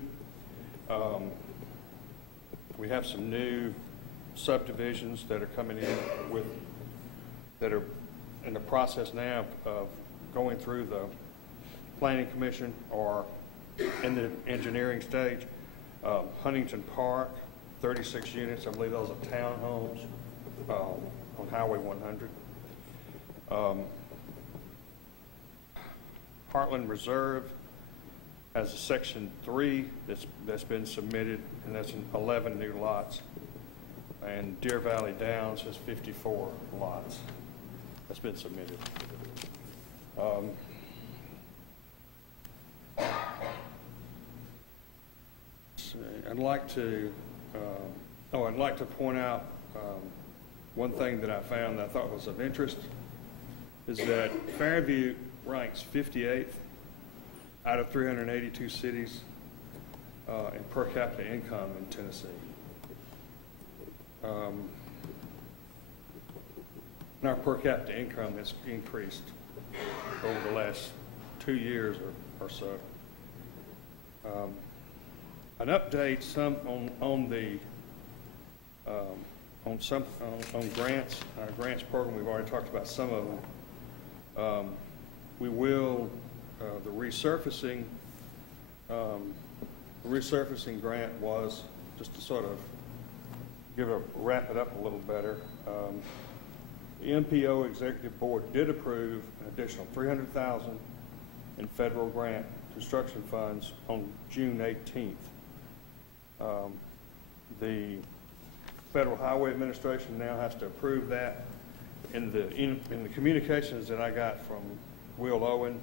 subdivisions that are coming in that are in the process now of going through the Planning Commission or in the engineering stage. Huntington Park, 36 units, I believe those are townhomes on Highway 100. Heartland Reserve has a Section 3 that's been submitted, and that's in 11 new lots. And Deer Valley Downs has 54 lots that's been submitted. I'd like to point out one thing that I found that I thought was of interest is that Fairview ranks 58th out of 382 cities in per capita income in Tennessee. And our per capita income has increased over the last 2 years or so. An update on grants, our grants program. We've already talked about some of them. We will resurfacing grant was, just to sort of wrap it up a little better, the MPO Executive Board did approve an additional $300,000 in federal grant construction funds on June 18th. The Federal Highway Administration now has to approve that. In the communications that I got from Will Owen,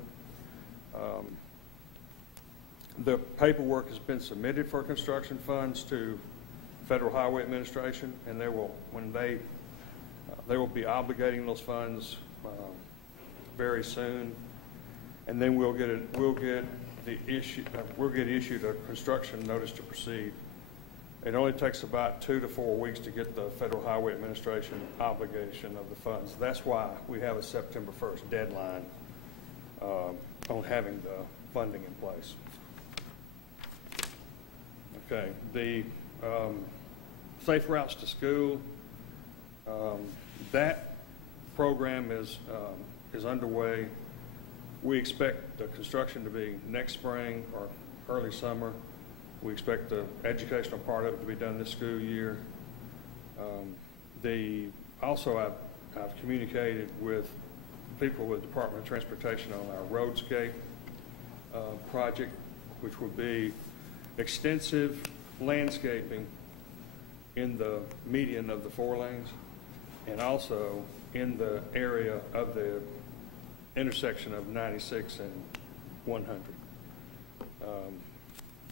the paperwork has been submitted for construction funds to Federal Highway Administration, and they will be obligating those funds very soon, and then we'll get issued a construction notice to proceed. It only takes about 2 to 4 weeks to get the Federal Highway Administration obligation of the funds. That's why we have a September 1st deadline on having the funding in place. Okay, the Safe Routes to School, that program is underway. We expect the construction to be next spring or early summer. We expect the educational part of it to be done this school year. I've communicated with people with the Department of Transportation on our roadscape project, which will be extensive landscaping in the median of the 4 lanes and also in the area of the intersection of 96 and 100.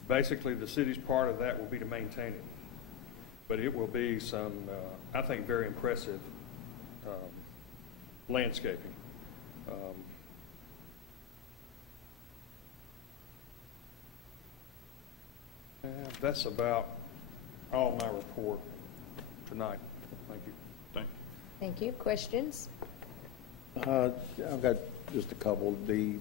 Basically, the city's part of that will be to maintain it, but it will be some, I think, very impressive landscaping. And that's about all my report tonight. Thank you. Thank you. Questions? I've got just a couple. The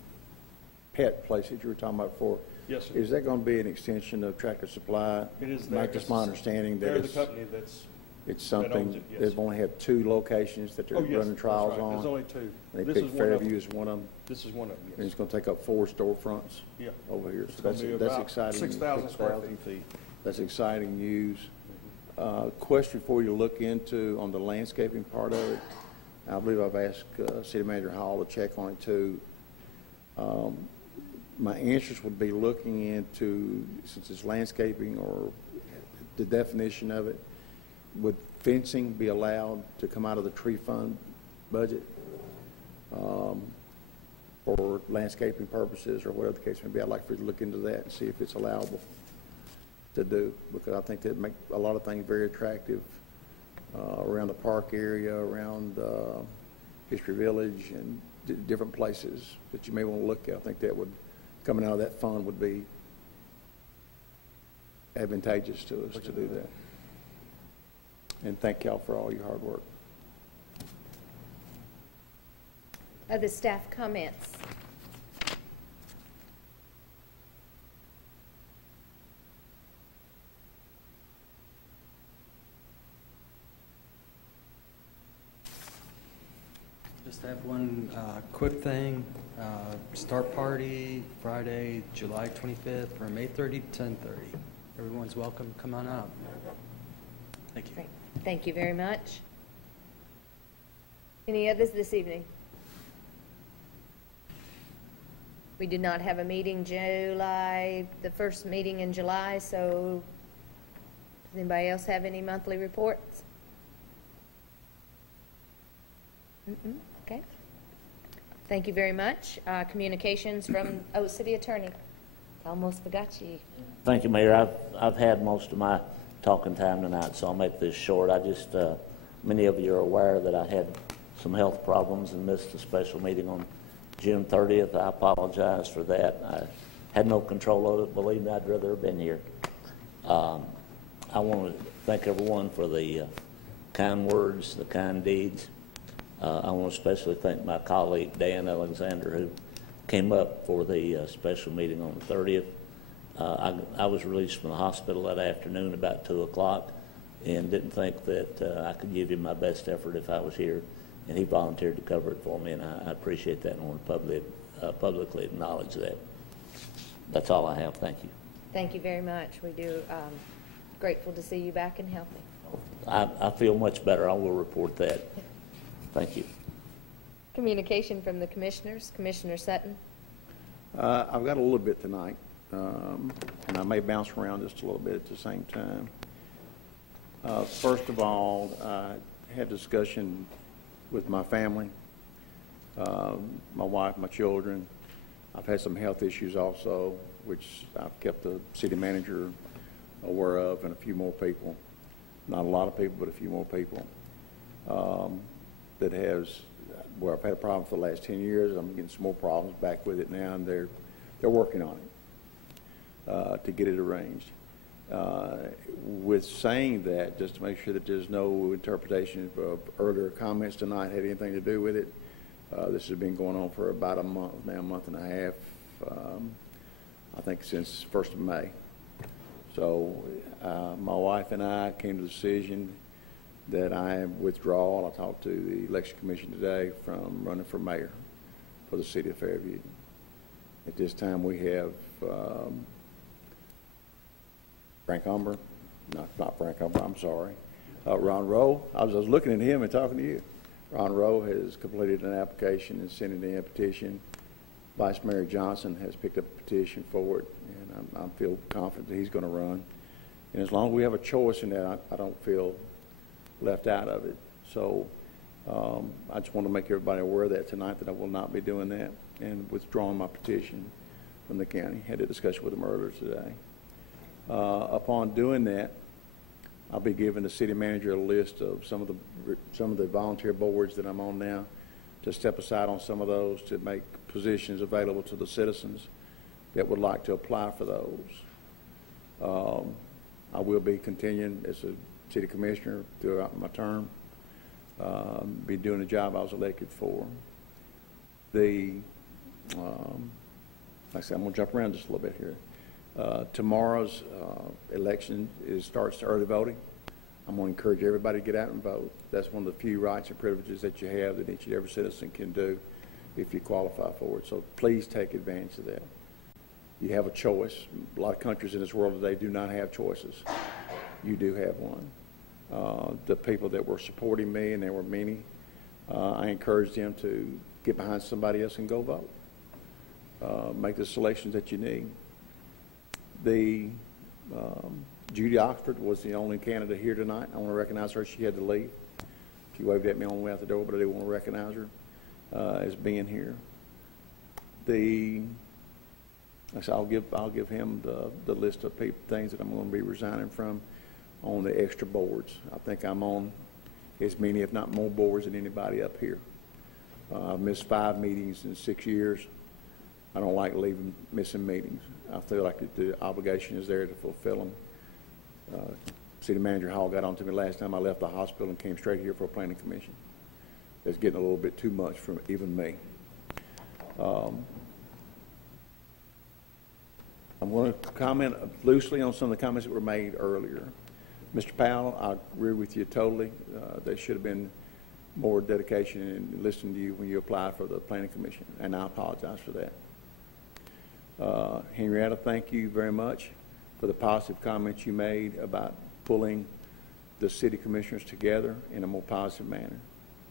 pet place that you were talking about before. Yes, sir. Is that going to be an extension of Tractor Supply? It is. That's my understanding that they're the company that's. It's something, they've only had 2 locations that they're running trials on. There's only 2. They picked Fairview as one of them. This is one of them, yes. And it's going to take up 4 storefronts over here. So that's exciting. 6,000 square feet. That's exciting news. Question for you to look into on the landscaping part of it. I believe I've asked City Manager Hall to check on it too. My interest would be looking into, since it's landscaping or the definition of it, would fencing be allowed to come out of the tree fund budget for landscaping purposes or whatever the case may be? I'd like for you to look into that and see if it's allowable to do, because I think that make a lot of things very attractive around the park area, around History Village, and different places that you may want to look at. I think that would, coming out of that fund, would be advantageous to us to do that. And thank y'all for all your hard work. Other staff comments? Just have one quick thing. Start party Friday, July 25th from 8:30 to 10:30. Everyone's welcome. Come on out. Thank you. Great. Thank you very much. Any others this evening? We did not have a meeting the first meeting in July, so does anybody else have any monthly reports? Okay. Thank you very much. Communications from, City Attorney. Almost forgot you. Thank you, Mayor. I've had most of my talking time tonight, so I'll make this short. Many of you are aware that I had some health problems and missed a special meeting on June 30th. I apologize for that. I had no control of it. Believe me, I'd rather have been here. I want to thank everyone for the kind words, the kind deeds. I want to especially thank my colleague, Dan Alexander, who came up for the special meeting on the 30th. I was released from the hospital that afternoon about 2 o'clock and didn't think that I could give him my best effort if I was here, and he volunteered to cover it for me, and I appreciate that and want to publicly acknowledge that. That's all I have. Thank you. Thank you very much. We do, grateful to see you back and healthy. I feel much better. I will report that. Thank you. Communication from the commissioners. Commissioner Sutton. I've got a little bit tonight, and I may bounce around just a little bit at the same time. First of all, I had discussion with my family, my wife, my children. I've had some health issues also, which I've kept the city manager aware of, and a few more people. Not a lot of people, but a few more people that has, where I've had a problem for the last 10 years. I'm getting some more problems back with it now, and they're working on it to get it arranged. With saying that, just to make sure that there's no interpretation of earlier comments tonight had anything to do with it, this has been going on for about a month now, a month and a half, I think since 1st of May. So my wife and I came to the decision that I withdraw. I talked to the Election Commission today from running for mayor for the city of Fairview. At this time we have Frank Umber, not Frank Umber, I'm sorry, Ron Rowe. I was looking at him and talking to you. Ron Rowe has completed an application and sent it in a petition. Vice Mayor Johnson has picked up a petition for it, and I feel confident that he's going to run. And as long as we have a choice in that, I don't feel left out of it. So I just want to make everybody aware of that tonight, that I will not be doing that and withdrawing my petition from the county. Had a discussion with them earlier today. Upon doing that, I'll be giving the city manager a list of some of the volunteer boards that I'm on now, to step aside on some of those to make positions available to the citizens that would like to apply for those. I will be continuing as a city commissioner throughout my term, be doing the job I was elected for. Like I said, I'm going to jump around just a little bit here. Tomorrow's election starts early voting. I'm going to encourage everybody to get out and vote. That's one of the few rights and privileges that you have that each and every citizen can do if you qualify for it. So please take advantage of that. You have a choice. A lot of countries in this world today do not have choices. You do have one. The people that were supporting me, and there were many, I encouraged them to get behind somebody else and go vote. Make the selections that you need. Judy Oxford was the only candidate here tonight. I want to recognize her. She had to leave. She waved at me on the way out the door, but I do want to recognize her as being here. I'll give him the list of things that I'm going to be resigning from on the extra boards. I think I'm on as many, if not more, boards than anybody up here. I've missed 5 meetings in 6 years. I don't like missing meetings. I feel like the obligation is there to fulfill them. City Manager Hall got on to me last time I left the hospital and came straight here for a planning commission. It's getting a little bit too much for even me. I'm going to comment loosely on some of the comments that were made earlier. Mr. Powell, I agree with you totally. There should have been more dedication in listening to you when you applied for the planning commission, and I apologize for that. Henrietta, thank you very much for the positive comments you made about pulling the city commissioners together in a more positive manner.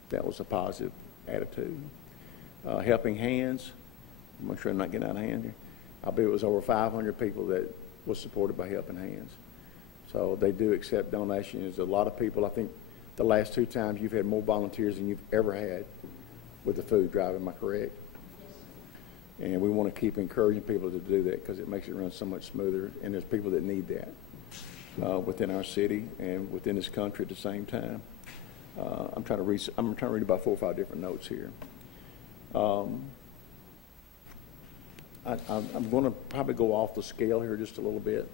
That was a positive attitude. Helping Hands, I'm sure I'm not getting out of hand here. I believe it was over 500 people that was supported by Helping Hands. So they do accept donations. A lot of people, I think the last 2 times you've had more volunteers than you've ever had with the food drive, am I correct? And we want to keep encouraging people to do that because it makes it run so much smoother, and there's people that need that within our city and within this country at the same time. I'm trying to read about 4 or 5 different notes here. I'm going to probably go off the scale here just a little bit.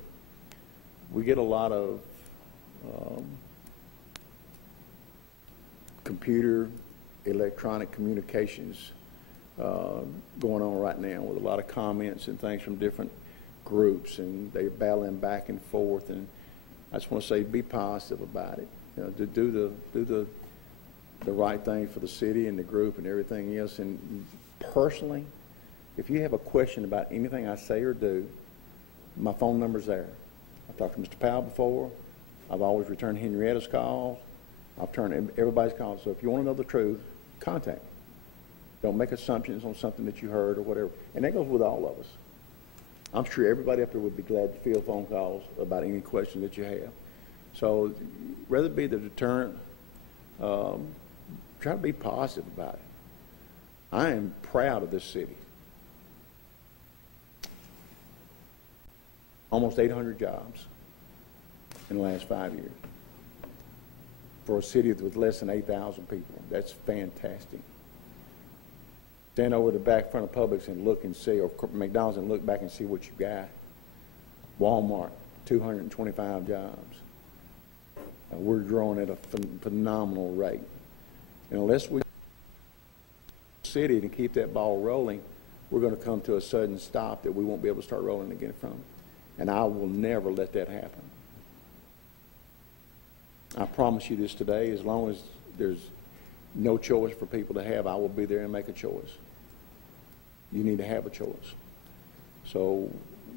We get a lot of computer, electronic communications going on right now with a lot of comments and things from different groups, and they're battling back and forth. And I just want to say, be positive about it. You know, to do the right thing for the city and the group and everything else. And personally, If you have a question about anything I say or do, my phone number's there. I've talked to Mr. Powell before. I've always returned Henrietta's calls. I've turned everybody's calls. So if you want to know the truth, contact me. Don't make assumptions on something that you heard or whatever. And that goes with all of us. I'm sure everybody up there would be glad to field phone calls about any question that you have. So rather be the deterrent, try to be positive about it. I am proud of this city. Almost 800 jobs in the last 5 years. For a city with less than 8,000 people, that's fantastic. Stand over the back front of Publix and look and see, or McDonald's and look back and see what you got. Walmart, 225 jobs. We're growing at a phenomenal rate. And unless we city to keep that ball rolling, we're going to come to a sudden stop that we won't be able to start rolling again from. And I will never let that happen. I promise you this today, as long as there's no choice for people to have, I will be there and make a choice. You need to have a choice. So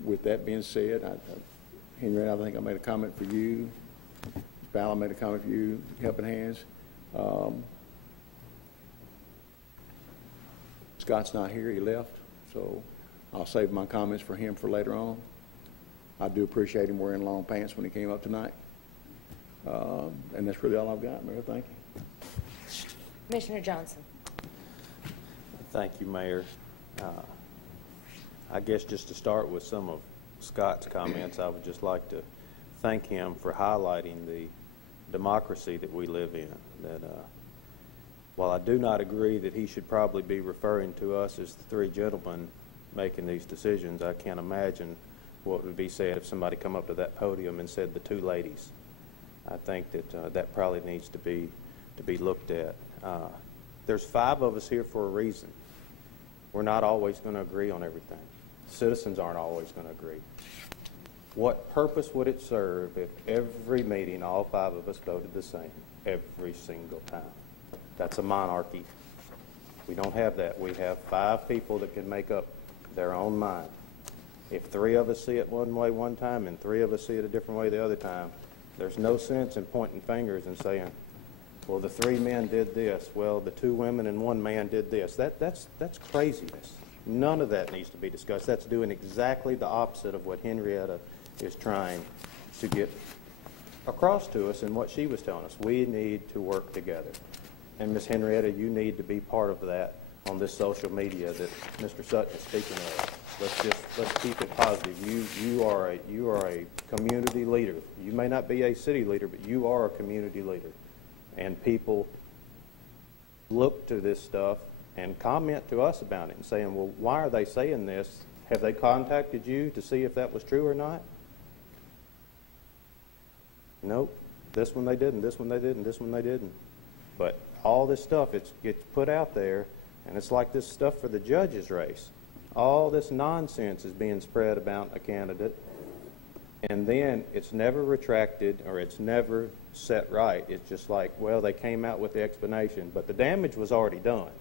with that being said, Henry, I think I made a comment for you. Val, I made a comment for you, Helping Hands. Scott's not here, he left, so I'll save my comments for him for later on. I do appreciate him wearing long pants when he came up tonight. And that's really all I've got, Mayor. Thank you. Commissioner Johnson. Thank you, Mayor. I guess just to start with some of Scott's comments, I would just like to thank him for highlighting the democracy that we live in. That while I do not agree that he should probably be referring to us as the three gentlemen making these decisions, I can't imagine what would be said if somebody come up to that podium and said the two ladies. I think that that probably needs to be looked at. There's 5 of us here for a reason. We're not always going to agree on everything. Citizens aren't always going to agree. What purpose would it serve if every meeting all 5 of us voted the same every single time? That's a monarchy. We don't have that. We have 5 people that can make up their own mind. If 3 of us see it one way one time and 3 of us see it a different way the other time, there's no sense in pointing fingers and saying, well, the 3 men did this. Well, the 2 women and 1 man did this. That's craziness. None of that needs to be discussed. That's doing exactly the opposite of what Henrietta is trying to get across to us and what she was telling us. We need to work together. And Ms. Henrietta, you need to be part of that on this social media that Mr. Sutton is speaking of. Let's keep it positive. You are a community leader. You may not be a city leader, but you are a community leader. And people look to this stuff and comment to us about it and saying, well, why are they saying this? Have they contacted you to see if that was true or not? Nope. This one they didn't, this one they didn't, this one they didn't. But all this stuff, it gets put out there, and it's like this stuff for the judges' race. All this nonsense is being spread about a candidate, and then it's never retracted or it's never set right. It's just like, well, they came out with the explanation, but the damage was already done.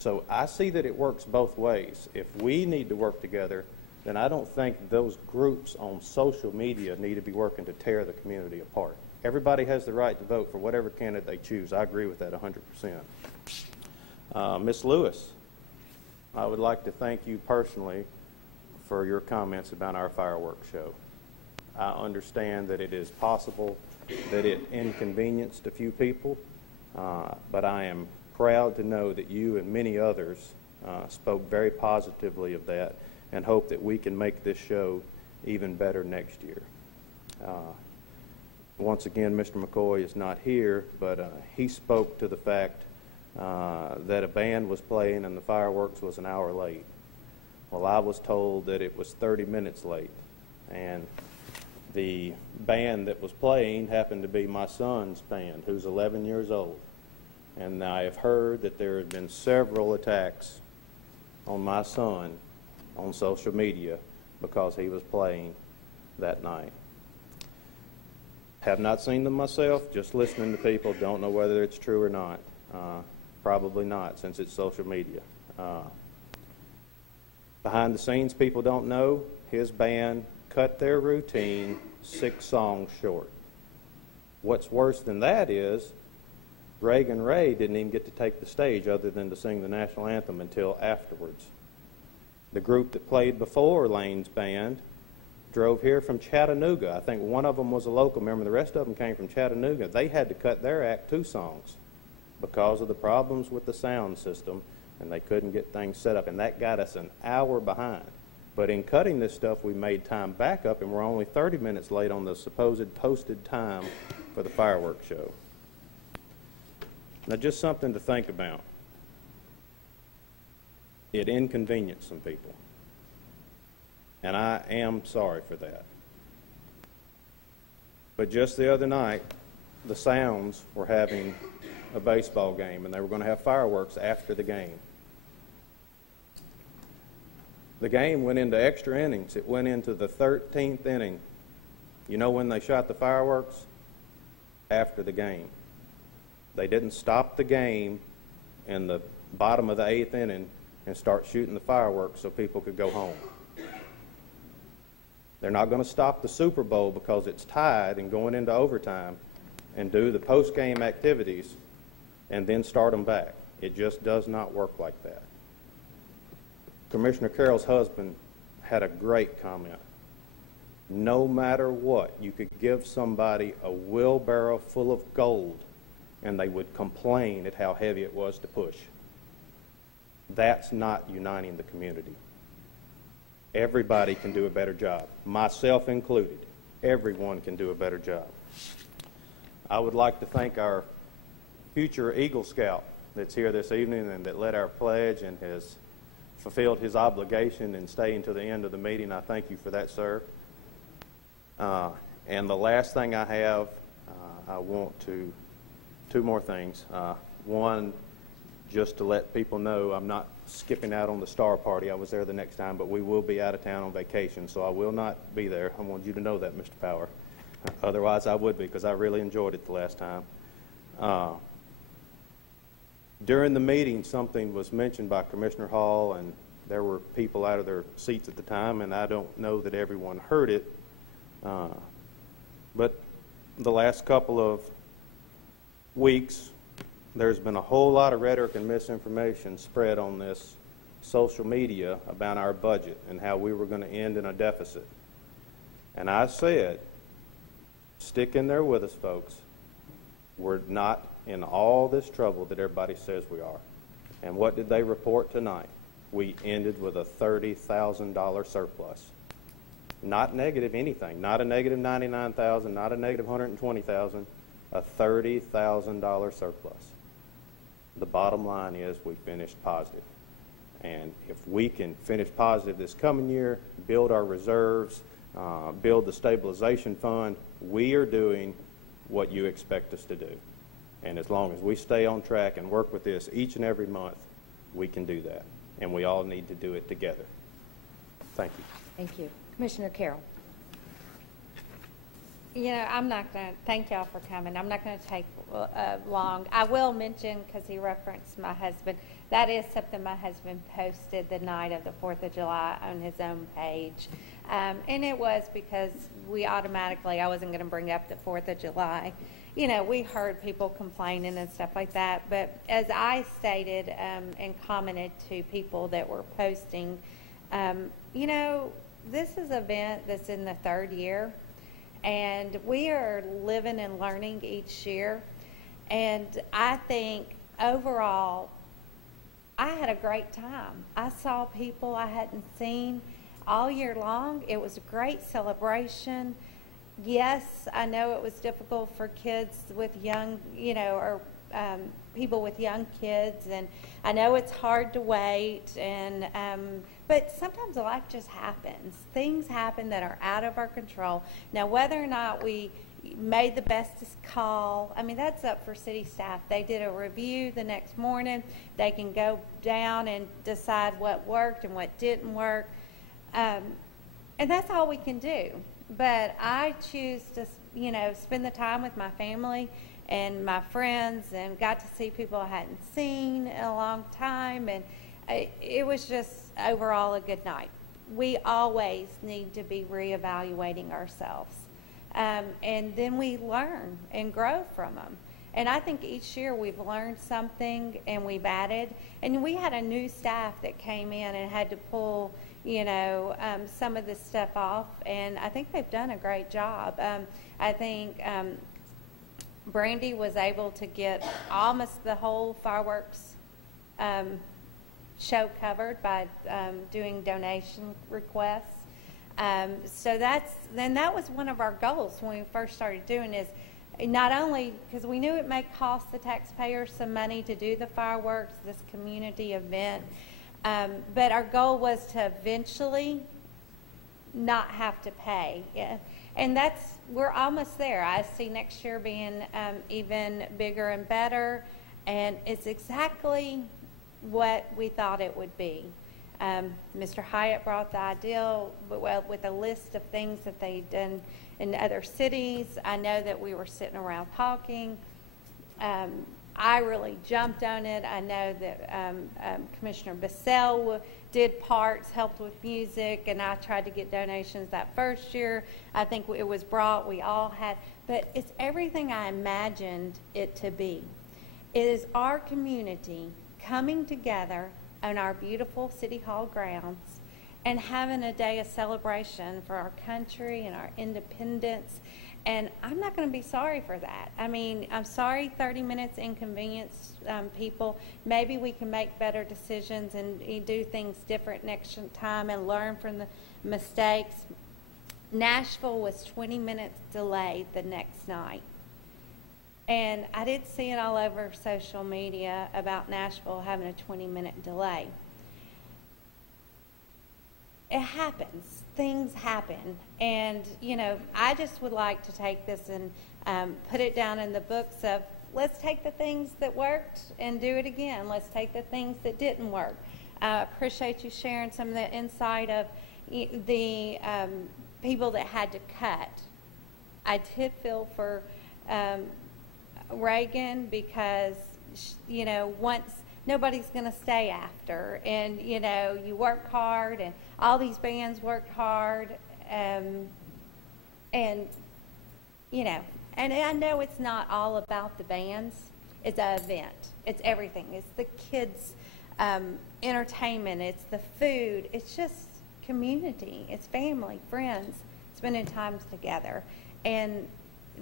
So I see that it works both ways. If we need to work together, then I don't think those groups on social media need to be working to tear the community apart. Everybody has the right to vote for whatever candidate they choose. I agree with that 100%. Ms. Lewis, I would like to thank you personally for your comments about our fireworks show. I understand that it is possible that it inconvenienced a few people, but I am proud to know that you and many others spoke very positively of that and hope that we can make this show even better next year. Once again, Mr. McCoy is not here, but he spoke to the fact that a band was playing and the fireworks was an hour late. Well, I was told that it was 30 minutes late, and the band that was playing happened to be my son's band, who's 11 years old. And I have heard that there have been several attacks on my son on social media because he was playing that night. Have not seen them myself, just listening to people, don't know whether it's true or not. Probably not, since it's social media. Behind the scenes, people don't know, his band cut their routine 6 songs short. What's worse than that is Reagan Ray didn't even get to take the stage other than to sing the national anthem until afterwards. The group that played before Lane's band drove here from Chattanooga. I think one of them was a local member. The rest of them came from Chattanooga. They had to cut their act 2 songs because of the problems with the sound system, and they couldn't get things set up, and that got us an hour behind. But in cutting this stuff, we made time back up, and we're only 30 minutes late on the supposed posted time for the fireworks show. Now, just something to think about. It inconvenienced some people, and I am sorry for that. But just the other night, the Sounds were having a baseball game, and they were going to have fireworks after the game. The game went into extra innings. It went into the 13th inning. You know when they shot the fireworks? After the game. They didn't stop the game in the bottom of the 8th inning and start shooting the fireworks so people could go home. They're not going to stop the Super Bowl because it's tied and going into overtime and do the post-game activities and then start them back. It just does not work like that. Commissioner Carroll's husband had a great comment. No matter what, you could give somebody a wheelbarrow full of gold and they would complain at how heavy it was to push. That's not uniting the community. Everybody can do a better job, myself included. Everyone can do a better job. I would like to thank our future Eagle Scout that's here this evening and that led our pledge and has fulfilled his obligation in staying to the end of the meeting. I thank you for that, sir. And the last thing I have, I want to, 2 more things. One, just to let people know I'm not skipping out on the Star Party. I was there the next time, but we will be out of town on vacation, so I will not be there. I want you to know that, Mr. Power. Otherwise, I would be, because I really enjoyed it the last time. During the meeting, something was mentioned by Commissioner Hall, and there were people out of their seats at the time, and I don't know that everyone heard it. But the last couple of weeks, there's been a whole lot of rhetoric and misinformation spread on this social media about our budget and how we were going to end in a deficit. And I said, stick in there with us, folks. We're not in all this trouble that everybody says we are. And what did they report tonight? We ended with a $30,000 surplus. Not negative anything, not a negative 99,000, not a negative 120,000, a $30,000 surplus. The bottom line is we finished positive. And if we can finish positive this coming year, build our reserves, build the stabilization fund, we are doing what you expect us to do. And as long as we stay on track and work with this each and every month, we can do that. And we all need to do it together. Thank you. Thank you. Commissioner Carroll. You know, I'm not going to, thank y'all for coming. I'm not going to take long. I will mention, because he referenced my husband, that is something my husband posted the night of the 4th of July on his own page. And it was because we automatically, I wasn't going to bring up the 4th of July. You know, we heard people complaining and stuff like that. But as I stated and commented to people that were posting, you know, this is an event that's in the 3rd year. And we are living and learning each year. And I think overall, I had a great time. I saw people I hadn't seen all year long. It was a great celebration. Yes, I know it was difficult for kids with young, you know, or people with young kids. And I know it's hard to wait. And but sometimes life just happens. Things happen that are out of our control. Now, whether or not we made the best call, I mean, that's up for city staff. They did a review the next morning. They can go down and decide what worked and what didn't work. And that's all we can do. But I choose to, you know, spend the time with my family and my friends and got to see people I hadn't seen in a long time. And it was just overall a good night. We always need to be reevaluating ourselves. And then we learn and grow from them. And I think each year we've learned something and we've added. And we had a new staff that came in and had to pull, some of this stuff off. And I think they've done a great job. I think Brandy was able to get almost the whole fireworks show covered by doing donation requests. So that was one of our goals when we first started doing is not only because we knew it may cost the taxpayers some money to do the fireworks, this community event, but our goal was to eventually not have to pay. Yeah. And we're almost there. I see next year being even bigger and better, and it's exactly what we thought it would be. Mr. Hyatt brought the idea with a list of things that they'd done in other cities. I know that we were sitting around talking. I really jumped on it. I know that Commissioner Bissell did parts, helped with music, and I tried to get donations that first year. I think it was brought, we all had, but it's everything I imagined it to be. It is our community coming together on our beautiful City Hall grounds and having a day of celebration for our country and our independence. And I'm not going to be sorry for that. I mean, I'm sorry 30 minutes inconvenience people. Maybe we can make better decisions and do things different next time and learn from the mistakes. Nashville was 20 minutes delayed the next night. And I did see it all over social media about Nashville having a 20-minute delay. It happens. Things happen. And, I just would like to take this and put it down in the books of let's take the things that worked and do it again. Let's take the things that didn't work. I appreciate you sharing some of the insight of the people that had to cut. I did feel for Reagan because, once nobody's going to stay after, and, you work hard, and all these bands worked hard, and I know it's not all about the bands. It's an event. It's everything. It's the kids' entertainment. It's the food. It's just community. It's family, friends, spending time together, and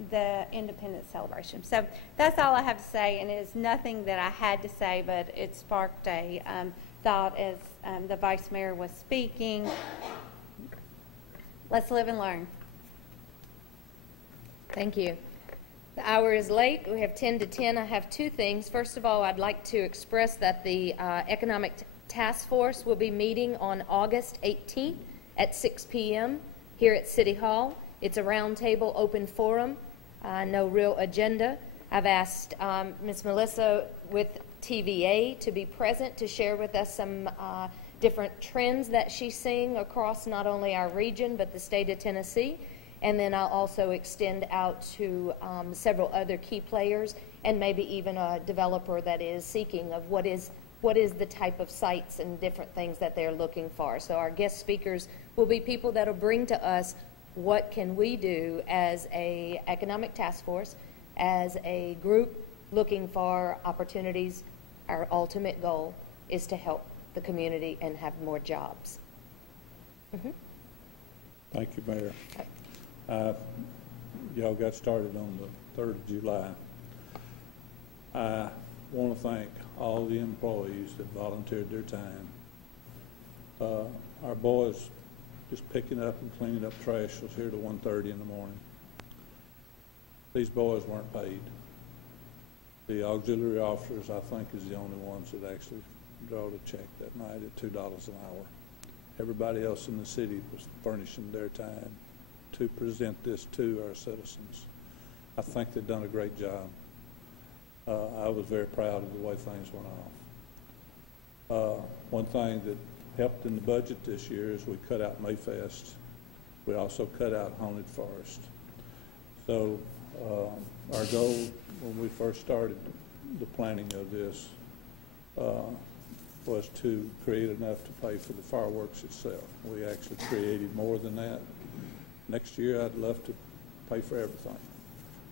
the independence celebration. So that's all I have to say, and it is nothing that I had to say, but it sparked a thought as the Vice Mayor was speaking. Let's live and learn. Thank you. The hour is late. We have 10 to 10. I have two things. First of all, I'd like to express that the Economic Task Force will be meeting on August 18th at 6 p.m. here at City Hall. It's a roundtable open forum, no real agenda. I've asked Ms. Melissa with TVA to be present to share with us some different trends that she's seeing across not only our region but the state of Tennessee. And then I'll also extend out to several other key players and maybe even a developer that is seeking of what is the type of sites and different things that they're looking for. So our guest speakers will be people that will bring to us what can we do as a economic task force, as a group looking for opportunities. Our ultimate goal is to help the community and have more jobs. Thank you, Mayor. Y'all got started on the 3rd of July. I want to thank all the employees that volunteered their time. Our boys just picking up and cleaning up trash was here till 1:30 in the morning. These boys weren't paid. The auxiliary officers, I think, is the only ones that actually drawed a check that night at $2 an hour. Everybody else in the city was furnishing their time to present this to our citizens. I think they've done a great job. I was very proud of the way things went off. One thing that helped in the budget this year is we cut out Mayfest. We also cut out Haunted Forest. So our goal when we first started the planning of this was to create enough to pay for the fireworks itself. We actually created more than that. Next year, I'd love to pay for everything.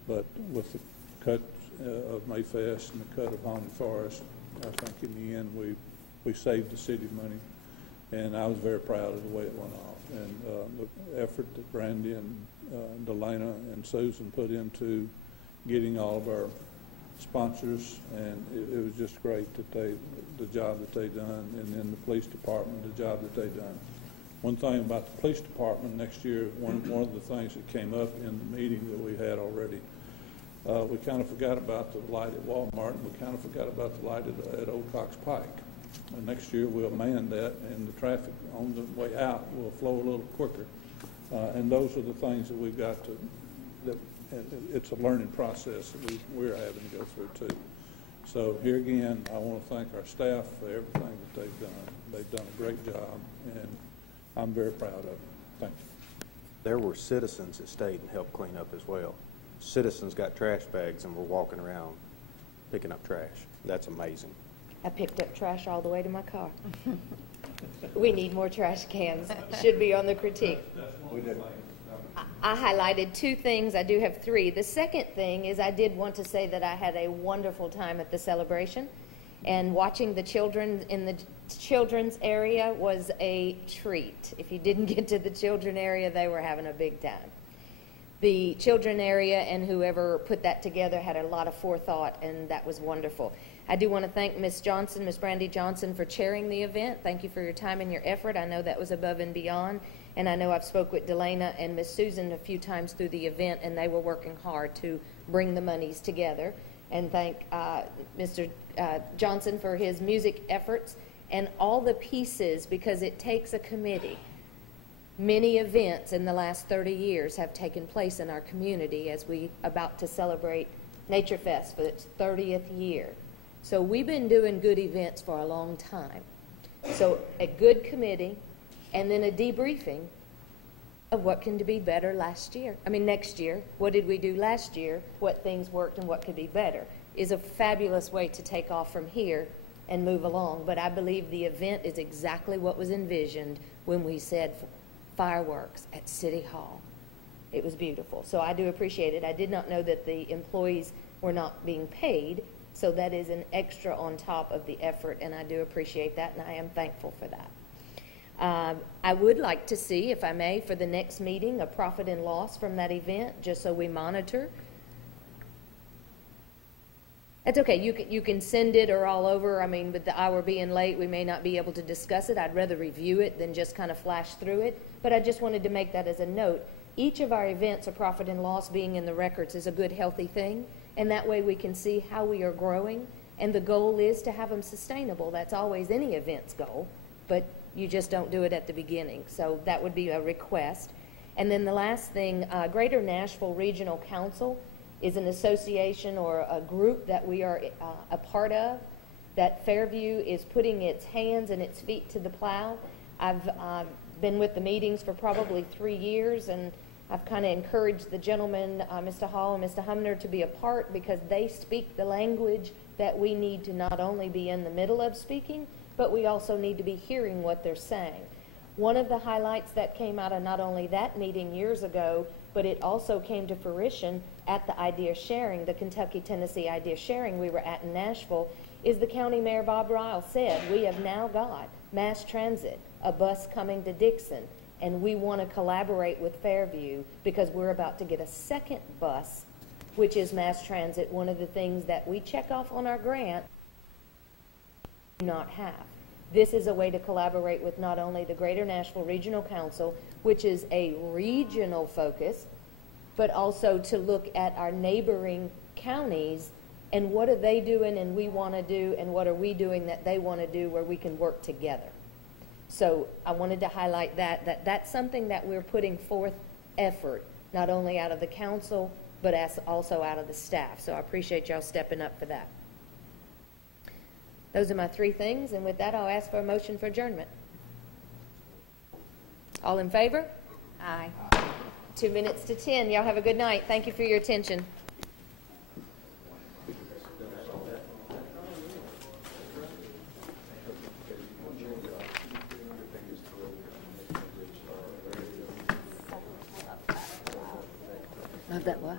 But with the cut of Mayfest and the cut of Holland Forest, I think in the end we saved the city money, and I was very proud of the way it went off. And the effort that Brandy and Delana and Susan put into getting all of our sponsors, and it was just great that the job that they done, and then the police department, the job that they done. One thing about the police department next year, one of the things that came up in the meeting that we had already, we kind of forgot about the light at Walmart, and we kind of forgot about the light at Old Cox Pike. And next year we'll man that, and the traffic on the way out will flow a little quicker. And those are the things that we've got to, it's a learning process that we're having to go through too. So here again, I want to thank our staff for everything that they've done. They've done a great job, and I'm very proud of them. Thank you. There were citizens that stayed and helped clean up as well. Citizens got trash bags and were walking around picking up trash. That's amazing. I picked up trash all the way to my car. We need more trash cans. Should be on the critique. I highlighted 2 things. I do have 3. The second thing is I did want to say that I had a wonderful time at the celebration, and watching the children in the children's area was a treat. If you didn't get to the children area, they were having a big time. The children area and whoever put that together had a lot of forethought, and that was wonderful. I do want to thank Ms. Johnson, Ms. Brandy Johnson, for chairing the event. Thank you for your time and your effort. I know that was above and beyond, and I know I've spoke with Delana and Ms. Susan a few times through the event, and they were working hard to bring the monies together. And thank Mr. Johnson for his music efforts and all the pieces, because it takes a committee. Many events in the last 30 years have taken place in our community as we about to celebrate Nature Fest for its 30th year. So we've been doing good events for a long time. So a good committee and then a debriefing of what can be better next year. What did we do last year? What things worked and what could be better is a fabulous way to take off from here and move along. But I believe the event is exactly what was envisioned when we said fireworks at City Hall. It was beautiful. So I do appreciate it. I did not know that the employees were not being paid, so that is an extra on top of the effort, and I do appreciate that, and I am thankful for that. I would like to see, if I may, for the next meeting, a profit and loss from that event, just so we monitor. That's okay. You can send it or all over. I mean, with the hour being late, we may not be able to discuss it. I'd rather review it than just kind of flash through it. But I just wanted to make that as a note. Each of our events, a profit and loss being in the records, is a good, healthy thing. And that way we can see how we are growing. And the goal is to have them sustainable. That's always any event's goal. But you just don't do it at the beginning. So that would be a request. And then the last thing, Greater Nashville Regional Council is an association or a group that we are a part of, that Fairview is putting its hands and its feet to the plow. I've been with the meetings for probably 3 years, and I've kind of encouraged the gentlemen, Mr. Hall and Mr. Humner, to be a part, because they speak the language that we need to not only be in the middle of speaking, but we also need to be hearing what they're saying. One of the highlights that came out of not only that meeting years ago, but it also came to fruition at the Idea Sharing, the Kentucky-Tennessee Idea Sharing we were at in Nashville, is the County Mayor Bob Ryle said, we have now got mass transit, a bus coming to Dixon, and we want to collaborate with Fairview because we're about to get a second bus, which is mass transit, one of the things that we check off on our grant, do not have. This is a way to collaborate with not only the Greater Nashville Regional Council, which is a regional focus, but also to look at our neighboring counties and what are they doing and we want to do, and what are we doing that they want to do, where we can work together. So I wanted to highlight that's something that we're putting forth effort, not only out of the council, but also out of the staff. So I appreciate y'all stepping up for that. Those are my 3 things, and with that, I'll ask for a motion for adjournment. All in favor? Aye. 2 minutes to 10. Y'all have a good night. Thank you for your attention. Love that what?